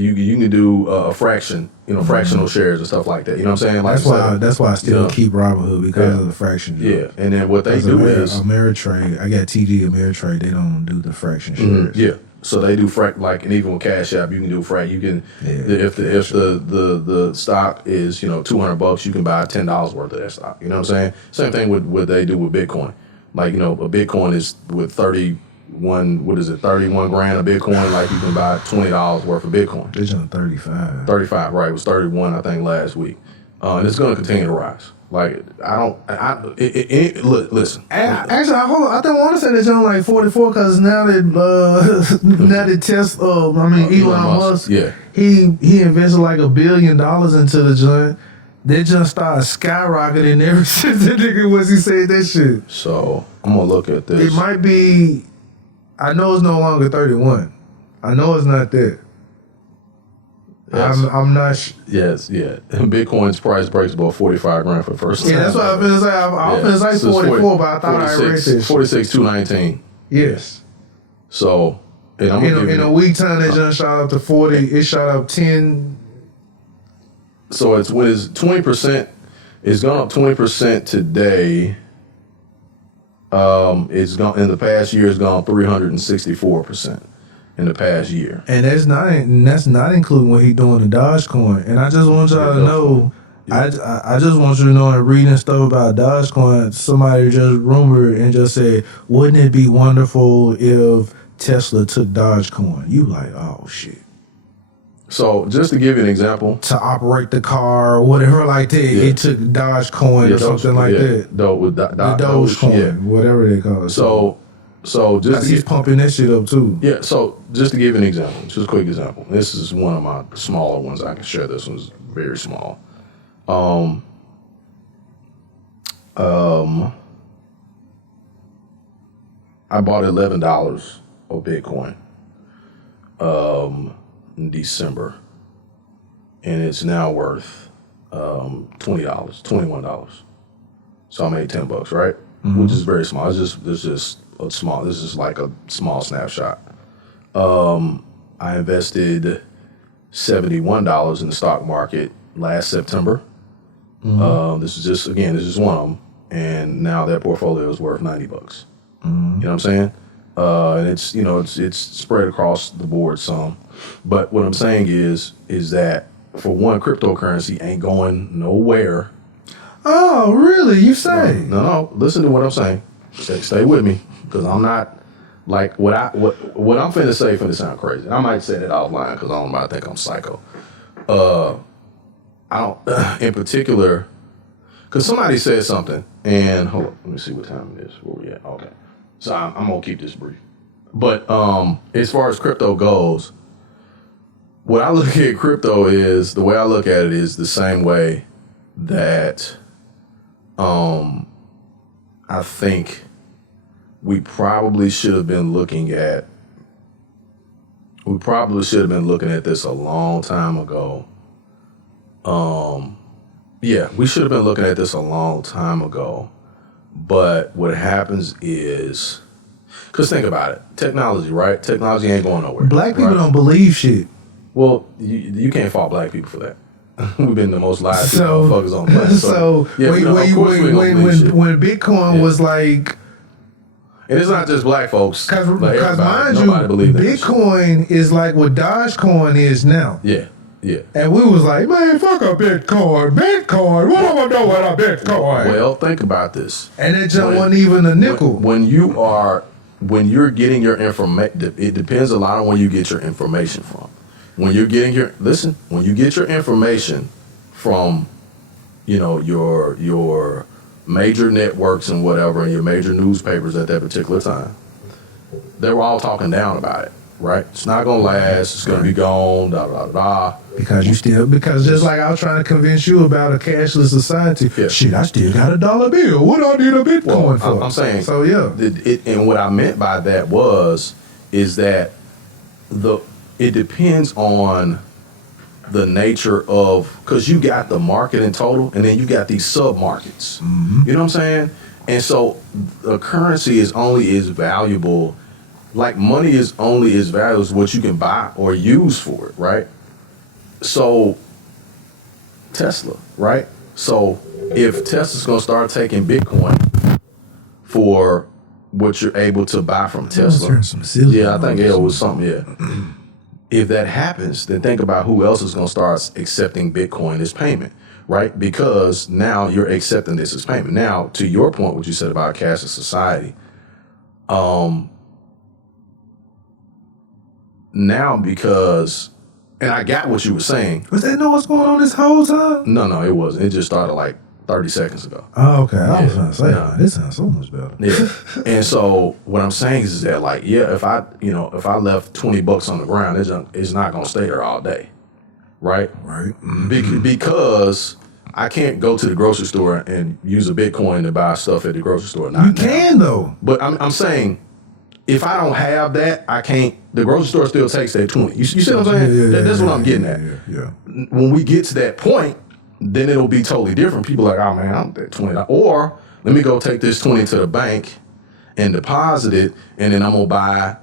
do a fraction, fractional shares and stuff like that. You know what I'm saying? Like that's why I still keep Robinhood because of the fraction. Yeah, and then what they do is Ameritrade. I got TD Ameritrade. They don't do the fraction shares. Yeah. So they do and even with Cash App, you can do You can if the stock is $200, you can buy $10 worth of that stock. You know what I'm saying? Same thing with what they do with Bitcoin. Like a Bitcoin is with 31 grand a Bitcoin. Like you can buy $20 worth of Bitcoin. It's on 35. 35, right? It was 31, I think, last week, and it's going to continue to rise. Like listen. Actually, hold on. I don't want to say it's on like 44 because now that Tesla, Elon Musk, he invested like $1 billion into the joint. They just started skyrocketing ever since that nigga he said that shit. So I'm gonna look at this. It might be. I know it's no longer 31. I know it's not that. Yes. I'm not. Yes, yeah. Bitcoin's price breaks above 45 grand for the first time. Yeah, that's what I was gonna say. I was gonna say 44, but I thought I read this. 46,219. Yes. So, in a week time, it just shot up to 40. It shot up 10. So it's 20%. It's gone up 20% today. It's gone in the past year. It's gone 364%. In the past year, and that's not including what he's doing in Dogecoin. And I just want y'all to know, I just want you to know, and reading stuff about Dogecoin, somebody just rumored and just said, wouldn't it be wonderful if Tesla took Dogecoin? You like, oh shit. So just to give you an example, to operate the car or whatever like that, it took Dogecoin or something like that. Dogecoin, whatever they call it. So just he's pumping that shit up too. Yeah. So just to give you an example, just a quick example. This is one of my smaller ones. I can share. This one's very small. I bought $11 of Bitcoin in December, and it's now worth $20, $21. So I made $10, right? Mm-hmm. Which is very small. It's just small. This is like a small snapshot. I invested $71 in the stock market last September. Mm-hmm. This is one of them, and now that portfolio is worth $90. Mm-hmm. You know what I'm saying? And it's spread across the board some. But what I'm saying is that for one, cryptocurrency ain't going nowhere. Oh, really? You say? No. Listen to what I'm saying. Stay with me. Because I'm not, like, what I'm finna say finna sound crazy. I might say that offline because I might think I'm psycho. I don't, in particular, because somebody said something, and hold on, let me see what time it is, where we at. Okay. So I'm going to keep this brief. But as far as crypto goes, what I look at crypto is, the way I look at it is the same way that I think we probably should have been looking at this a long time ago. We should have been looking at this a long time ago. But what happens is, because think about it, technology, right? Technology ain't going nowhere. Black people don't believe shit. Well, you can't fault black people for that. We've been the most lied to motherfuckers on the planet. So when Bitcoin was like, and it's not just black folks. Because mind you, Bitcoin is like what Dogecoin is now. Yeah. And we was like, man, fuck a Bitcoin. Bitcoin, what am I doing with a Bitcoin? Well, think about this. And it just wasn't even a nickel. When you're getting your information, it depends a lot on where you get your information from. When you get your information from, your major networks and whatever, and your major newspapers at that particular time, they were all talking down about it, right? It's not gonna last. It's gonna be gone. Da da da. Because just like I was trying to convince you about a cashless society. Yeah. Shit, I still got a dollar bill. What do I need a Bitcoin for? I'm saying. So yeah. And what I meant by that is that it depends on the nature of, because you got the market in total, and then you got these sub markets. Mm-hmm. You know what I'm saying? And so the currency is only as valuable like money is only as valuable as what you can buy or use for it, right? So Tesla, right? So if Tesla's gonna start taking Bitcoin for what you're able to buy from Tesla, yeah, I think it was something, yeah. If that happens, then think about who else is gonna start accepting Bitcoin as payment, right? Because now you're accepting this as payment. Now, to your point, what you said about cashless society, now because, and I got what you were saying. Was they know what's going on this whole time? No, it wasn't. It just started like 30 seconds ago. Oh, okay. I was trying to say, this sounds so much better. Yeah. And so what I'm saying is that, like, yeah, if I left $20 on the ground, it's not going to stay there all day. Right? Right. Because I can't go to the grocery store and use a Bitcoin to buy stuff at the grocery store. You can, though. But I'm saying, if I don't have that, I can't. The grocery store still takes that 20. You see what I'm saying? That's what I'm getting at. Yeah. When we get to that point, then it'll be totally different. People are like, oh man, I'm at $20. Or let me go take this 20 to the bank and deposit it, and then I'm gonna buy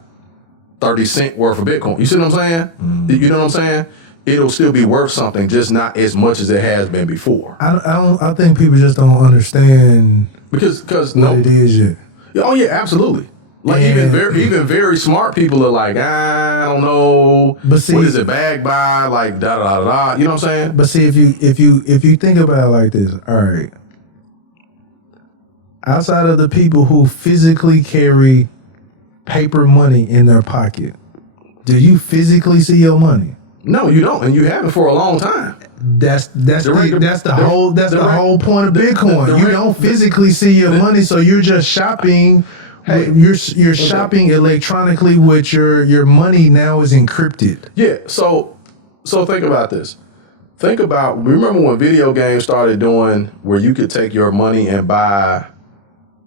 30 cents worth of Bitcoin. You see what I'm saying? You know what I'm saying? It'll still be worth something, just not as much as it has been before. I think people just don't understand because what it is yet. Oh yeah, absolutely. Like even very smart people are like, I don't know. But see, what is it bagged by? Like da da da da. You know what I'm saying? But see, if you think about it like this, all right. Outside of the people who physically carry paper money in their pocket, do you physically see your money? No, you don't, and you haven't for a long time. That's the whole point of Bitcoin. You don't physically see your money, so you're just shopping. Hey, you're shopping electronically with your money now is encrypted. Yeah, so think about this. Remember when video games started doing where you could take your money and buy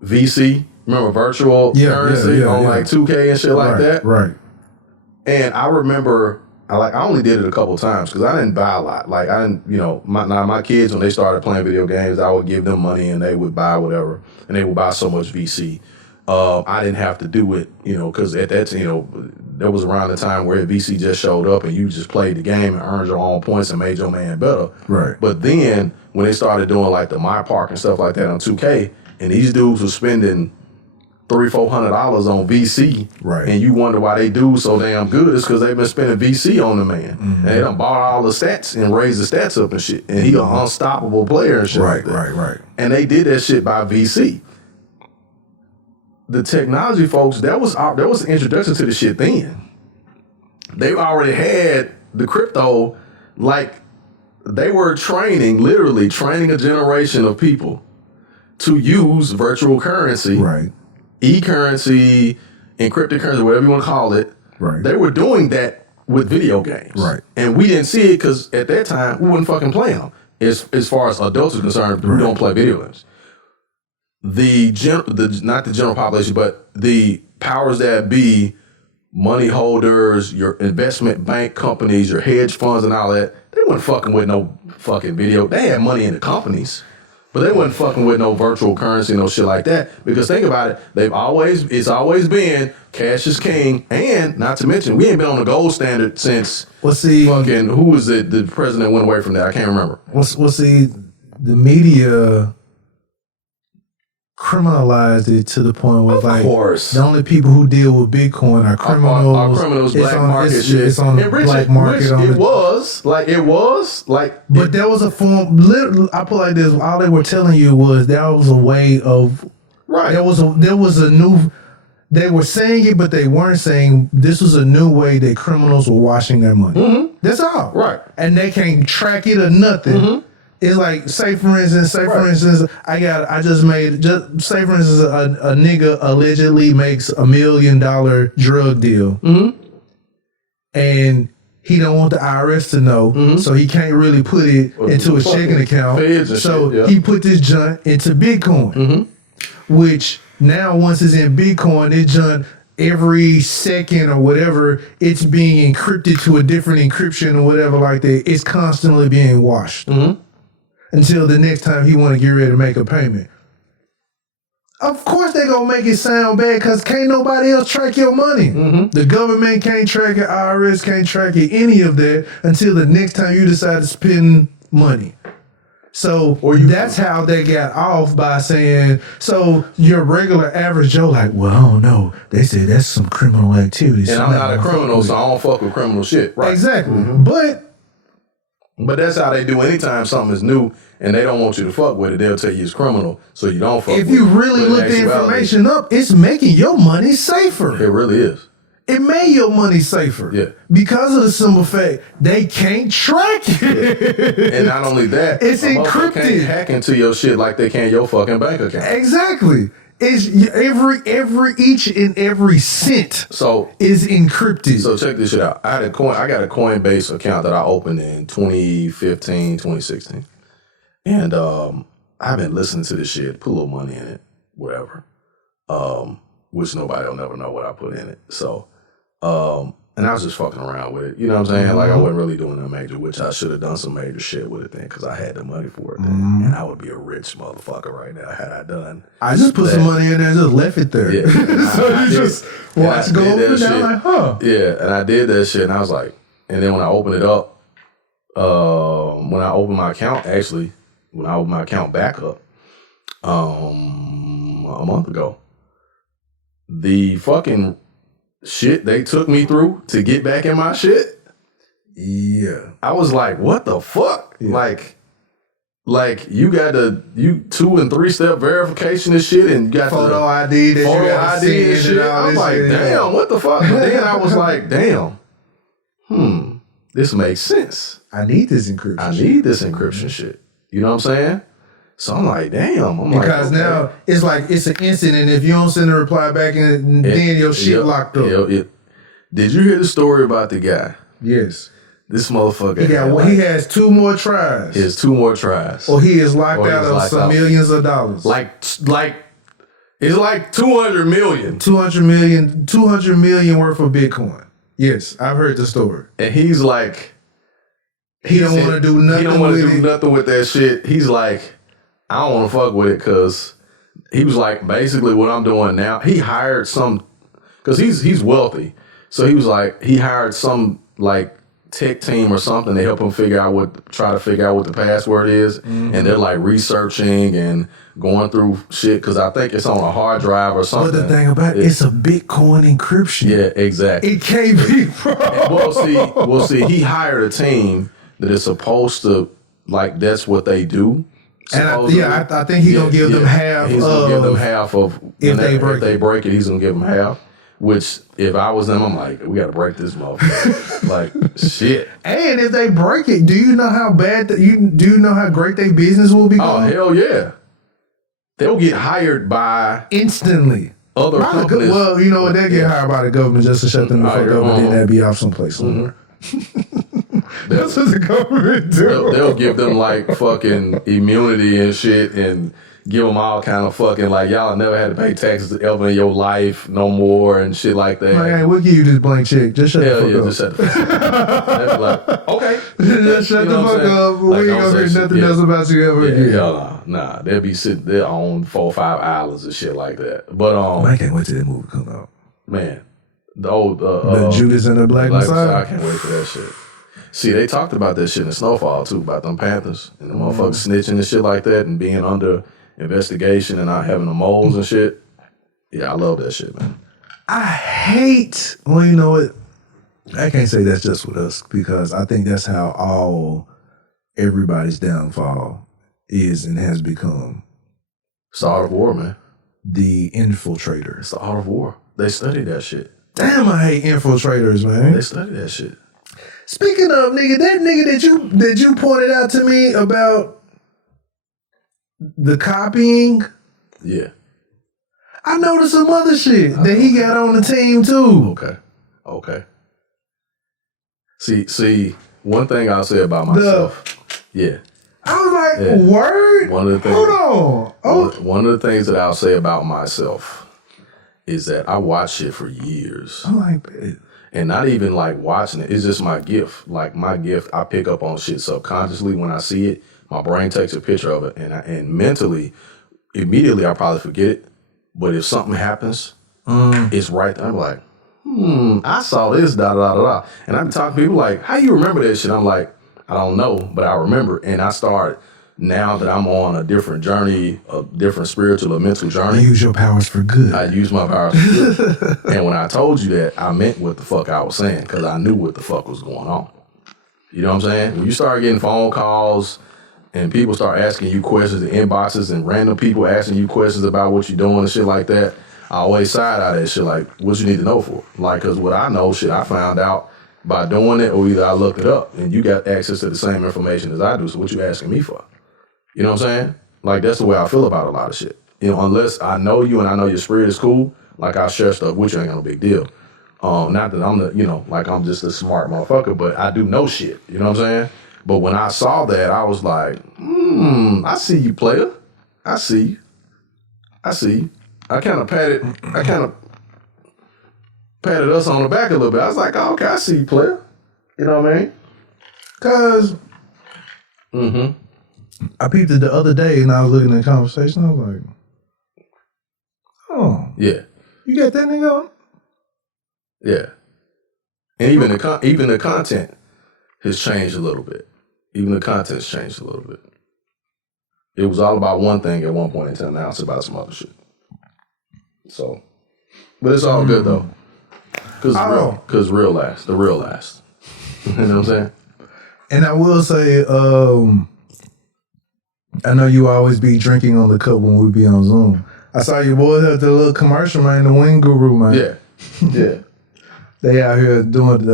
VC? Remember virtual currency on like 2K and shit like that? Right. And I remember I only did it a couple times because I didn't buy a lot. Like I didn't, my kids, when they started playing video games, I would give them money and they would buy whatever, and they would buy so much VC. I didn't have to do it, because at that, that was around the time where VC just showed up and you just played the game and earned your own points and made your man better. Right. But then when they started doing like the My Park and stuff like that on 2K, and these dudes were spending $300-$400 on VC, right? And you wonder why they do so damn good. It's because they've been spending VC on the man, and they done bought all the stats and raised the stats up and shit. And he an unstoppable player and shit. Right, like that. right. And they did that shit by VC. The technology folks, that was an introduction to the shit then. They already had the crypto, like they were literally training a generation of people to use virtual currency, right? E-currency, encrypted currency, whatever you want to call it. Right. They were doing that with video games. Right. And we didn't see it because at that time, we wouldn't fucking play them. As far as adults are concerned, we don't play video games. Not the general population, but the powers that be, money holders, your investment bank companies, your hedge funds and all that, they weren't fucking with no fucking video. They had money in the companies, but they wasn't fucking with no virtual currency, no shit like that. Because think about it, it's always been cash is king, and not to mention, we ain't been on the gold standard since fucking, who was it? The president went away from that. I can't remember. The media criminalized it to the point where the only people who deal with Bitcoin are criminals. Are criminals, black market shit. It's on the black market. It was like. But there was a form. I put it like this: all they were telling you was that was a way of. Right. There was a new. They were saying it, but they weren't saying this was a new way that criminals were washing their money. Mm-hmm. That's all. Right. And they can't track it or nothing. Mm-hmm. It's like, say for instance, a nigga allegedly makes $1 million drug deal, and he don't want the IRS to know, so he can't really put it into a checking account. So he put this junk into Bitcoin, which now once it's in Bitcoin, it junk every second or whatever, it's being encrypted to a different encryption or whatever like that. It's constantly being washed. Until the next time he want to get ready to make a payment. Of course they gonna make it sound bad because can't nobody else track your money. The government can't track it, IRS can't track it, any of that until the next time you decide to spend money. So that's how they got off by saying, so your regular average Joe like, well, I don't know. They say that's some criminal activity. And so I'm not a criminal, so I don't fuck with criminal shit. Right. Exactly. But that's how they do anytime something is new and they don't want you to fuck with it, they'll tell you it's criminal, so you don't fuck with it. If you really look the information up, it's making your money safer. It really is. It made your money safer. Yeah. Because of the simple fact they can't track it. Yeah. And not only that, it's encrypted. They can't hack into your shit like they can your fucking bank account. Exactly. It's each and every cent is encrypted. So check this shit out. I got a Coinbase account that I opened in 2015, 2016. And I've been listening to this shit, put a little money in it, whatever. Which nobody will never know what I put in it. So and I was just fucking around with it. You know what I'm saying? Like I wasn't really doing no major, which I should have done some major shit with it then because I had the money for it then. And I would be a rich motherfucker right now had I done. I just put some money in there and just left it there. Yeah. So you just watch go up and down like, huh. Yeah, and I did that shit and I was like, and then when I opened it up, when I opened my account back up, a month ago, the fucking shit they took me through to get back in my shit. Yeah. I was like, what the fuck? Yeah. Like you got the 2 and 3 step verification and shit and you got photo ID that photo you got ID and shit. I'm like, damn, what the fuck? But then I was like, damn, this makes sense. I need this encryption. Shit. You know what I'm saying? So I'm like, damn. Because now it's like it's an incident. If you don't send a reply back, and then your shit locked up. Did you hear the story about the guy? Yes. This motherfucker. He has 2 more tries. He has 2 more tries. Or he is locked out of some millions of dollars. Like it's like 200 million. 200 million worth of Bitcoin. Yes, I've heard the story. And he's like, he don't want to do nothing. He don't want to do nothing with that shit. He's like, I don't want to fuck with it because he was like, basically what I'm doing now, he hired some, because he's wealthy. So he was like, he hired some like tech team or something to help him try to figure out what the password is. And they're like researching and going through shit because I think it's on a hard drive or something. But the thing about it's a Bitcoin encryption. Yeah, exactly. It can't be, bro. Well, see, he hired a team that is supposed to, like, that's what they do. And I think he's gonna give them half. He's gonna give them half of if they break it. He's gonna give them half. Which, if I was them, I'm like, we gotta break this motherfucker. Like shit. And if they break it, do you know how bad do you know how great their business will be? Oh hell yeah! They'll get hired by instantly other companies. Well, you know what? They get hired by the government just to shut them the fuck up, and then they'll be off someplace somewhere. That's what the government do. They'll give them like fucking immunity and shit and give them all kind of fucking like y'all never had to pay taxes ever in your life no more and shit like that. Like, hey, we'll give you this blank check. Just shut the fuck up. Just shut the fuck up. That's like, okay. Just shut the fuck up. We ain't gonna hear nothing else about you ever again. Nah, they'll be sitting there on 4 or 5 islands and shit like that. But I can't wait till that movie come out. Man, the old the Judas and the Black Messiah. I can't wait for that shit. See, they talked about that shit in Snowfall too, about them Panthers and the motherfuckers snitching and shit like that and being under investigation and not having the moles and shit. Yeah, I love that shit, man. I hate, well, you know what? I can't say that's just with us because I think that's how everybody's downfall is and has become. It's the art of war, man. The infiltrator. It's the art of war. They study that shit. Damn, I hate infiltrators, man. They study that shit. Speaking of, nigga, that nigga that you pointed out to me about the copying. Yeah. I noticed some other shit that he got on the team too. Okay. See, one thing I'll say about myself. I was like, word? One of the things, hold on. One of the things that I'll say about myself is that I watch shit for years. I like that. And not even like watching it. It's just my gift. Like my gift, I pick up on shit subconsciously when I see it. My brain takes a picture of it, and mentally, immediately I probably forget it. But if something happens, it's right there. I'm like, I saw this, da da da da. And I be talking to people like, how you remember that shit? I'm like, I don't know, but I remember. And I started, now that I'm on a different journey, a different spiritual or mental journey. You use your powers for good. I use my powers for good. And when I told you that, I meant what the fuck I was saying, because I knew what the fuck was going on. You know what I'm saying? When you start getting phone calls and people start asking you questions in inboxes and random people asking you questions about what you're doing and shit like that, I always side out of that shit like, what you need to know for? Like, because what I know, shit, I found out by doing it, or either I looked it up and you got access to the same information as I do, so what you asking me for? You know what I'm saying? Like, that's the way I feel about a lot of shit. You know, unless I know you and I know your spirit is cool, like I share stuff with you, ain't no big deal. Not that I'm the, you know, like I'm just a smart motherfucker, but I do know shit. You know what I'm saying? But when I saw that, I was like, I see you, player. I see you. I see you. I kind of patted us on the back a little bit. I was like, oh, okay, I see you, player. You know what I mean? Cause I peeped it the other day and I was looking at the conversation. I was like, oh. Yeah. You got that nigga on? Yeah. And even the content has changed a little bit. Even the content's changed a little bit. It was all about one thing at one point in time. Now it's about some other shit. So, but it's all good though. Cause real last. The real last. You know what I'm saying? And I will say, I know you always be drinking on the cup when we be on Zoom. I saw your boys at the little commercial, man, the Wing Guru, man. Yeah. Yeah. They out here doing,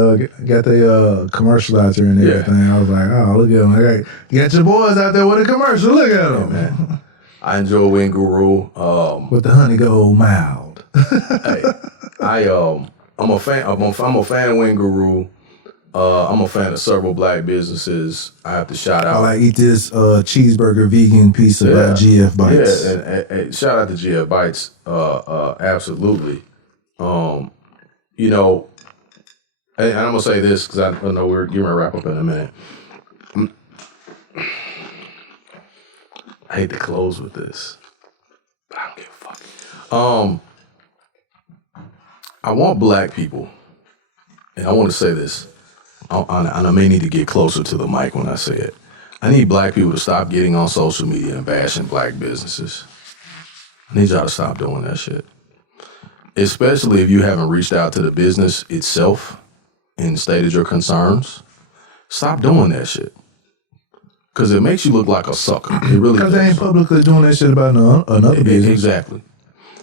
got their commercial out there and everything. Yeah. I was like, oh, look at them. Like, you got your boys out there with a commercial. Look at them. Yeah, man. I enjoy Wing Guru. With the honey gold mild. Hey, I'm a fan of Wing Guru. I'm a fan of several black businesses. I have to shout out. I like eat this cheeseburger vegan pizza by GF Bites. Yeah, and shout out to GF Bites. Absolutely. You know, and I'm gonna say this because I know we're getting ready to wrap up in a minute. I hate to close with this, but I don't give a fuck. I want black people, and I want to say this. And I may need to get closer to the mic when I say it. I need black people to stop getting on social media and bashing black businesses. I need y'all to stop doing that shit. Especially if you haven't reached out to the business itself and stated your concerns. Stop doing that shit. Because it makes you look like a sucker. It really does. Because they ain't publicly doing that shit about another business. Exactly.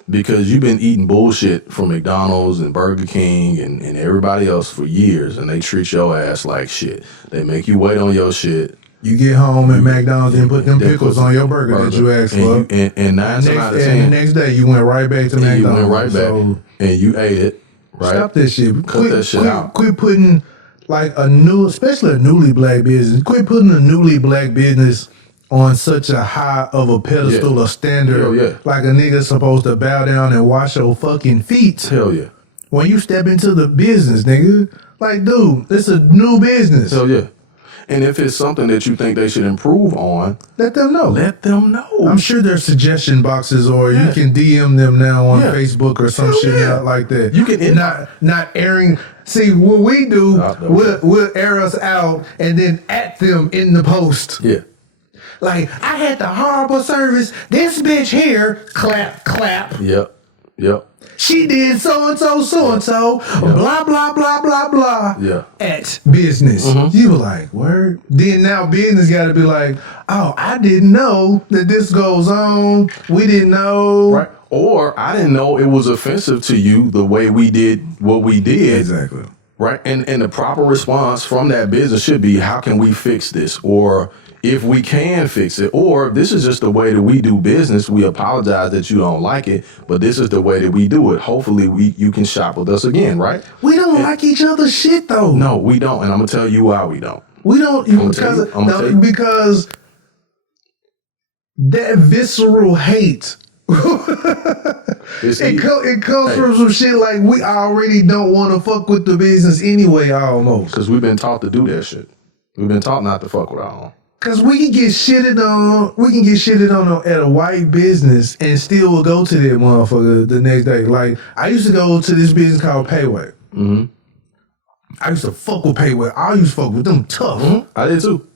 Because you've been eating bullshit from McDonald's and Burger King and everybody else for years, and they treat your ass like shit. They make you wait on your shit. You get home at McDonald's and put them pickles on your burger that you asked for. And 9 times out of 10. And the next day you went right back to McDonald's. You went right back. And you ate it. Right? Stop that shit. Cut that shit out. Quit putting like especially a newly black business, quit putting a newly black business on such a high of a pedestal or standard. Like a nigga supposed to bow down and wash your fucking feet. Hell yeah. When you step into the business, nigga. Like, dude, it's a new business. Hell yeah. And if it's something that you think they should improve on, let them know. Let them know. I'm sure there's suggestion boxes, or you can DM them now on Facebook or some shit out like that. You can not airing. See, what we do, we'll air us out and then at them in the post. Yeah. Like, I had the horrible service. This bitch here, clap, clap. Yep. She did so-and-so, so-and-so, blah, blah, blah, blah, blah. Yeah. At business. You were like, word? Then now business got to be like, oh, I didn't know that this goes on. We didn't know. Right. Or I didn't know it was offensive to you the way we did what we did. Exactly. Right. And the proper response from that business should be, how can we fix this? Or if we can fix it, or this is just the way that we do business. We apologize that you don't like it, but this is the way that we do it. Hopefully you can shop with us again, right? We don't like each other's shit though. No, we don't. And I'm gonna tell you why we don't. We don't because that visceral hate. It comes from some shit like we already don't want to fuck with the business anyway, almost. Because we've been taught to do that shit. We've been taught not to fuck with our own. Cause we can get shitted on at a white business and still will go to that motherfucker the next day. Like I used to go to this business called Payway. Mm-hmm. I used to fuck with Payway. I used to fuck with them tough. Mm-hmm. I did too.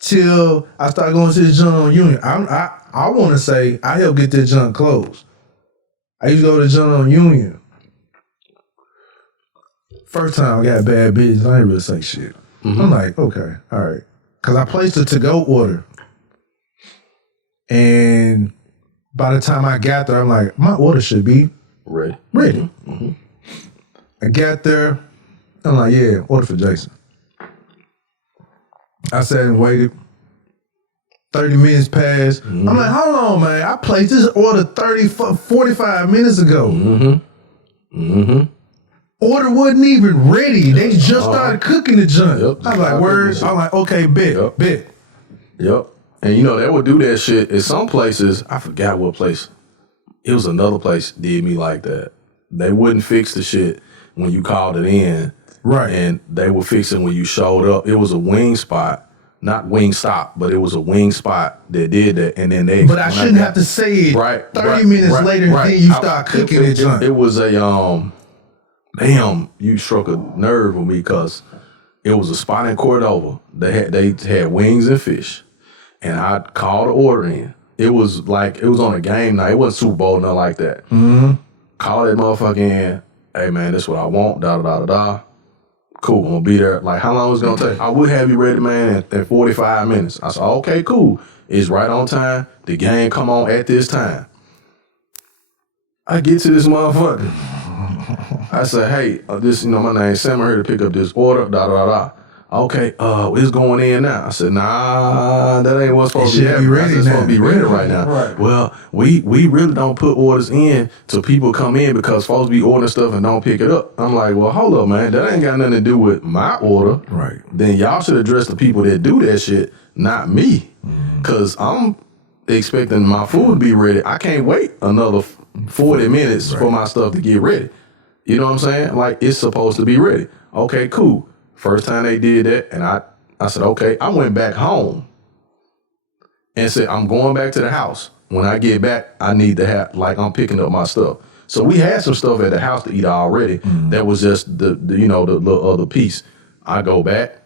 Till I started going to the junk on Union. I want to say I helped get that junk closed. I used to go to the junk on Union. First time I got bad business, I ain't really say shit. Mm-hmm. I'm like, okay, all right. Because I placed a to-go order. And by the time I got there, I'm like, my order should be ready. Mm-hmm. I got there. I'm like, yeah, order for Jason. I sat and waited. 30 minutes passed. Mm-hmm. I'm like, hold on, man. I placed this order 45 minutes ago. Mm-hmm. Mm-hmm. Order wasn't even ready. They just started cooking the junk. Yep. I was like, word. I'm like, okay, bet. Yep. And you know, they would do that shit at some places. I forgot what place. It was another place did me like that. They wouldn't fix the shit when you called it in. Right. And they would fix it when you showed up. It was a wing spot. Not wing stop, but it was a wing spot that did that. And then they... But I shouldn't have to say it 30 minutes later then you start cooking it. It was a... Damn, you struck a nerve with me because it was a spot in Cordova. They had wings and fish. And I called the order in. It was on a game night. It wasn't Super Bowl, nothing like that. Mm-hmm. Call that motherfucker in. Hey, man, this is what I want. Da-da-da-da-da. Cool, I'm going to be there. Like, how long is it going to take? I would have you ready, man, in 45 minutes. I said, okay, cool. It's right on time. The game come on at this time. I get to this motherfucker. I said, hey, my name's Sam. I'm here to pick up this order, da-da-da-da. Okay, it's going in now. I said, nah, that ain't what's supposed to be happening. It's supposed to be ready right now. Right. Well, we really don't put orders in till people come in because folks be ordering stuff and don't pick it up. I'm like, well, hold up, man. That ain't got nothing to do with my order. Right. Then y'all should address the people that do that shit, not me. Because I'm expecting my food to be ready. I can't wait another 40 minutes for my stuff to get ready. You know what I'm saying? Like, it's supposed to be ready. Okay, cool. First time they did that, and I said, okay. I went back home and said, I'm going back to the house. When I get back, I need to have, I'm picking up my stuff. So we had some stuff at the house to eat already. Mm-hmm. That was just the little other piece. I go back.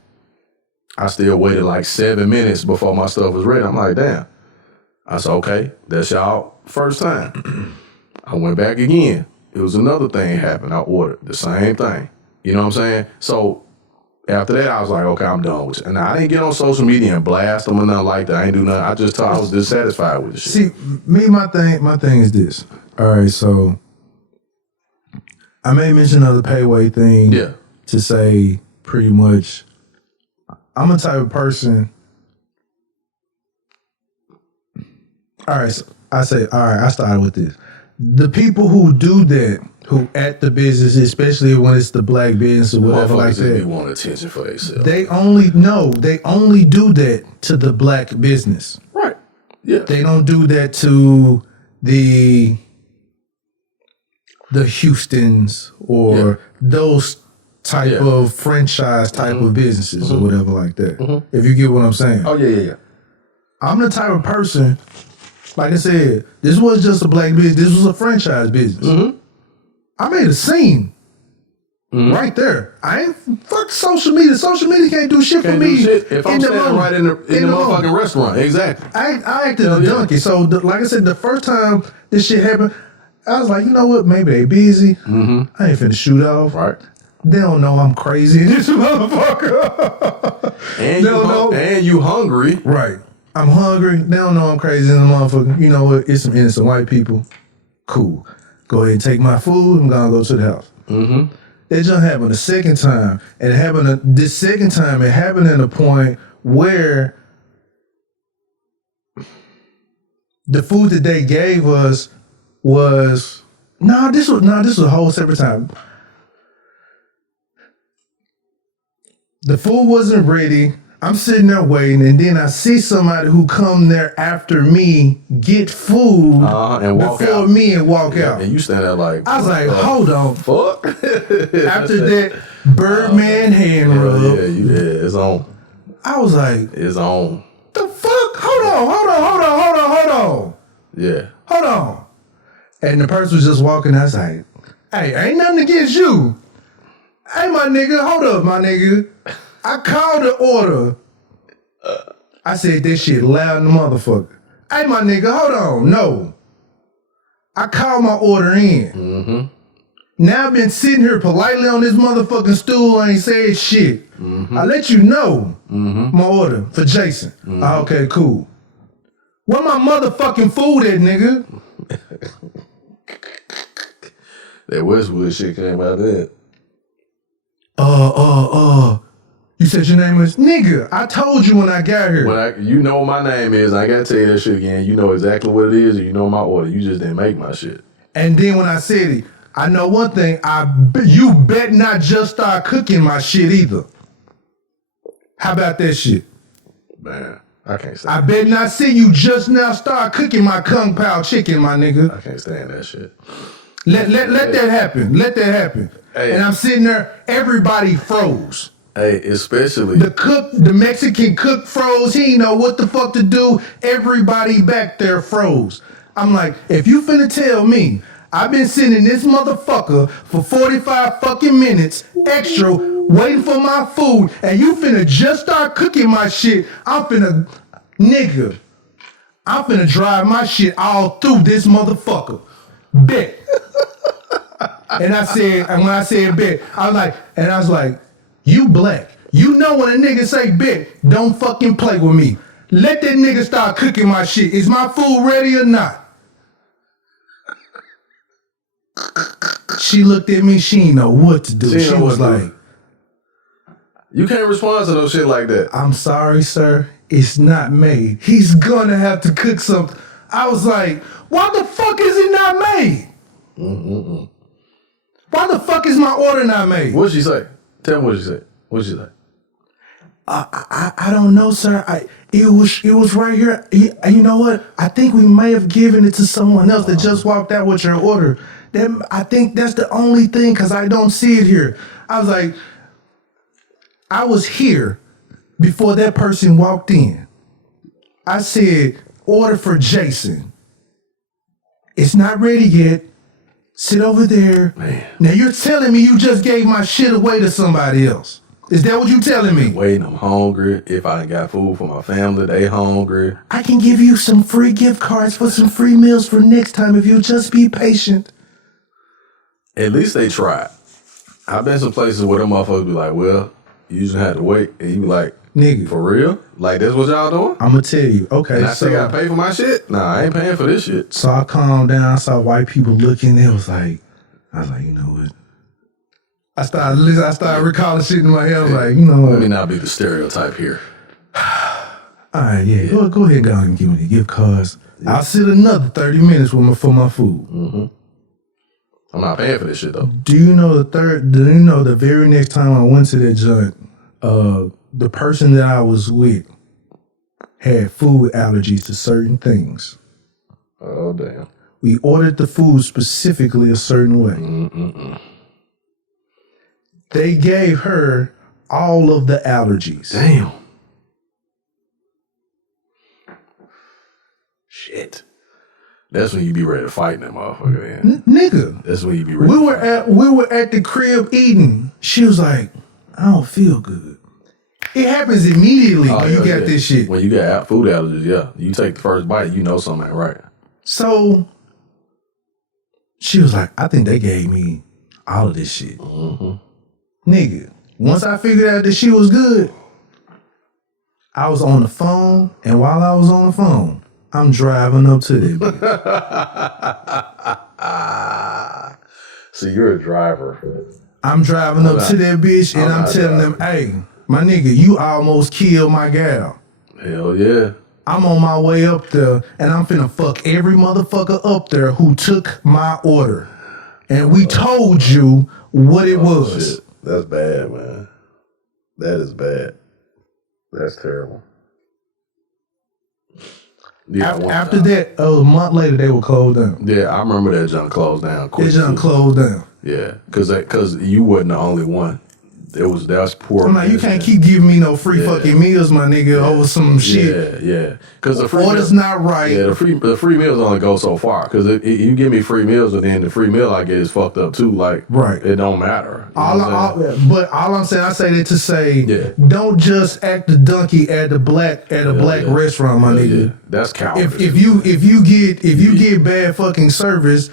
I still waited 7 minutes before my stuff was ready. I'm like, damn. I said, okay, that's y'all first time. I went back again. It was another thing happened. I ordered the same thing. You know what I'm saying? So after that, I was like, okay, I'm done with it. And I didn't get on social media and blast them or nothing like that. I ain't do nothing. I just thought I was dissatisfied with the shit. See, my thing is this. All right, so I made mention of the Payway thing to say pretty much I'm a type of person. All right, so I started with this. The people who do that, who at the business, especially when it's the black business or whatever like that, they want attention for themselves. They only do that to the black business. Right. Yeah. They don't do that to the Houstons or those type of franchise type of businesses or whatever like that. Mm-hmm. If you get what I'm saying. Oh yeah. I'm the type of person. Like I said, this was just a black business. This was a franchise business. Mm-hmm. I made a scene right there. I ain't fuck social media. Social media can't do shit for me. If I'm standing right in the motherfucking restaurant, exactly. I acted a donkey. So, like I said, the first time this shit happened, I was like, you know what? Maybe they busy. Mm-hmm. I ain't finna shoot off. Right. They don't know I'm crazy in this motherfucker. And you hungry. Right. I'm hungry. They don't know I'm crazy in the motherfucker. You know what? It's some innocent white people. Cool. Go ahead and take my food. I'm gonna go to the house. Mm-hmm. That just happened the second time. And this second time, it happened at a point where the food that they gave us was this was a whole separate time. The food wasn't ready. I'm sitting there waiting, and then I see somebody who come there after me get food and walk before out. Me and walk out. And you stand there like, I was like, hold on. Fuck. After that Birdman hand rub. Yeah, it's on. I was like, It's on. the fuck? Hold on. Yeah. Hold on. And the person was just walking. I was like, hey, ain't nothing against you. Hey, my nigga, hold up, my nigga. I called the order. I said this shit loud in the motherfucker. Hey, my nigga, hold on. No. I called my order in. Mm-hmm. Now I've been sitting here politely on this motherfucking stool. I ain't said shit. Mm-hmm. I let you know Mm-hmm. my order for Jason. Mm-hmm. Okay, cool. Where my motherfucking food at, nigga? That Westwood shit came out there. You said your name was nigga. I told you when I got here. You know what my name is. I ain't gotta tell you that shit again. You know exactly what it is, and you know my order. You just didn't make my shit. And then when I said it, I know one thing. You bet not just start cooking my shit either. How about that shit? Man, I can't stand I bet not see you just now start cooking my Kung Pao chicken, my nigga. I can't stand that shit. Let that happen. Let that happen. Hey. And I'm sitting there, everybody froze. Hey, especially The Mexican cook froze. He didn't know what the fuck to do. Everybody back there froze. I'm like, if you finna tell me I've been sitting in this motherfucker for 45 fucking minutes extra waiting for my food and you finna just start cooking my shit, I'm finna drive my shit all through this motherfucker. Bet. And when I said bet, I was like, you black. You know when a nigga say bet, don't fucking play with me. Let that nigga start cooking my shit. Is my food ready or not? She looked at me, she didn't know what to do. She was like, you can't respond to those shit like that. I'm sorry, sir. It's not made. He's gonna have to cook something. I was like, why the fuck is it not made? Mm-mm-mm. Why the fuck is my order not made? What'd she say? Tell me what she said. What'd she say? I don't know, sir. It was right here. You know what? I think we may have given it to someone else that just walked out with your order. I think that's the only thing because I don't see it here. I was like, I was here before that person walked in. I said, order for Jason. It's not ready yet. Sit over there. Man. Now you're telling me you just gave my shit away to somebody else. Is that what you telling me? Waiting, I'm hungry. If I ain't got food for my family, they hungry. I can give you some free gift cards for some free meals for next time if you just be patient. At least they tried. I've been some places where them motherfuckers be like, well, you just had to wait. And you be like, nigga, for real? Like, that's what y'all doing? I'm going to tell you. Okay, and I still got to pay for my shit? Nah, I ain't paying for this shit. So I calmed down. I saw white people looking. I was like, you know what? I started recalling shit in my head. I was like, you know what? Let me not be the stereotype here. All right, yeah. Go ahead and give me the gift cards. Yeah. I'll sit another 30 minutes for my food. Mm-hmm. I'm not paying for this shit, though. Do you know the very next time I went to that joint, the person that I was with had food allergies to certain things. Oh, damn. We ordered the food specifically a certain way. Mm-mm-mm. They gave her all of the allergies. Damn. Shit. That's when you be ready to fight that motherfucker, man. Nigga. That's when you be ready We were at the crib eating. She was like, I don't feel good. It happens immediately when you got this shit. When you got food allergies, yeah. You take the first bite, you know something ain't right. So she was like, I think they gave me all of this shit. Mm-hmm. Nigga, once I figured out that she was good, I was on the phone, and while I was on the phone, I'm driving up to them. So you're a driver. I'm driving up to that bitch, and I'm telling them, hey, my nigga, you almost killed my gal. Hell yeah. I'm on my way up there, and I'm finna fuck every motherfucker up there who took my order. And we told you what it was. Shit. That's bad, man. That is bad. That's terrible. Yeah, after that, a month later, they were closed down. Yeah, I remember that junk closed down. That junk closed down. Yeah, because you wasn't the only one that's poor. I'm like, you can't keep giving me no free fucking meals, my nigga, over some shit. Yeah. Because the free order's not right. Yeah, the free meals only go so far. Because you give me free meals, and then the free meal I get is fucked up too. Like, it don't matter. But all I'm saying, I say that to say, don't just act the donkey at a black restaurant, my nigga. Yeah. That's cowardice. If you get bad fucking service,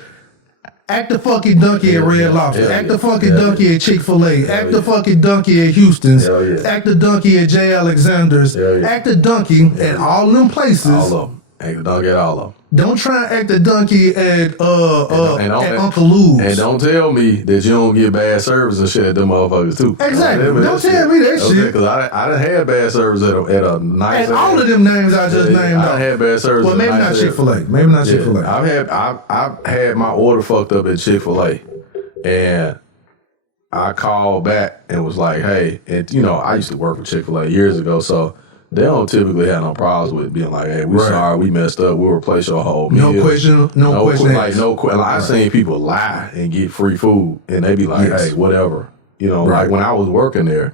act the fucking donkey at Red Lobster. Act the fucking donkey at Chick-fil-A. Act the fucking donkey at Houston's. Act the donkey at J. Alexander's. Act the donkey at all them places. All of them. Act the donkey at all of them. Don't try and act the donkey at Uncle Lou's. And don't tell me that you don't get bad service and shit at them motherfuckers too. Exactly. Don't tell me that shit. Because I done had bad service at a nice. And all of them names I just named. I done had bad service. Well, maybe not Chick-fil-A. Maybe not Chick-fil-A. I've had my order fucked up at Chick-fil-A, and I called back and was like, hey, and I used to work for Chick-fil-A years ago, so they don't typically have no problems with being like, hey, we sorry, we messed up, we'll replace your whole meal. No question. I've seen people lie and get free food, and they be like, hey, whatever. Like when I was working there,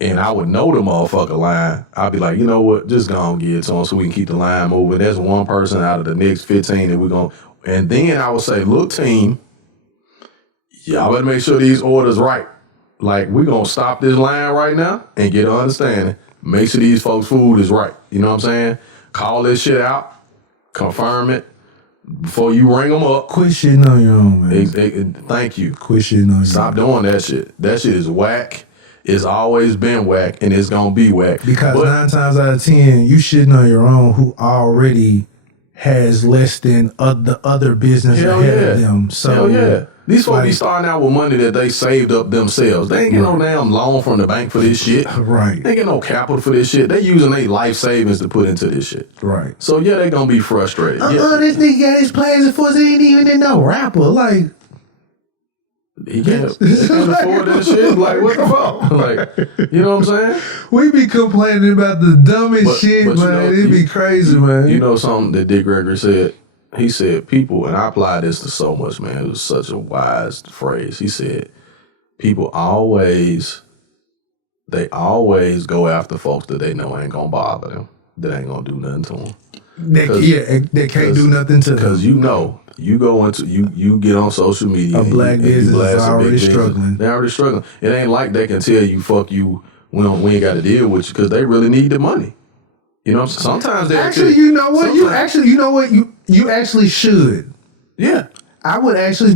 and I would know the motherfucker line, I'd be like, you know what, just go and get it to them so we can keep the line moving. There's one person out of the next 15 that we're going to, and then I would say, look, team, y'all better make sure these orders right. Like, we're going to stop this line right now and get an understanding. Make sure these folks' food is right. You know what I'm saying? Call this shit out. Confirm it. Before you ring them up. Quit shitting on your own, man. Thank you. Quit shitting on your own. Stop doing that shit. That shit is whack. It's always been whack, and it's going to be whack. Because 9 times out of 10, you shitting on your own who already has less than the other business ahead of them. So, hell yeah. These folks be starting out with money that they saved up themselves. They ain't get no damn loan from the bank for this shit. Right. They ain't get no capital for this shit. They using their life savings to put into this shit. Right. So yeah, they gonna be frustrated. This nigga got his plans before he ain't even no rapper. Like, he can't afford that shit. Like, what the fuck? Like, you know what I'm saying? We be complaining about the dumbest shit, man. It be crazy, man. You know something that Dick Gregory said? He said, people, and I apply this to so much, man. It was such a wise phrase. He said, people always go after folks that they know ain't gonna bother them, that ain't gonna do nothing to them. They can't do nothing to them. Because you go into, you get on social media. A black business is already struggling. They're already struggling. It ain't like they can tell you, fuck you, we ain't got to deal with you, because they really need the money. You know what I'm saying? Sometimes they you know what? You actually should. Yeah. I would actually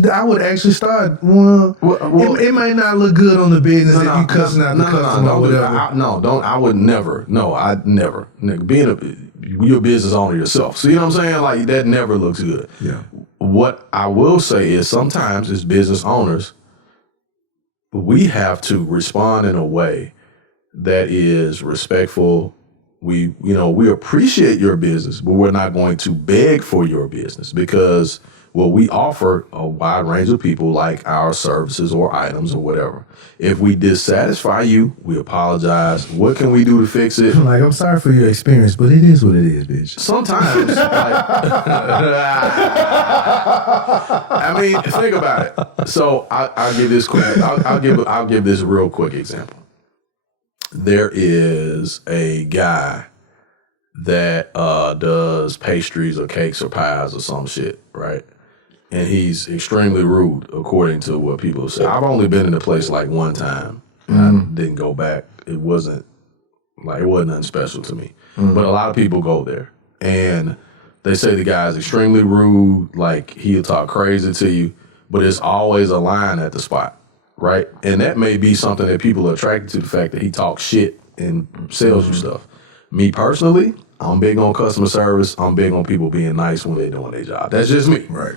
start. It might not look good on the business if you cussing out the customer or whatever. I would never. No, I'd never. Being you're a business owner yourself. See what I'm saying? Like, that never looks good. Yeah. What I will say is sometimes as business owners, we have to respond in a way that is respectful. We appreciate your business, but we're not going to beg for your business, because we offer a wide range of people like our services or items or whatever. If we dissatisfy you, we apologize. What can we do to fix it? Like, I'm sorry for your experience, but it is what it is, bitch. Sometimes, I mean, think about it. So I'll give this quick. I'll give this real quick example. There is a guy that does pastries or cakes or pies or some shit, right? And he's extremely rude, according to what people say. I've only been in the place like one time. I didn't go back. It wasn't nothing special to me. But a lot of people go there, and they say the guy's extremely rude. Like, he'll talk crazy to you, but it's always a line at the spot. Right? And that may be something that people are attracted to, the fact that he talks shit and sells you stuff. Me personally, I'm big on customer service. I'm big on people being nice when they're doing their job. That's just me. Right?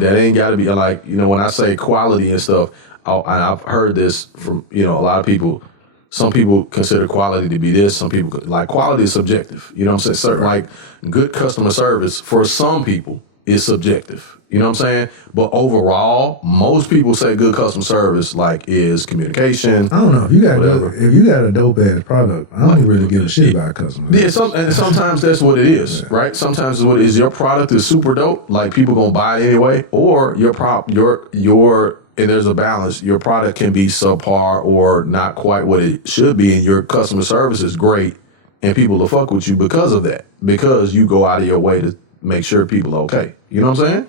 That ain't got to be like, when I say quality and stuff, I've heard this from, a lot of people. Some people consider quality to be this. Some people, like, quality is subjective. You know what I'm saying? Like, good customer service for some people is subjective. You know what I'm saying? But overall, most people say good customer service is communication. I don't know if you got a dope ass product. I don't really give a shit about customers. Yeah, and sometimes that's what it is, right? Sometimes it's what it is. Your product is super dope, like people gonna buy it anyway, or your and there's a balance. Your product can be subpar or not quite what it should be, and your customer service is great, and people will fuck with you because of that, because you go out of your way to make sure people are okay. You know what I'm saying?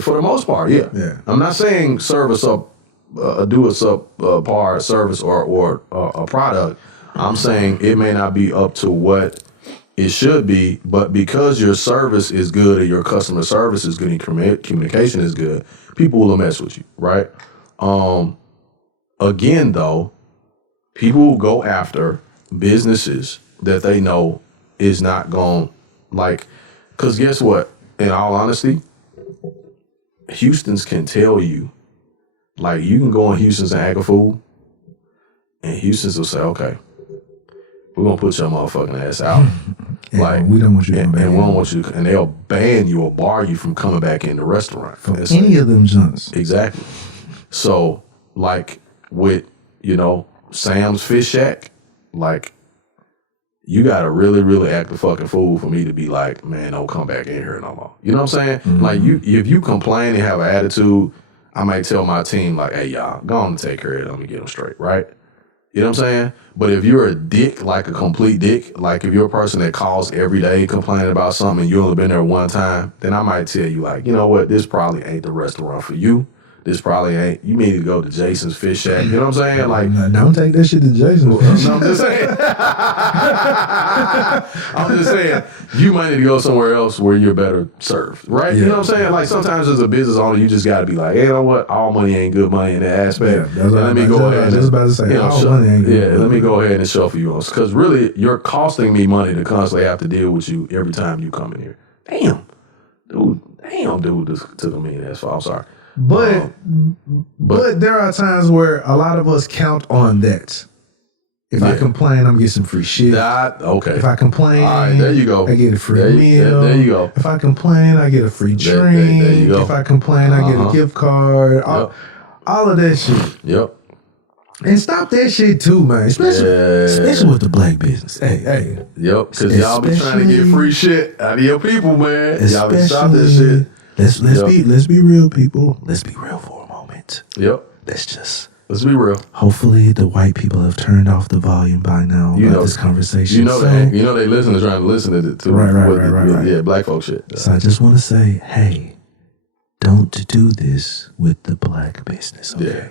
For the most part, yeah. I'm not saying service up, do a subpar service or a product. I'm saying it may not be up to what it should be, but because your service is good or your customer service is good and communication is good, people will mess with you, right? Again, though, people will go after businesses that they know is not going, like, because guess what? In all honesty, Houston's can tell you, like, you can go in Houston's and act a fool, and Houston's will say, okay, we're going to put your motherfucking ass out. Like, we don't want you to come back. And we don't want you to, and they'll ban you or bar you from coming back in the restaurant. For any of them junks. Exactly. So, like, with, Sam's Fish Shack, like, you got to really, really act a fucking fool for me to be like, man, don't come back in here no more. You know what I'm saying? Mm-hmm. Like, if you complain and have an attitude, I might tell my team, like, hey, y'all, go on and take care of them and get them straight, right? You know what I'm saying? But if you're a dick, like a complete dick, like if you're a person that calls every day complaining about something and you only been there one time, then I might tell you, like, you know what, this probably ain't the restaurant for you. This probably ain't, you need to go to Jason's Fish Shack. You know what I'm saying? Like, don't take that shit to Jason's. No, I'm just saying. I'm just saying, you might need to go somewhere else where you're better served, right? Yeah. You know what I'm saying? Like, sometimes as a business owner, you just got to be like, hey, you know what? All money ain't good money in that aspect. Yeah, that's let me go ahead. I was just about to say, all money ain't good money. Let me go ahead and shuffle you on. Because really, you're costing me money to constantly have to deal with you every time you come in here. Damn, dude, this took a mean ass fall. I'm sorry. But there are times where a lot of us count on that. If I complain, I'm getting some free shit. Okay. If I complain, all right, there you go. I get a free meal. There you go. If I complain, I get a free drink. There you go. If I complain, I get a gift card. All of that shit. Yep. And stop that shit too, man. Especially with the black business. Hey. Yep. Because y'all be trying to get free shit out of your people, man. Y'all be stop that shit. Let's be real, people. Let's be real for a moment. Yep. Let's be real. Hopefully, the white people have turned off the volume by now about this conversation. They listen to trying to listen to it too. Right. Yeah, black folk shit. So I just want to say, hey, don't do this with the black business. Okay.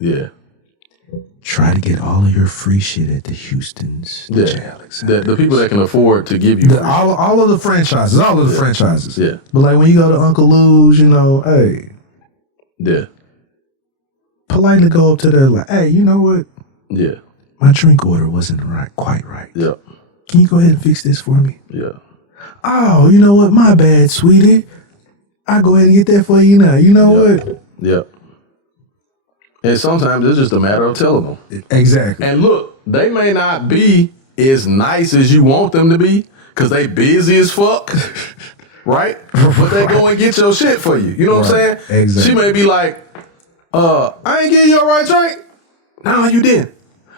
Yeah. Try to get all of your free shit at the Houstons, the JWILLDOES. The people that can afford to give you all of the franchises. Yeah. But like when you go to Uncle Lou's, hey. Yeah. Politely go up to there like, hey, you know what? Yeah. My drink order wasn't quite right. Yeah. Can you go ahead and fix this for me? Yeah. Oh, you know what? My bad, sweetie. I'll go ahead and get that for you now. You know what? Yeah. And sometimes it's just a matter of telling them. Exactly. And look, they may not be as nice as you want them to be because they busy as fuck, right? But they go and get your shit for you. You know what I'm saying? Exactly. She may be like, I ain't getting your right drink. No, you didn't.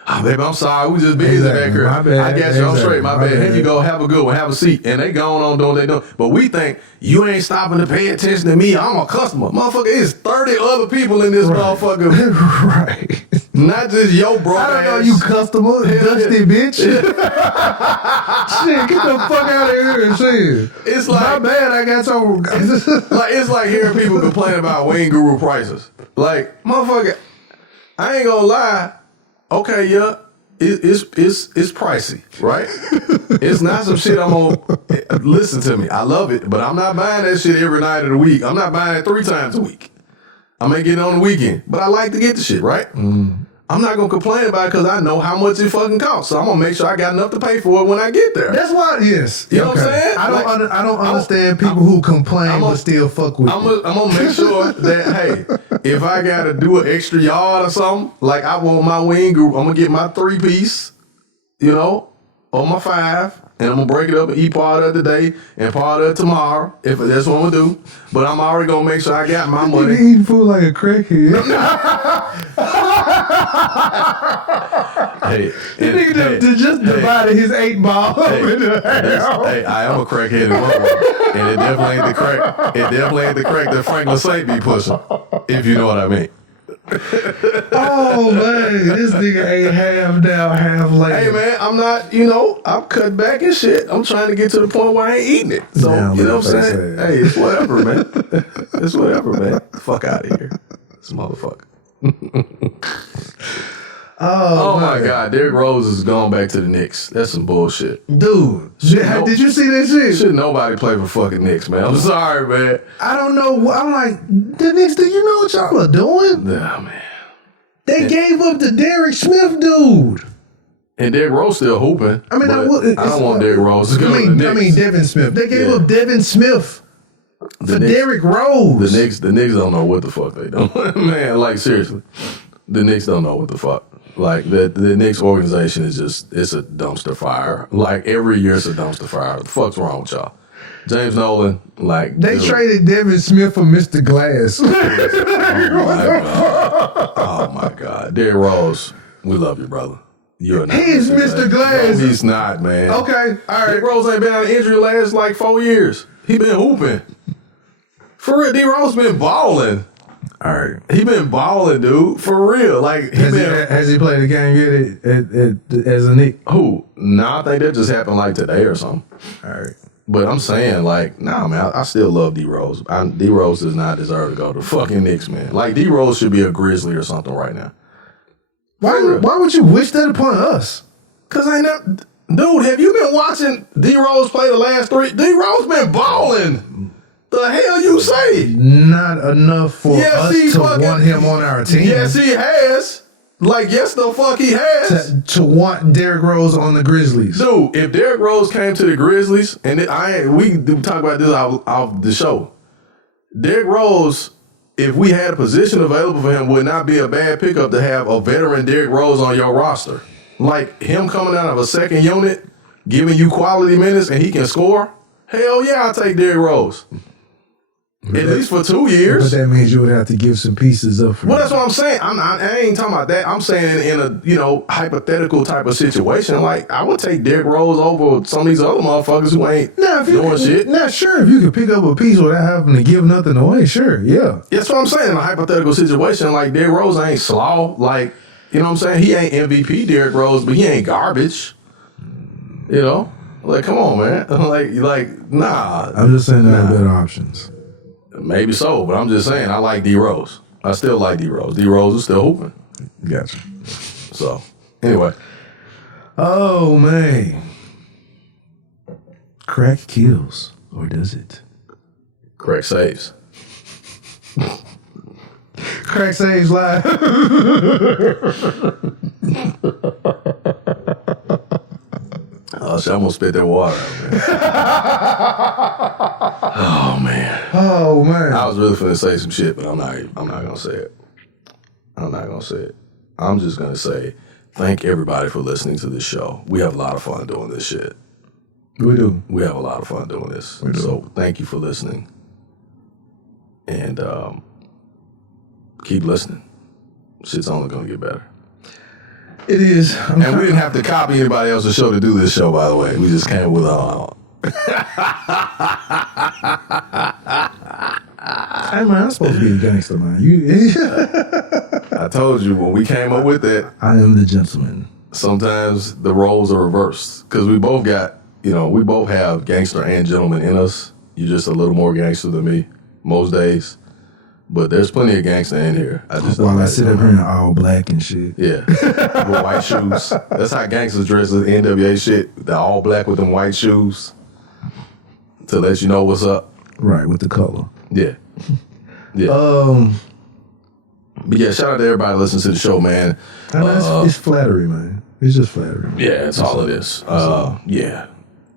Oh, baby, I'm sorry. We just busy back here. My bad. I got you. I'm straight. My bad. Here you go. Have a good one. Have a seat. And they going on doing what they doing. But we think you ain't stopping to pay attention to me. I'm a customer. Motherfucker, it's 30 other people in this motherfucker. Right. Not just your bro. I don't know you customer. Dusty bitch. Shit, get the fuck out of here and shit. It's like, my bad, I got your... it's like hearing people complain about Wayne Guru prices. Like, motherfucker, I ain't gonna lie. Okay, yeah, it's pricey, right? It's not some shit I'm gonna listen to me. I love it, but I'm not buying that shit every night of the week. I'm not buying it 3 times a week. I may get it on the weekend, but I like to get the shit, right? I'm not gonna complain about it because I know how much it fucking costs. So I'm gonna make sure I got enough to pay for it when I get there. That's why, yes. You know what I'm saying? I don't understand people who complain but still fuck with you. I'm gonna make sure that, hey, if I gotta do an extra yard or something, like I want my wing group, I'm gonna get my 3-piece, or my 5, and I'm gonna break it up and eat part of it today and part of it tomorrow, if that's what I'm gonna do. But I'm already gonna make sure I got my money. You eating food like a crackhead. Hey, you need to just divide his 8 ball. Hey, I am a crackhead in one way, and it definitely ain't the crack. It definitely ain't the crack that Franklin Saint be pushing, if you know what I mean. Oh man, this nigga ain't half down, half later. Hey man, I'm not, I'm cut back and shit. I'm trying to get to the point where I ain't eating it. So, Damn, you know what I'm face saying? ass. Hey, it's whatever, man. It's whatever, man. Fuck out of here. This motherfucker. Oh my God, Derrick Rose is going back to the Knicks. That's some bullshit. Dude, did you see that shit? Should nobody play for fucking Knicks, man. I'm sorry, man. I don't know. I'm like, the Knicks, do you know what y'all are doing? Nah, man. They gave up the Derek Smith dude. And Derrick Rose still hooping. I mean, I don't want Derrick Rose to go to the Knicks. I mean, Devin Smith. They gave up Devin Smith for Derrick Rose. The Knicks don't know what the fuck they doing. Man, like seriously. The Knicks don't know what the fuck. Like the Knicks organization is it's a dumpster fire. Like every year it's a dumpster fire. What the fuck's wrong with y'all? James Nolan, like they traded Devin Smith for Mr. Glass. Oh my God. Derrick Rose, we love you, brother. You're not. He's Mr. Glass. No, he's not, man. Okay, all right. Derrick Rose ain't been out of injury last like 4 years. He been hooping. For real, D Rose been balling. All right. He been balling, dude. For real. Like has he played a game yet as a Knick? Who? Nah, I think that just happened like today or something. All right. But I'm saying, like, nah, man, I still love D Rose. D Rose does not deserve to go to fucking Knicks, man. Like, D Rose should be a Grizzly or something right now. Why would you wish that upon us? Cause dude, have you been watching D Rose play the last 3? D Rose been balling. The hell you say? Not enough for us to want him on our team. Yes, he has. Like, yes, the fuck he has. To want Derrick Rose on the Grizzlies. Dude, if Derrick Rose came to the Grizzlies, and we talk about this off the show. Derrick Rose, if we had a position available for him, would not be a bad pickup to have a veteran Derrick Rose on your roster. Like, him coming out of a second unit, giving you quality minutes, and he can score. Hell yeah, I'll take Derrick Rose. At least for 2 years. But that means you would have to give some pieces up for Well, that's what I'm saying. I ain't talking about that. I'm saying in a hypothetical type of situation. Like, I would take Derrick Rose over some of these other motherfuckers who ain't doing shit. Not sure if you could pick up a piece without having to give nothing away. Sure, yeah. That's what I'm saying. In a hypothetical situation, like Derrick Rose ain't slaw. Like, you know what I'm saying? He ain't MVP Derrick Rose, but he ain't garbage. You know? Like, come on, man. Like, nah. I'm just saying there are better options. Maybe so, but I'm just saying I like D Rose. I still like D Rose. D Rose is still hooping. Gotcha. So, anyway. Oh, man. Crack kills, or does it? Crack saves. Crack saves live. Oh, shit, I'm gonna spit that water out, man. Oh, man. Oh, man. I was really finna say some shit, but I'm not gonna say it. I'm not gonna say it. I'm just gonna say thank everybody for listening to this show. We have a lot of fun doing this shit. We do. We have a lot of fun doing this. We do. So thank you for listening. And keep listening. Shit's only gonna get better. It is. And we didn't have to copy anybody else's show to do this show, by the way. We just came with our own. Hey, man, I'm supposed to be a gangster, man. I told you when we came up with that. I am the gentleman. Sometimes the roles are reversed because we both got, we both have gangster and gentleman in us. You're just a little more gangster than me most days. But there's plenty of gangster in here. I just While I sit up here in all black and shit. Yeah. With white shoes. That's how gangsters dress as NWA shit. They're all black with them white shoes. To let you know what's up. Right, with the color. Yeah. Yeah. But yeah, shout out to everybody listening to the show, man. It's flattery, man. It's just flattery. Yeah, that's all it is. Yeah.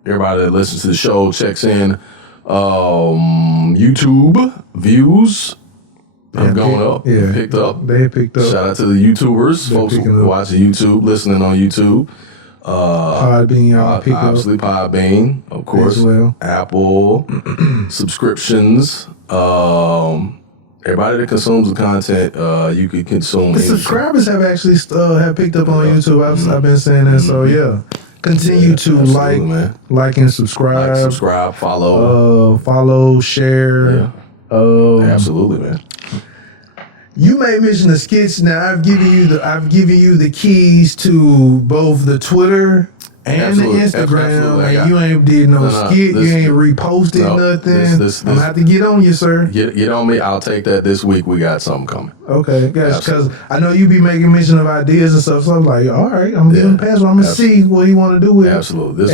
Everybody that listens to the show checks in. YouTube views have gone up. Yeah. Picked up. They have picked up. Shout out to the YouTubers, folks who watching YouTube, listening on YouTube. Podbean, y'all pick obviously up. Podbean, of course. As well. Apple, subscriptions. Everybody that consumes the content, you could consume. The subscribers have actually have picked up on YouTube. I've been saying that, so yeah. Continue to like and subscribe. Like, subscribe, follow. Follow, share. Yeah. Absolutely, man. You may mention the skits. Now I've given you the keys to both the Twitter and the Instagram, and you ain't did no skit. You ain't reposted nothing. I'm gonna have to get on you, sir. Get on me. I'll take that this week. We got something coming. Okay, guys, because I know you be making mention of ideas and stuff. So I'm like, all right, I'm giving the pass. I'm gonna see what he want to do with it. Absolutely.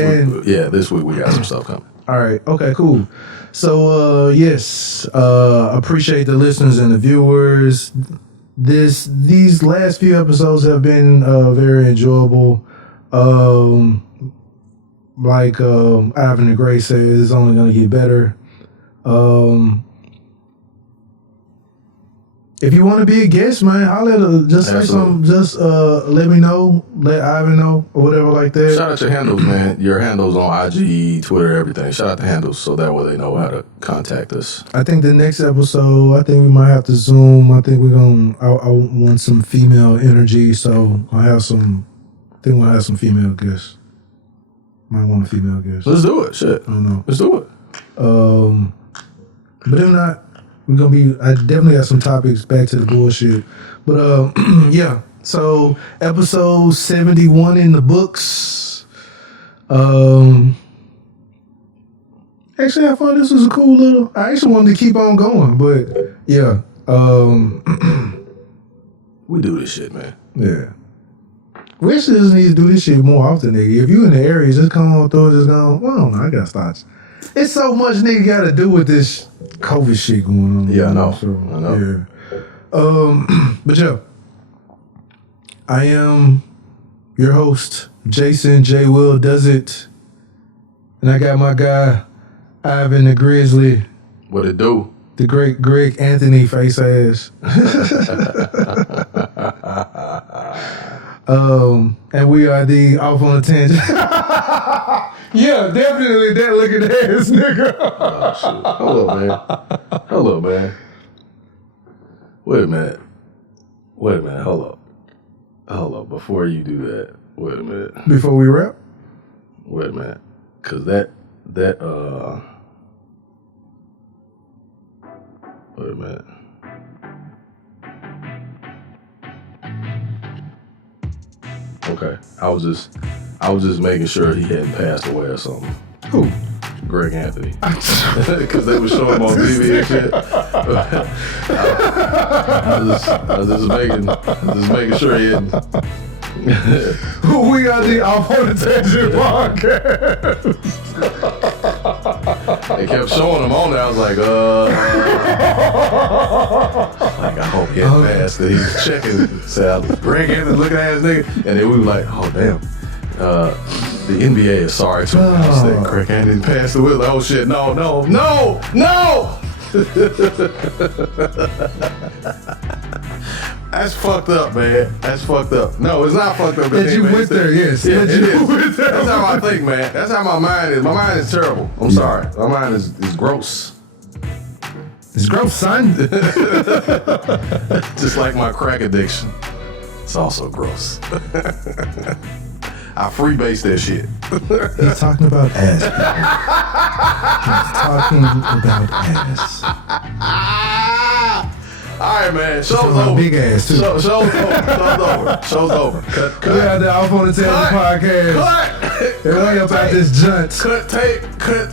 This week we got some stuff coming. All right. Okay. Cool. So yes, appreciate the listeners and the viewers. These last few episodes have been very enjoyable. Like Ivan the Great said, it's only gonna get better. If you want to be a guest, man, let me know, let Ivan know, or whatever like that. Shout out your handles, man. Your handles on IG, Twitter, everything. Shout out the handles so that way they know how to contact us. I think the next episode, I think we might have to Zoom. I think I want some female energy, so we'll have some female guests. Might want a female guest. Let's do it. Shit. I don't know. Let's do it. But if not, I definitely got some topics back to the bullshit. But yeah. So episode 71 in the books. Actually, I thought this was a cool little. I actually wanted to keep on going, but yeah. We do this shit, man. Yeah. We actually just need to do this shit more often, nigga. If you in the area, just come on through and just go, well, I don't know, I got thoughts. It's so much nigga got to do with this COVID shit going on. Yeah, I know. So, I know. Yeah. But yeah, I am your host, Jason JWILLDOES. And I got my guy, Ivan the Grizzly. What it do? The great Greg Anthony face ass. And we are the Off on a Tangent. Yeah, definitely that looking ass nigga. Oh, shit. Hold up, man. Wait a minute. Hold up. Before you do that, wait a minute. Before we wrap? Wait a minute. Cause wait a minute. Okay. I was just making sure he hadn't passed away or something. Who? Greg Anthony. Because they were showing him on TV and shit. I was just making sure he hadn't. We are the Off on a Tangent podcast. They kept showing him on there. I was like, I hope he hadn't passed it. He was checking. Said, Greg Anthony looking at his nigga. And then we were like, oh, damn. The NBA is sorry to him. I said, Greg Anthony passed away. Like, oh, shit. No. That's fucked up, man. That's fucked up. No, it's not fucked up. That you went there, yes. Yeah, it is. That's how I think, man. That's how my mind is. My mind is terrible. I'm sorry. My mind is gross. It's gross, son. Just like my crack addiction. It's also gross. I freebase that shit. He's talking about ass. He's talking about ass. All right, man. Show's over. Big ass too. Show's over. Show's over. Cut. We out there Off on the Tangent podcast. Cut. Everybody up out this junt. Cut tape. Cut.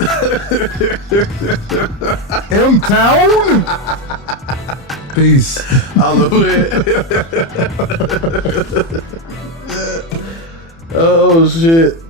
M-Town. Peace. I love it. Oh shit.